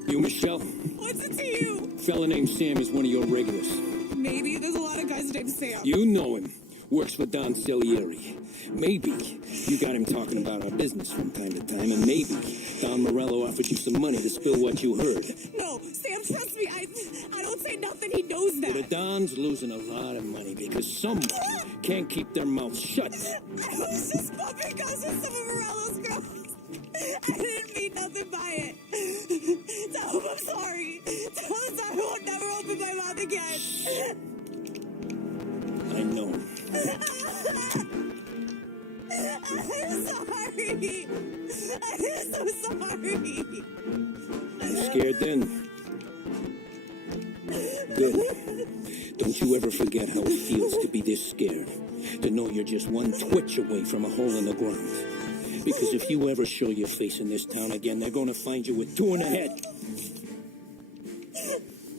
You, Michelle? What's it to you? Fella named Sam is one of your regulars. Maybe there's a lot of guys named Sam. You know him. Works for Don Cilieri. Maybe you got him talking about our business from time to time, and maybe Don Morello offered you some money to spill what you heard. No, Sam, trust me. I don't say nothing. He knows that. But the Don's losing a lot of money because someone can't keep their mouth shut. I was just bumping guns with some of Morello's girls. I didn't mean nothing by it. Tell him I'm sorry. Tell him I won't never open my mouth again. I know. I'm sorry. I'm so sorry. You scared then? Good. Don't you ever forget how it feels to be this scared. To know you're just one twitch away from a hole in the ground. Because if you ever show your face in this town again, they're going to find you with 2 in the head.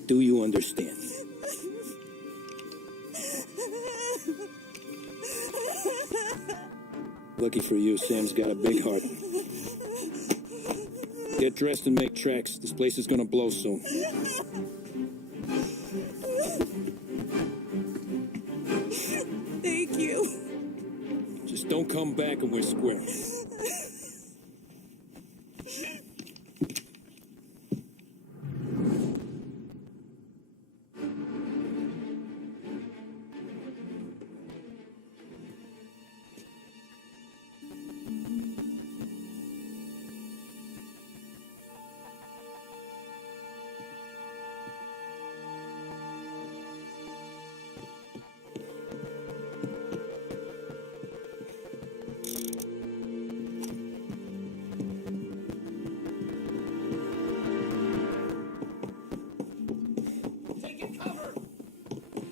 Do you understand? Lucky for you, Sam's got a big heart. Get dressed and make tracks. This place is gonna blow soon. Thank you. Just don't come back and we're square.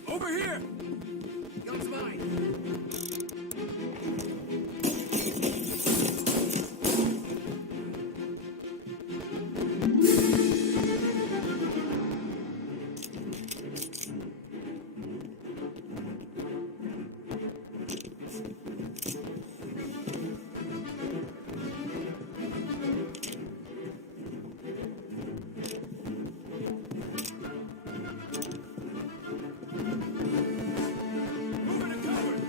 Over here! Gun's mine. Moving to cover!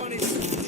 bunnies.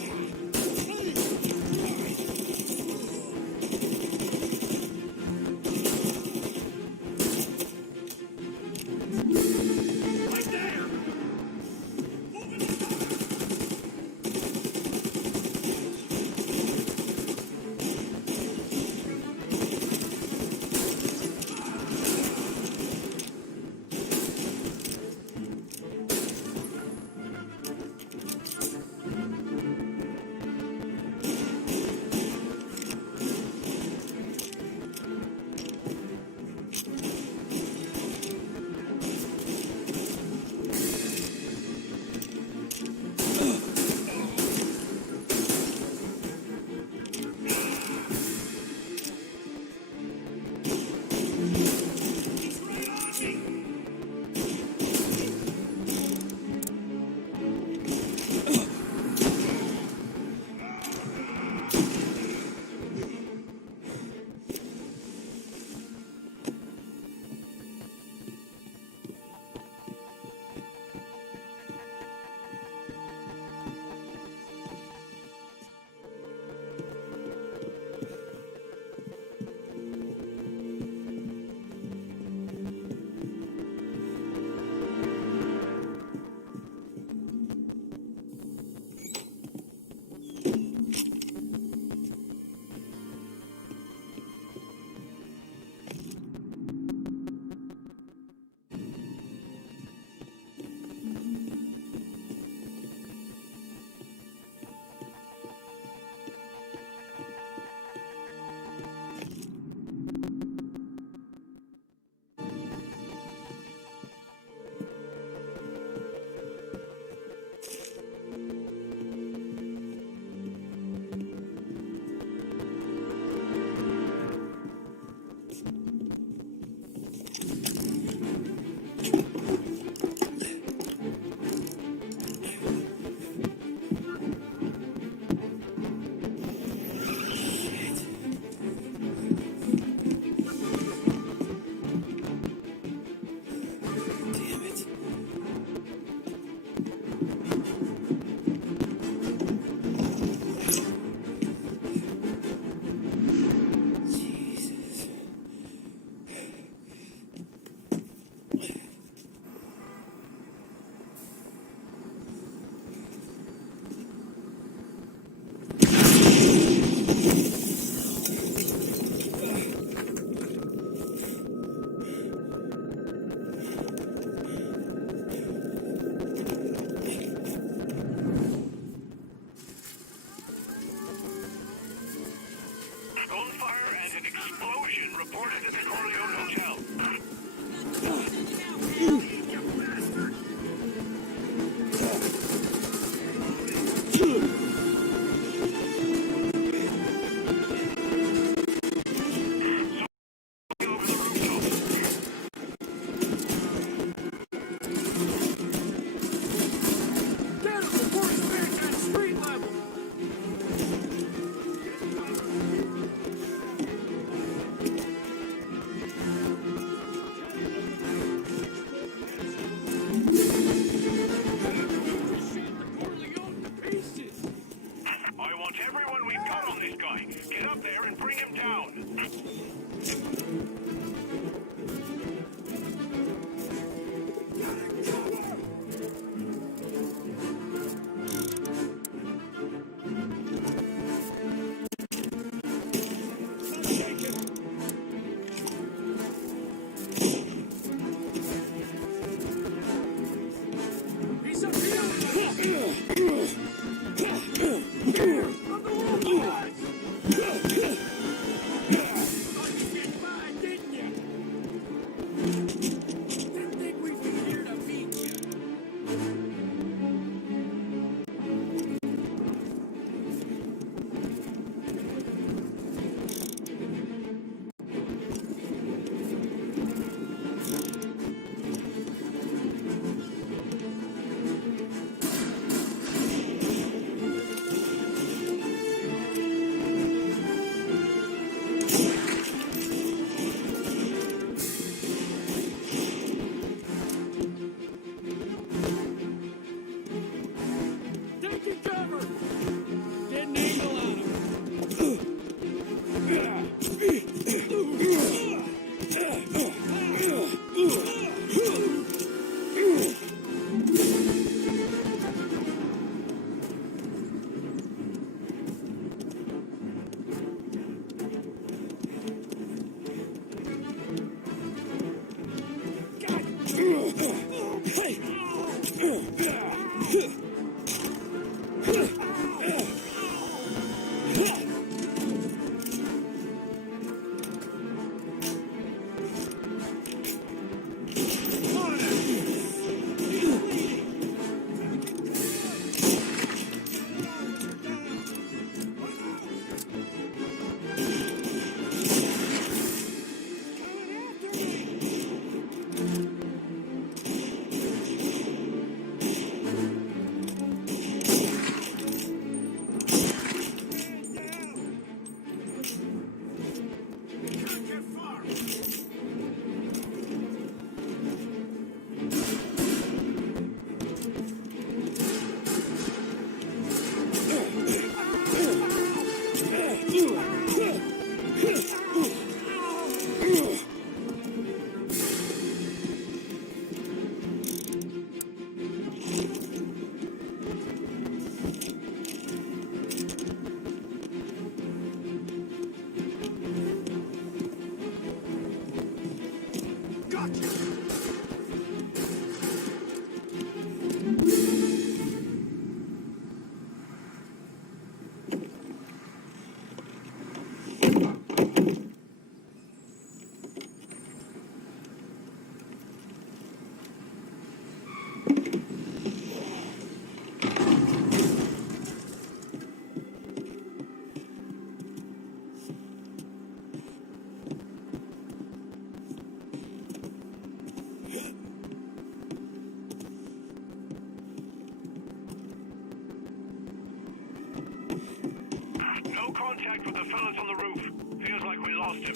contact with the fellas on the roof. Feels like we lost him.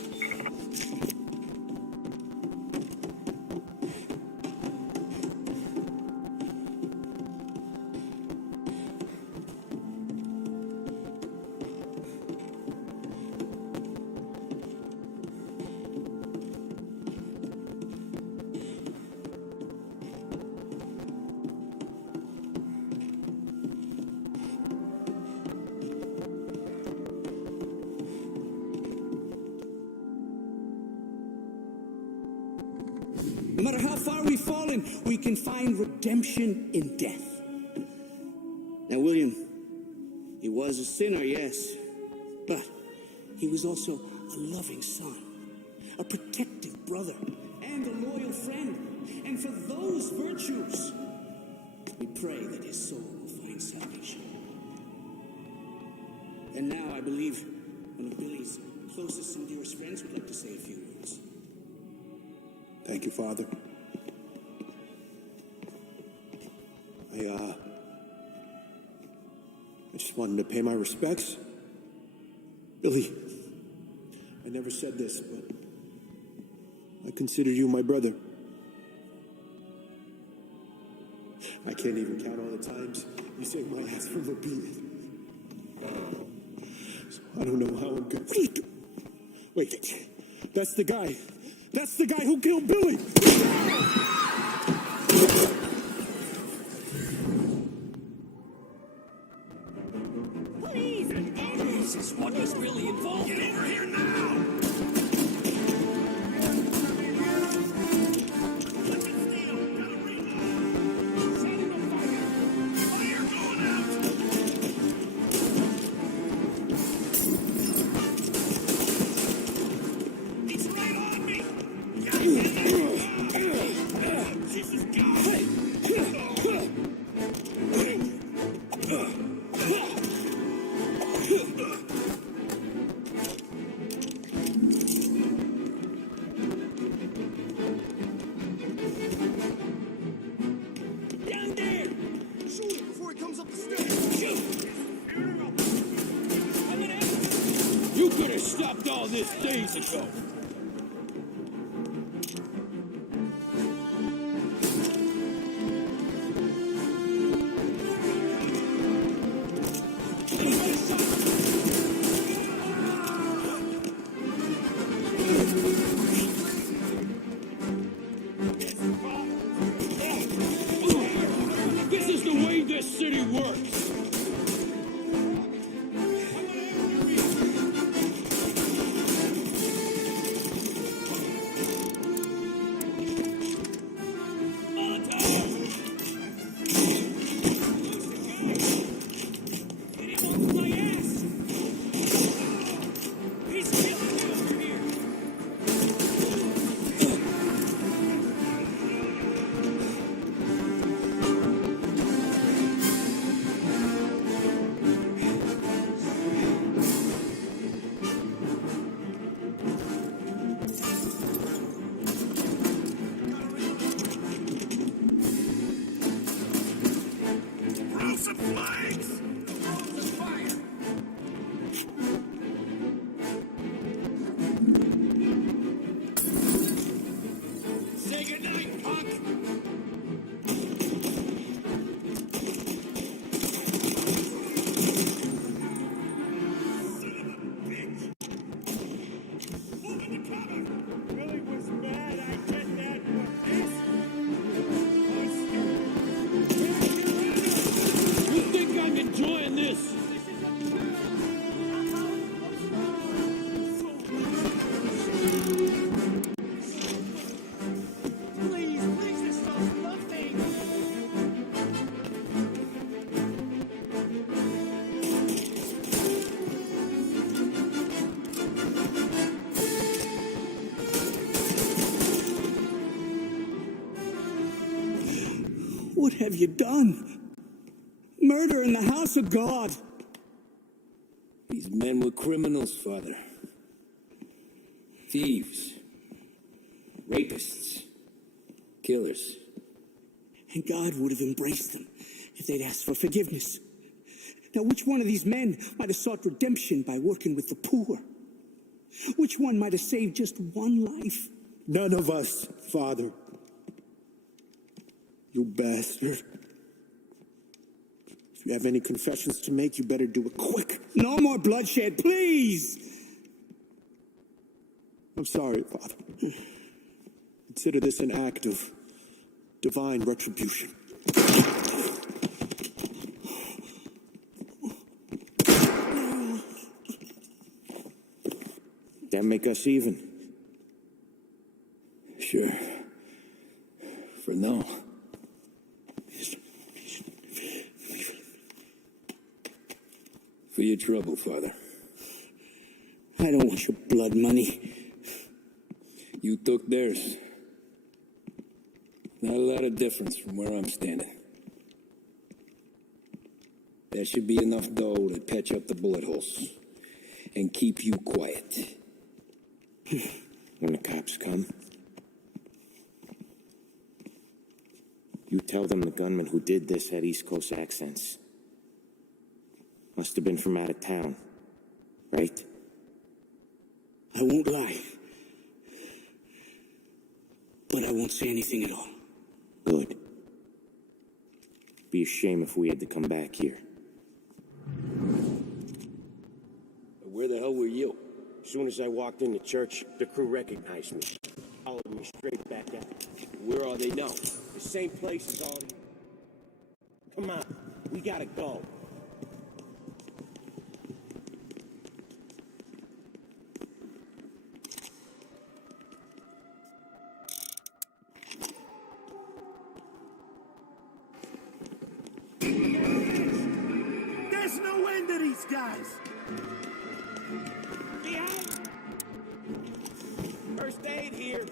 No matter how far we've fallen, we can find redemption in death. Now, William, he was a sinner, yes, but he was also a loving son, a protective brother, and a loyal friend. And for those virtues, we pray that his soul will find salvation. And now I believe one of Billy's closest and dearest friends would like to say a few words. Thank you, Father. I just wanted to pay my respects. Billy, I never said this, but I consider you my brother. I can't even count all the times you saved my ass from a beating. So I don't know how I'm good. Wait, that's the guy. That's the guy who killed Billy! Please, Jesus, what is Billy involved in? Get over here now! You could have stopped all this days ago. This is the way this city works. Say goodnight, punk! Billy was mad. I get mad for this. You think I'm enjoying this? Please, this does nothing. What have you done? Murder in the house of God. These men were criminals, Father. Thieves. Rapists. Killers. And God would have embraced them if they'd asked for forgiveness. Now, which one of these men might have sought redemption by working with the poor? Which one might have saved just one life? None of us, Father. You bastard. If you have any confessions to make, you better do it quick. No more bloodshed, please! I'm sorry, Father. Consider this an act of divine retribution. That make us even? Sure. For now. For your trouble, Father. I don't want your blood money. You took theirs. Not a lot of difference from where I'm standing. That should be enough dough to patch up the bullet holes and keep you quiet. When the cops come, you tell them the gunman who did this had East Coast accents. Must have been from out of town, right? I won't lie. But I won't say anything at all. Good. Be a shame if we had to come back here. Where the hell were you? As soon as I walked in the church, the crew recognized me. Followed me straight back out. Where are they now? The same place as all. Come on, we gotta go. There's no end to these guys. First aid here.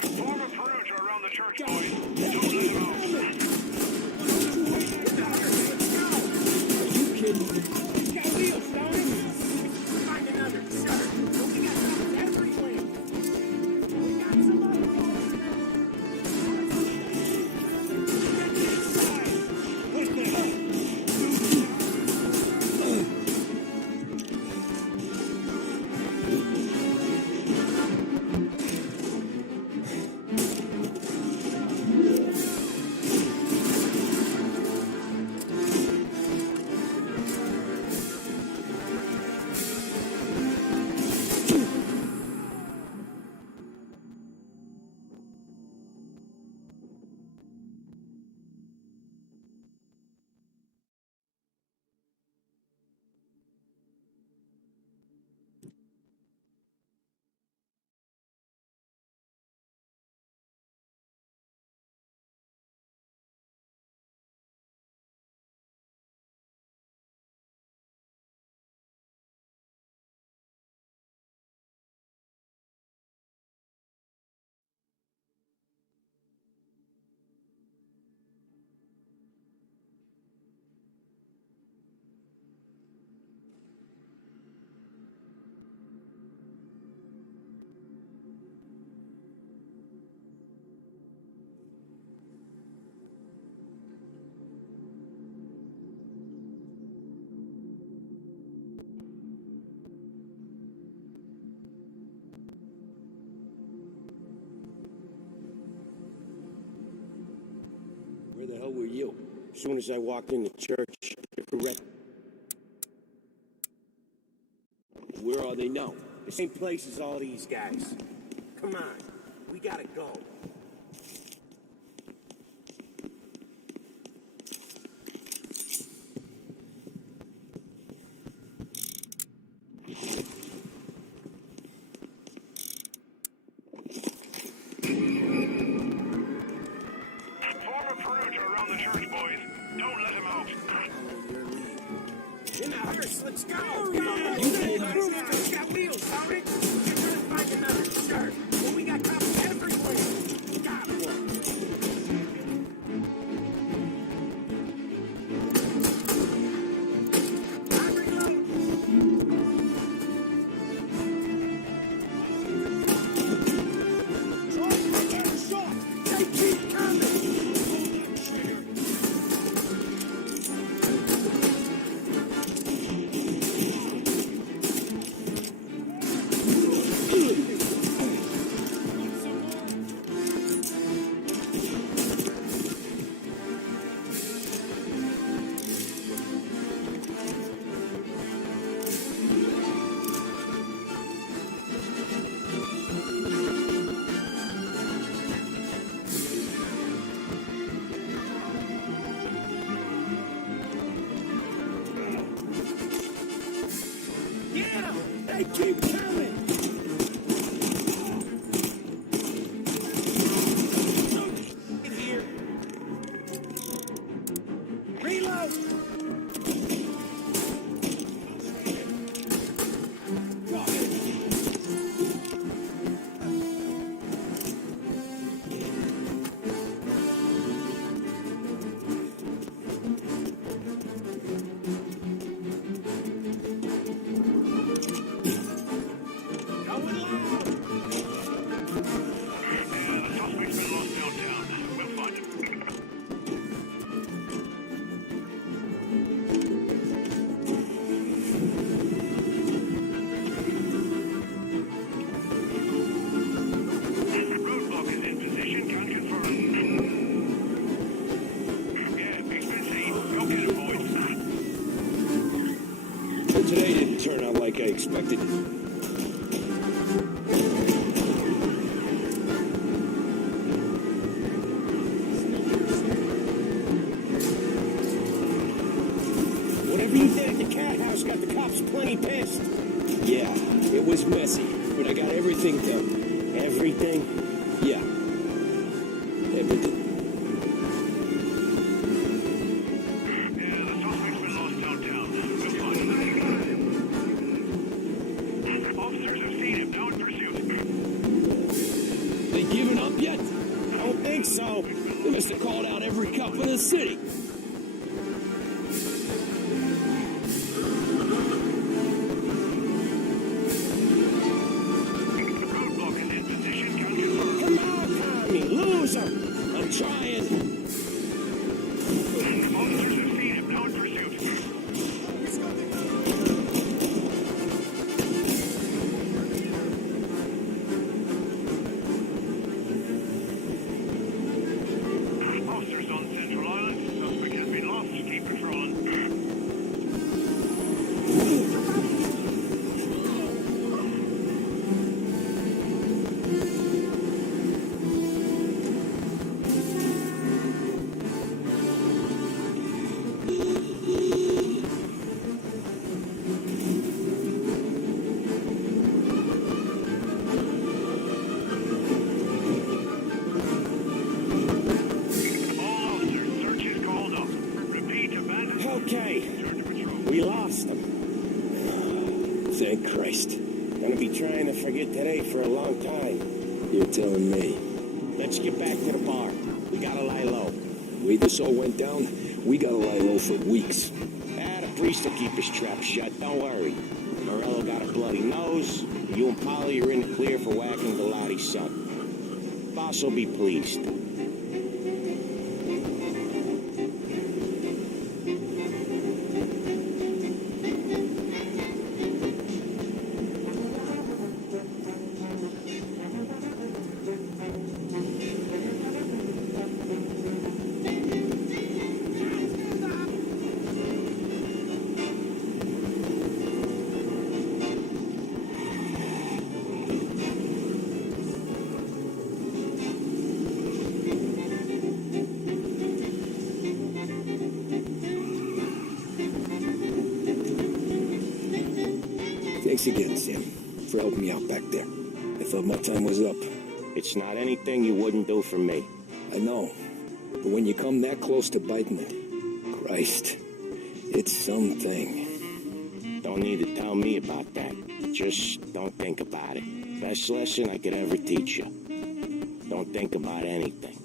Form of Throught are around the church, boys. Don't let them out. You kidding? It's got wheels, don't it? Find another, sir. We got something everywhere. We got some other Get inside. What the hell? Where the hell were you? As soon as I walked in the church, the crew Where are they now? The same place as all these guys. Come on, we gotta go. Form of Throught are around the church, boys. Don't let them out. in the hearse. Let's go. It's got wheels, don't it? We're gonna find another shirt. Well, we got cops everywhere. Got one. Yeah! They keep coming! In here. Reload! Today didn't turn out like I expected. Whatever you did at the cat house got the cops plenty pissed. Yeah, it was messy, but I got everything done. Everything? Yeah. Everything. Officers have seen him. Now in pursuit. They giving up yet? I don't think so. They must have called out every cop in the city. Come on, Tommy, lose him. I'm trying. Officers have seen him. Now in pursuit. Officers on Central Island. Suspect has been lost. Keep patrolling. Okay, we lost them. Thank Christ. Gonna be trying to forget today for a long time. You're telling me. Let's get back to the bar. We gotta lie low. The way this all went down, we gotta lie low for weeks. The priest will keep his trap shut, don't worry. Morello got a bloody nose. You and Polly are in the clear for whacking Galati's son. Boss will be pleased. Thanks again, Sam, for helping me out back there. I thought my time was up. It's not anything you wouldn't do for me. I know. But when you come that close to biting it, Christ, it's something. Don't need to tell me about that. Just don't think about it. Best lesson I could ever teach you. Don't think about anything.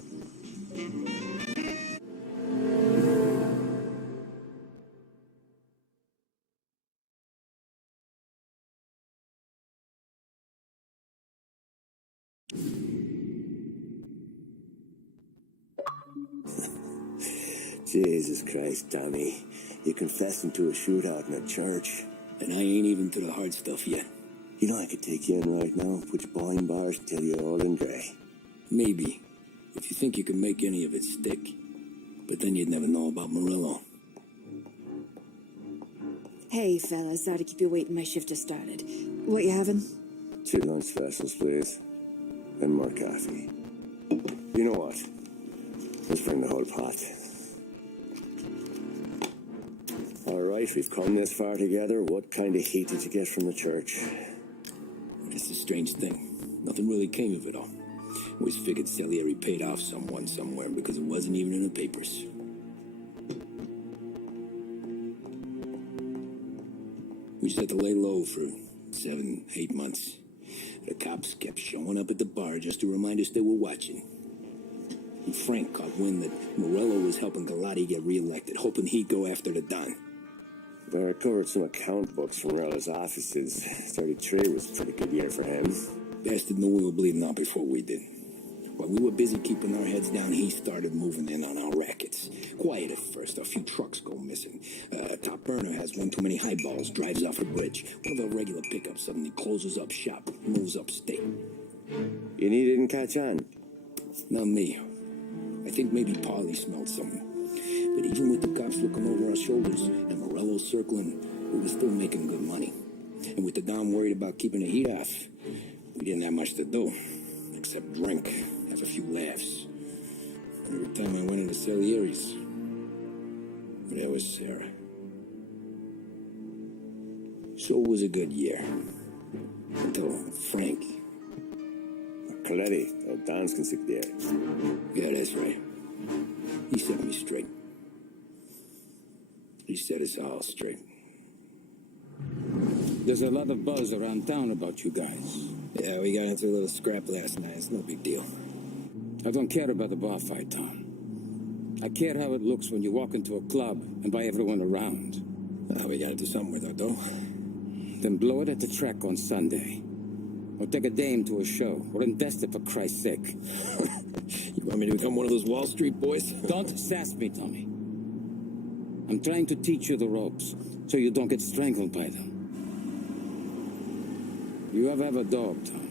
Jesus Christ, Tommy. You're confessing to a shootout in a church. And I ain't even to the hard stuff yet. You know I could take you in right now, put you behind bars until you're old and grey. Maybe. If you think you can make any of it stick. But then you'd never know about Morello. Hey, fellas, sorry to keep you waiting. My shift just started. What you having? 2 lunch specials, please. And more coffee. You know what? Let's bring the whole pot. All right, we've come this far together. What kind of heat did you get from the church? It's a strange thing. Nothing really came of it all. Always figured Salieri paid off someone somewhere because it wasn't even in the papers. We just had to lay low for 7, 8 months. The cops kept showing up at the bar just to remind us they were watching. And Frank caught wind that Morello was helping Galati get reelected, hoping he'd go after the Don. I recovered some account books from Morello's offices. 33 was a pretty good year for him. Bastard knew we were bleeding out before we did. While we were busy keeping our heads down, he started moving in on our rackets. Quiet at first, a few trucks go missing. Top burner has one too many highballs, drives off the bridge. One of our regular pickups suddenly closes up shop, moves upstate. You didn't catch on? Not me. I think maybe Paulie smelled something. But even with the cops looking over our shoulders and Morello circling, we were still making good money. And with the Don worried about keeping the heat off, we didn't have much to do, except drink, have a few laughs. Every time I went into Salieri's, there was Sarah. So it was a good year. Until Frank. Coletti, Don's consigliere. Yeah, that's right. He set me straight. He set us all straight. There's a lot of buzz around town about you guys. Yeah, we got into a little scrap last night. It's no big deal. I don't care about the bar fight, Tom. I care how it looks when you walk into a club and by everyone around. We gotta do something with it, though. Then blow it at the track on Sunday. Or take a dame to a show. Or invest it, for Christ's sake. You want me to become one of those Wall Street boys? Don't sass me, Tommy. I'm trying to teach you the ropes, so you don't get strangled by them. You ever have a dog, Tom?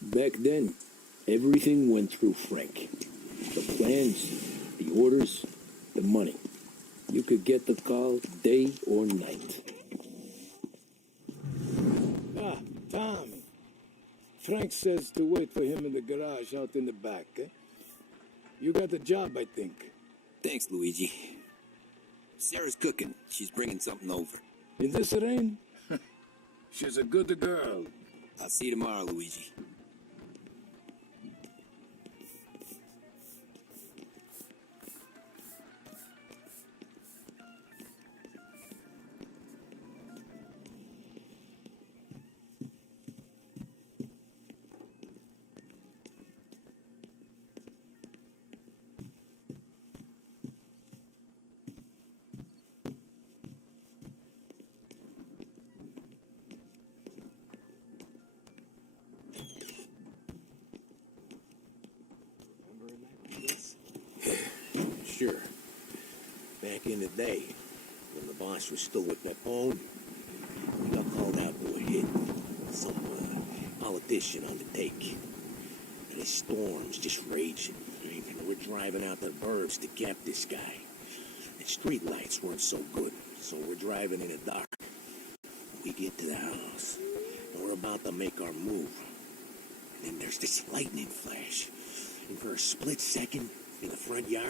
Back then, everything went through Frank. The plans, the orders, the money. You could get the call day or night. Ah, Tom. Frank says to wait for him in the garage out in the back, eh? You got the job, I think. Thanks, Luigi. Sarah's cooking. She's bringing something over. In this rain? She's a good girl. I'll see you tomorrow, Luigi. Sure. Back in the day, when the boss was still with Pepone, we got called out to a hit. Some politician on the take. And the storm's just raging. And we're driving out the burbs to cap this guy. The street lights weren't so good, so we're driving in the dark. We get to the house, and we're about to make our move. And then there's this lightning flash. And for a split second, in the front yard,